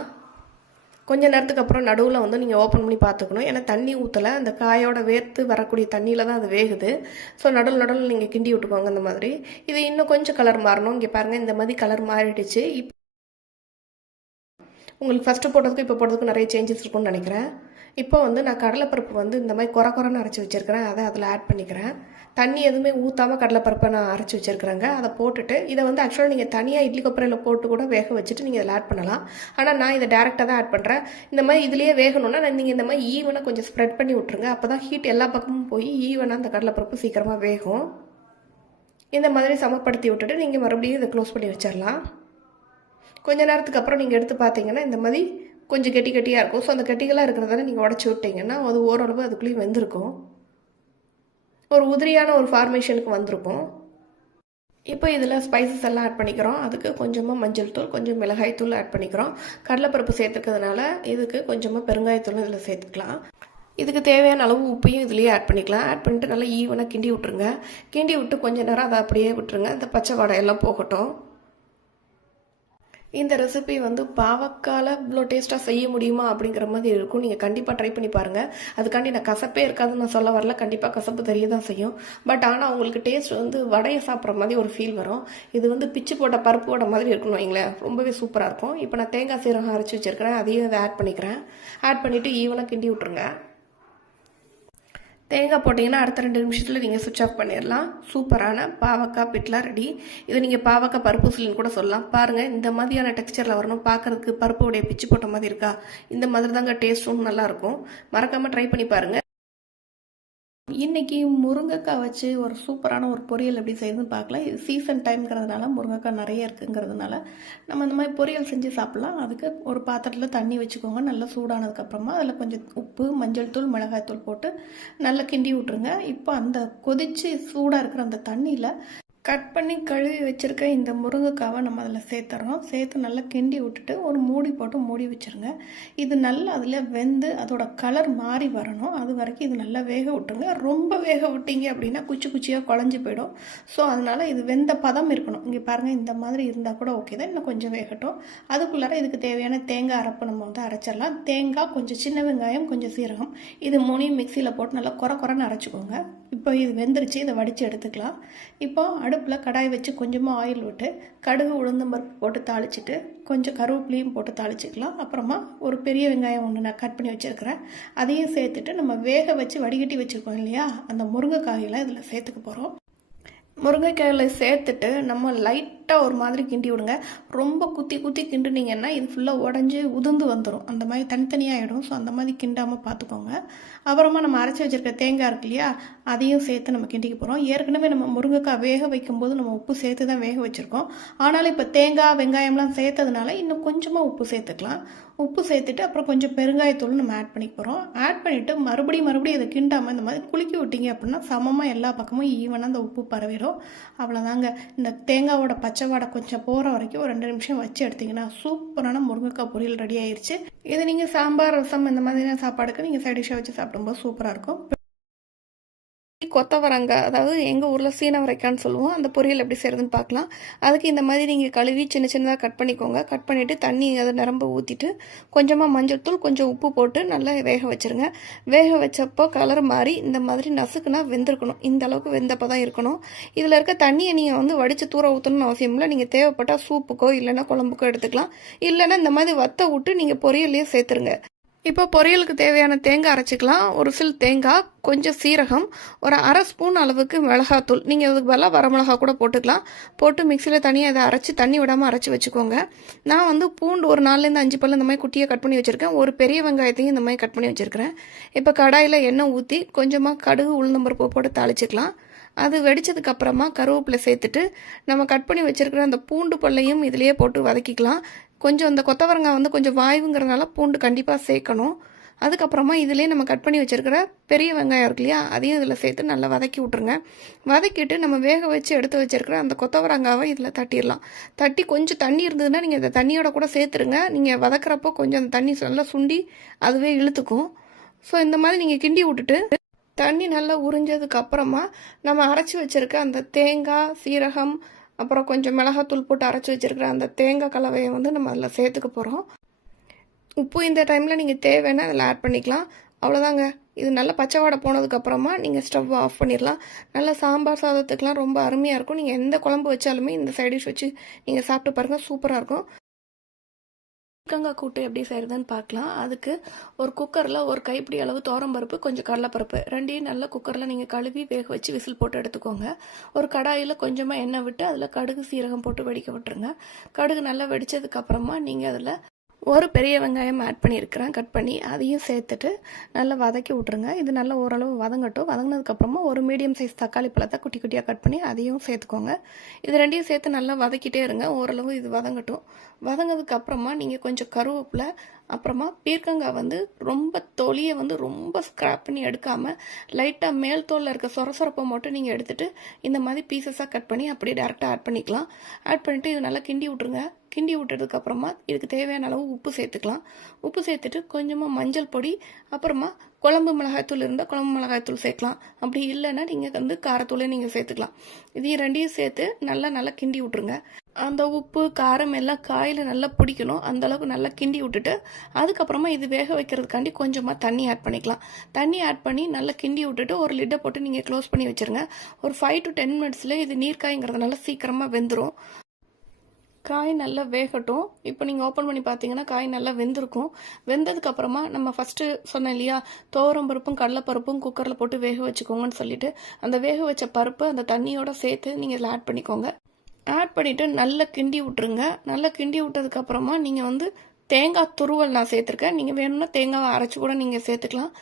கொஞ்சம் நேரத்துக்கு அப்புறம் நடுவில் வந்து நீங்கள் ஓப்பன் பண்ணி பார்த்துக்கணும். ஏன்னா தண்ணி ஊற்றலை, அந்த காயோட வேர்த்து வரக்கூடிய தண்ணியில் தான் அது வேகுது. ஸோ நடுவில் நீங்கள் கிண்டி விட்டுக்கோங்க. இந்த மாதிரி இது இன்னும் கொஞ்சம் கலர் மாறணும். இங்கே பாருங்கள், இந்த மாதிரி கலர் மாறிடுச்சு. உங்களுக்கு ஃபஸ்ட்டு போட்டதுக்கும் இப்போ போட்டதுக்கும் நிறைய சேஞ்சஸ் இருக்கும்னு நினைக்கிறேன். இப்போ வந்து நான் கடலைப்பருப்பு வந்து இந்த மாதிரி குறைன்னு அரைச்சி வச்சுருக்கிறேன். அதை அதில் ஆட் பண்ணிக்கிறேன். தண்ணி எதுவுமே ஊற்றாமல் கடலைப்பருப்பை நான் அரைச்சி வச்சுருக்கிறேங்க. அதை போட்டுட்டு இதை வந்து ஆக்சுவலாக நீங்கள் தனியாக இட்லி கொப்பரையில் போட்டு கூட வேக வச்சுட்டு நீங்கள் இதில் ஆட் பண்ணலாம். ஆனால் நான் இதை டேரெக்டாக தான் ஆட் பண்ணுறேன். இந்த மாதிரி இதுலேயே வேகணும்னா நீங்கள் இந்த மாதிரி ஈவனாக கொஞ்சம் ஸ்ப்ரெட் பண்ணி விட்ருங்க. அப்போ தான் ஹீட் எல்லா பக்கமும் போய் ஈவனாக அந்த கடலைப்பருப்பு சீக்கிரமாக வேகும். இந்த மாதிரி சமப்படுத்தி விட்டுட்டு நீங்கள் மறுபடியும் இதை க்ளோஸ் பண்ணி வச்சிடலாம். கொஞ்ச நேரத்துக்கு அப்புறம் நீங்கள் எடுத்து பார்த்தீங்கன்னா இந்த மாதிரி கொஞ்சம் கெட்டியாக இருக்கும். ஸோ அந்த கெட்டிகளாக இருக்கிறதால நீங்கள் உடச்சி விட்டீங்கன்னா அது ஓரளவு அதுக்குள்ளேயும் வெந்திருக்கும். ஒரு உதிரியான ஒரு ஃபார்மேஷனுக்கு வந்திருக்கும். இப்போ இதில் ஸ்பைசஸ் எல்லாம் ஆட் பண்ணிக்கிறோம். அதுக்கு கொஞ்சமாக மஞ்சள் தூள், கொஞ்சம் மிளகாய் தூள் ஆட் பண்ணிக்கிறோம். கடலைப்பருப்பு சேர்த்துக்கிறதுனால இதுக்கு கொஞ்சமாக பெருங்காயத்தூள் இதில் சேர்த்துக்கலாம். இதுக்கு தேவையான அளவு உப்பையும் இதுலேயே ஆட் பண்ணிக்கலாம். ஆட் பண்ணிட்டு நல்லா ஈவனாக கிண்டி விட்டுருங்க. கிண்டி விட்டு கொஞ்சம் நேரம் அதை அப்படியே விட்டுருங்க. அந்த பச்சை வாடையெல்லாம் போகட்டும். இந்த ரெசிபி வந்து பாவக்கால இவ்வளோ டேஸ்ட்டாக செய்ய முடியுமா அப்படிங்கிற மாதிரி இருக்கும். நீங்கள் கண்டிப்பாக ட்ரை பண்ணி பாருங்கள். அதுக்காண்டி நான் கசப்பே இருக்காதுன்னு நான் சொல்ல வரல. கண்டிப்பாக கசப்பு தெரிய தான் செய்யும். பட் ஆனால் உங்களுக்கு டேஸ்ட் வந்து வடையை சாப்பிட்ற மாதிரி ஒரு ஃபீல் வரும். இது வந்து பிச்சு போட்ட பருப்பு வடை மாதிரி இருக்கணும் வைங்களேன். ரொம்பவே சூப்பராக இருக்கும். இப்போ நான் தேங்காய் சீரகம் அரைச்சி வச்சிருக்கிறேன். அதையும் இதை ஆட் பண்ணிக்கிறேன். ஆட் பண்ணிவிட்டு ஈவனாக கிண்டி விட்ருங்க. தேங்காய் போட்டிங்கன்னா அடுத்த 2 நிமிஷத்தில் நீங்கள் சுவிட்ச் ஆஃப் பண்ணிடலாம். சூப்பரான பாவக்காய் பிட்லா ரெடி. இது நீங்கள் பாவக்காய் பருப்பு சிலின்னு கூட சொல்லலாம். பாருங்கள், இந்த மாதிரியான டெக்ஸ்சரில் வரணும். பார்க்குறதுக்கு பருப்பு உடைய பிச்சு போட்ட மாதிரி இருக்கா? இந்த மாதிரி தாங்க டேஸ்ட்டும் நல்லாயிருக்கும். மறக்காமல் ட்ரை பண்ணி பாருங்கள். இன்றைக்கி முருங்கைக்காய் வச்சு ஒரு சூப்பரான ஒரு பொரியல் எப்படி செய்யுதுன்னு பார்க்கலாம். இது சீசன் டைம்ங்கிறதுனால முருங்கைக்காய் நிறைய இருக்குங்கிறதுனால நம்ம இந்த மாதிரி பொரியல் செஞ்சு சாப்பிட்லாம். அதுக்கு ஒரு பாத்திரத்தில் தண்ணி வச்சுக்கோங்க. நல்லா சூடானதுக்கப்புறமா அதில் கொஞ்சம் உப்பு, மஞ்சள் தூள், மிளகாய் தூள் போட்டு நல்லா கிண்டி விட்ருங்க. இப்போ அந்த கொதித்து சூடாக இருக்கிற அந்த தண்ணியில் கட் பண்ணி கழுவி வச்சுருக்க இந்த முருங்கைக்காவை நம்ம அதில் சேர்த்துறோம். சேர்த்து நல்லா கிண்டி விட்டுட்டு ஒரு மூடி போட்டு மூடி வச்சுருங்க. இது நல்லா அதில் வெந்து அதோட கலர் மாறி வரணும். அது வரைக்கும் இது நல்லா வேக விட்டுருங்க. ரொம்ப வேக விட்டீங்க அப்படின்னா குச்சி குச்சியாக குழஞ்சி போயிடும். ஸோ அதனால் இது வெந்த பதம் இருக்கணும். இங்கே பாருங்கள், இந்த மாதிரி இருந்தால் கூட ஓகே தான். இன்னும் கொஞ்சம் வேகட்டும். அதுக்குள்ளார இதுக்கு தேவையான தேங்காய் அரைப்பு நம்ம வந்து அரைச்சிடலாம். தேங்காய், கொஞ்சம் சின்ன வெங்காயம், கொஞ்சம் சீரகம், இது 3 மிக்சியில் போட்டு நல்லா குறைன்னு அரைச்சிக்கோங்க. இப்போ இது வெந்துருச்சு. இதை வடித்து எடுத்துக்கலாம். இப்போ அடுப்பில் கடாய் வச்சு கொஞ்சமாக ஆயில் விட்டு கடுகு, உளுந்தம் பருப்பு போட்டு தாளிச்சிட்டு கொஞ்சம் கருவேப்பிலையும் போட்டு தாளிச்சிக்கலாம். அப்புறமா ஒரு பெரிய வெங்காயம் ஒன்று நான் கட் பண்ணி வச்சுருக்கிறேன். அதையும் சேர்த்துட்டு நம்ம வேக வச்சு வடிகட்டி வச்சுருக்கோம் இல்லையா, அந்த முருங்கைக்காயெல்லாம் இதில் சேர்த்துக்க போகிறோம். முருங்கைக்காயில் சேர்த்துட்டு நம்ம லைட்டாக ஒரு மாதிரி கிண்டி விடுங்க. ரொம்ப குத்தி கிண்டுனீங்கன்னா இது ஃபுல்லாக உடஞ்சி உதிர்ந்து வந்துடும். அந்த மாதிரி தனித்தனியாகிடும். ஸோ அந்த மாதிரி கிண்டாமல் பார்த்துக்கோங்க. அப்புறமா நம்ம அரைச்சி வச்சுருக்க தேங்காய் இருக்கு இல்லையா, அதையும் சேர்த்து நம்ம கிண்டிக்க போகிறோம். ஏற்கனவே நம்ம முருங்கைக்காய் வேக வைக்கும்போது நம்ம உப்பு சேர்த்து தான் வேக வச்சுருக்கோம். ஆனாலும் இப்போ தேங்காய், வெங்காயம்லாம் சேர்த்ததுனால இன்னும் கொஞ்சமாக உப்பு சேர்த்துக்கலாம். உப்பு சேர்த்துட்டு அப்புறம் கொஞ்சம் பெருங்காயத்தூள் நம்ம ஆட் பண்ணிக்க போகிறோம். ஆட் பண்ணிவிட்டு மறுபடியும் இதை கிண்டாமல் இந்த மாதிரி குலுக்கி விட்டீங்க அப்படின்னா சமமாக எல்லா பக்கமும் ஈவனாக அந்த உப்பு பரவிடும். அவ்வளோதாங்க. இந்த தேங்காவோட பச்சை வாடை கொஞ்சம் போகிற வரைக்கும் ஒரு 2 நிமிஷம் வச்சு எடுத்திங்கன்னா சூப்பரான முருங்கைக்காய் பொரியல் ரெடி ஆயிடுச்சு. இது நீங்கள் சாம்பார், ரசம் இந்த மாதிரியான சாப்பாடுக்கு நீங்கள் சைட் டிஷ்ஷாக வச்சு சாப்பிடும்போது சூப்பராக இருக்கும். கொத்தவரங்காய், அதாவது எங்கள் ஊரில் சீனவரைக்கான்னு சொல்லுவோம், அந்த பொரியல் எப்படி செய்கிறதுன்னு பார்க்கலாம். அதுக்கு இந்த மாதிரி நீங்கள் கழுவி சின்னதாக கட் பண்ணிக்கோங்க. கட் பண்ணிவிட்டு தண்ணி அதை நிரம்ப ஊற்றிட்டு கொஞ்சமாக மஞ்சள் தூள், கொஞ்சம் உப்பு போட்டு நல்லா வேக வச்சுருங்க. வேக வச்சப்போ கலர் மாறி இந்த மாதிரி நசுக்குனா வெந்திருக்கணும். இந்த அளவுக்கு வெந்தப்போ தான் இருக்கணும். இதில் இருக்க தண்ணியை நீங்கள் வந்து வடித்து தூர ஊற்றணும்னு அவசியம் இல்லை. நீங்கள் தேவைப்பட்டால் சூப்புக்கோ இல்லைன்னா குழம்புக்கோ எடுத்துக்கலாம். இல்லைன்னா இந்த மாதிரி வத்த விட்டு நீங்கள் பொரியல்லையே சேர்த்துருங்க. இப்போ பொரியலுக்கு தேவையான தேங்காய் அரைச்சிக்கலாம். ஒரு சில் தேங்காய், கொஞ்சம் சீரகம், ஒரு அரை ஸ்பூன் அளவுக்கு மிளகாத்தூள், நீங்கள் அதுக்கு பதிலாக வரமிளகா கூட போட்டுக்கலாம். போட்டு மிக்சியில் தனியாக இதை அரைச்சி தண்ணி விடாமல் அரைச்சி வச்சுக்கோங்க. நான் வந்து பூண்டு ஒரு 4லேருந்து 5 பல் இந்த மாதிரி குட்டியை கட் பண்ணி வச்சுருக்கேன். ஒரு பெரிய வெங்காயத்தையும் இந்த மாதிரி கட் பண்ணி வச்சுருக்கிறேன். இப்போ கடாயில் எண்ணெய் ஊற்றி கொஞ்சமாக கடுகு, உளுந்தம்பருப்பு போட்டு தாளிச்சிக்கலாம். அது வெடித்ததுக்கப்புறமா கருவேப்பிலை சேர்த்துட்டு நம்ம கட் பண்ணி வச்சுருக்கிற அந்த பூண்டு பல்லையும் இதிலேயே போட்டு வதக்கிக்கலாம். கொஞ்சம் இந்த கொத்தவரங்காய் வந்து கொஞ்சம் வாய்வுங்கிறதுனால பூண்டு கண்டிப்பாக சேர்க்கணும். அதுக்கப்புறமா இதிலே நம்ம கட் பண்ணி வச்சுருக்கிற பெரிய வெங்காயம் இருக்கு இல்லையா, அதையும் இதில் சேர்த்து நல்லா வதக்கி விட்ருங்க. வதக்கிட்டு நம்ம வேக வச்சு எடுத்து வச்சுருக்கிற அந்த கொத்தவரங்காவை இதில் தட்டிடலாம். தட்டி கொஞ்சம் தண்ணி இருந்ததுன்னா நீங்கள் இந்த தண்ணியோட கூட சேர்த்துருங்க. நீங்கள் வதக்கிறப்போ கொஞ்சம் அந்த தண்ணி நல்லா சுண்டி அதுவே இழுத்துக்கும். ஸோ இந்த மாதிரி நீங்கள் கிண்டி விட்டுட்டு தண்ணி நல்லா உறிஞ்சதுக்கு அப்புறமா நம்ம அரைச்சி வச்சுருக்க அந்த தேங்காய், சீரகம், அப்புறம் கொஞ்சம் மிளகாத்தூள் போட்டு அரைச்சி வச்சுருக்கிற அந்த தேங்காய் கலவையை வந்து நம்ம அதில் சேர்த்துக்க போகிறோம். உப்பு இந்த டைமில் நீங்கள் தேவைன்னா அதில் ஆட் பண்ணிக்கலாம். அவ்வளோதாங்க. இது நல்லா பச்சை வாடை போனதுக்கப்புறமா நீங்கள் ஸ்டவ் ஆஃப் பண்ணிடலாம். நல்லா சாம்பார் சாதத்துக்கெலாம் ரொம்ப அருமையாக இருக்கும். நீங்கள் எந்த குழம்பு வச்சாலுமே இந்த சைட் டிஷ் வச்சு நீங்கள் சாப்பிட்டு பாருங்கள், சூப்பராக இருக்கும். பீர்க்கங்காய் கூட்டு எப்படி செய்கிறதுன்னு பார்க்கலாம். அதுக்கு ஒரு குக்கரில் ஒரு கைப்பிடி அளவு துவரம்பருப்பு, கொஞ்சம் கடலைப்பருப்பு ரெண்டையும் நல்லா குக்கரில் நீங்கள் கழுவி வேக வச்சு விசில் போட்டு எடுத்துக்கோங்க. ஒரு கடாயில் கொஞ்சமாக எண்ணெய் விட்டு அதில் கடுகு, சீரகம் போட்டு வெடிக்க விட்டுருங்க. கடுகு நல்லா வெடித்ததுக்கப்புறமா நீங்கள் அதில் ஒரு பெரிய வெங்காயம் ஆட் பண்ணியிருக்கிறேன் கட் பண்ணி, அதையும் சேர்த்துட்டு நல்லா வதக்கி விட்ருங்க. இது நல்லா ஓரளவு வதங்கட்டும். வதங்கினதுக்கப்புறமா ஒரு மீடியம் சைஸ் தக்காளி பழத்தை குட்டி குட்டியாக கட் பண்ணி அதையும் சேர்த்துக்கோங்க. இது ரெண்டையும் சேர்த்து நல்லா வதக்கிட்டே இருங்க. ஓரளவு இது வதங்கட்டும். வதங்கினதுக்கப்புறமா நீங்கள் கொஞ்சம் கருவேப்பிலை, அப்புறமா பீர்க்கங்காய் வந்து ரொம்ப தொலியை வந்து ரொம்ப ஸ்க்ராப் பண்ணி எடுக்காமல் லைட்டாக மேல் தோலில் இருக்க சொரசொரப்பை மட்டும் நீங்கள் எடுத்துகிட்டு இந்த மாதிரி பீசஸாக கட் பண்ணி அப்படியே டேரெக்டாக ஆட் பண்ணிக்கலாம். ஆட் பண்ணிவிட்டு இது நல்லா கிண்டி விட்ருங்க. கிண்டி விட்டதுக்கப்புறமா இதுக்கு தேவையான அளவு உப்பு சேர்த்துக்கலாம். உப்பு சேர்த்துட்டு கொஞ்சமாக மஞ்சள் பொடி, அப்புறமா குழம்பு மிளகாய்த்தூள் இருந்தால் குழம்பு மிளகாய்த்தூள் சேர்க்கலாம். அப்படி இல்லைன்னா நீங்கள் வந்து காரத்தூளே நீங்கள் சேர்த்துக்கலாம். இதையும் ரெண்டையும் சேர்த்து நல்லா கிண்டி விட்ருங்க. அந்த உப்பு காரம் எல்லாம் காயில் நல்லா பிடிக்கணும். அந்தளவுக்கு நல்லா கிண்டி விட்டுட்டு அதுக்கப்புறமா இது வேக வைக்கிறதுக்காண்டி கொஞ்சமாக தண்ணி ஆட் பண்ணிக்கலாம். தண்ணி ஆட் பண்ணி நல்லா கிண்டி விட்டுட்டு ஒரு லிட்டை போட்டு நீங்கள் க்ளோஸ் பண்ணி வச்சுருங்க. ஒரு 5 to 10 மினிட்ஸில் இது நீர்க்காய்ங்கிறதுனால சீக்கிரமாக வெந்துடும். காய் நல்லா வேகட்டும். இப்போ நீங்கள் ஓப்பன் பண்ணி பார்த்தீங்கன்னா காய் நல்லா வெந்திருக்கும். வெந்ததுக்கப்புறமா நம்ம ஃபஸ்ட்டு சொன்னேன் இல்லையா, துவரம் பருப்பும் கடலைப்பருப்பும் குக்கரில் போட்டு வேக வச்சுக்கோங்கன்னு சொல்லிட்டு, அந்த வேக வச்ச பருப்பு அந்த தண்ணியோடு சேர்த்து நீங்கள் இதில் ஆட் பண்ணிக்கோங்க. ஆட் பண்ணிவிட்டு நல்லா கிண்டி விட்ருங்க. நல்லா கிண்டி விட்டதுக்கப்புறமா நீங்கள் வந்து தேங்காய் துருவல் நான் சேர்த்துருக்கேன். நீங்கள் வேணும்னா தேங்காவை அரைச்சி கூட நீங்கள் சேர்த்துக்கலாம்.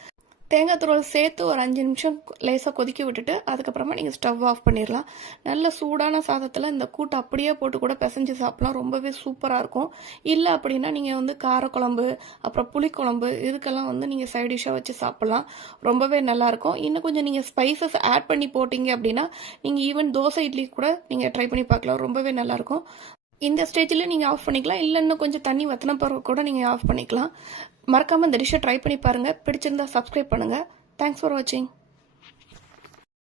தேங்காய் துருவல் சேர்த்து ஒரு 5 நிமிஷம் லேசாக கொதிக்க விட்டுட்டு அதுக்கப்புறமா நீங்கள் ஸ்டவ் ஆஃப் பண்ணிடலாம். நல்ல சூடான சாதத்தில் இந்த கூட்டை அப்படியே போட்டு கூட பிசைஞ்சு சாப்பிட்லாம். ரொம்பவே சூப்பராக இருக்கும். இல்லை அப்படின்னா நீங்கள் வந்து காரக்குழம்பு அப்புறம் புளிக்குழம்பு இதுக்கெல்லாம் வந்து நீங்கள் சைட் டிஷ்ஷாக வச்சு சாப்பிட்லாம். ரொம்பவே நல்லாயிருக்கும். இன்னும் கொஞ்சம் நீங்கள் ஸ்பைசஸ் ஆட் பண்ணி போட்டிங்க அப்படின்னா நீங்கள் ஈவன் தோசை இட்லி கூட நீங்கள் ட்ரை பண்ணி பார்க்கலாம். ரொம்பவே நல்லாயிருக்கும். இந்த ஸ்டேஜில் நீங்கள் ஆஃப் பண்ணிக்கலாம். இல்லை இன்னும் கொஞ்சம் தண்ணி வற்றின பிறகு கூட நீங்கள் ஆஃப் பண்ணிக்கலாம். மறக்காமல் இந்த டிஷ்ஷை ட்ரை பண்ணி பாருங்கள். பிடிச்சிருந்தா சப்ஸ்கிரைப் பண்ணுங்கள். தேங்க்ஸ் ஃபார் வாட்சிங்.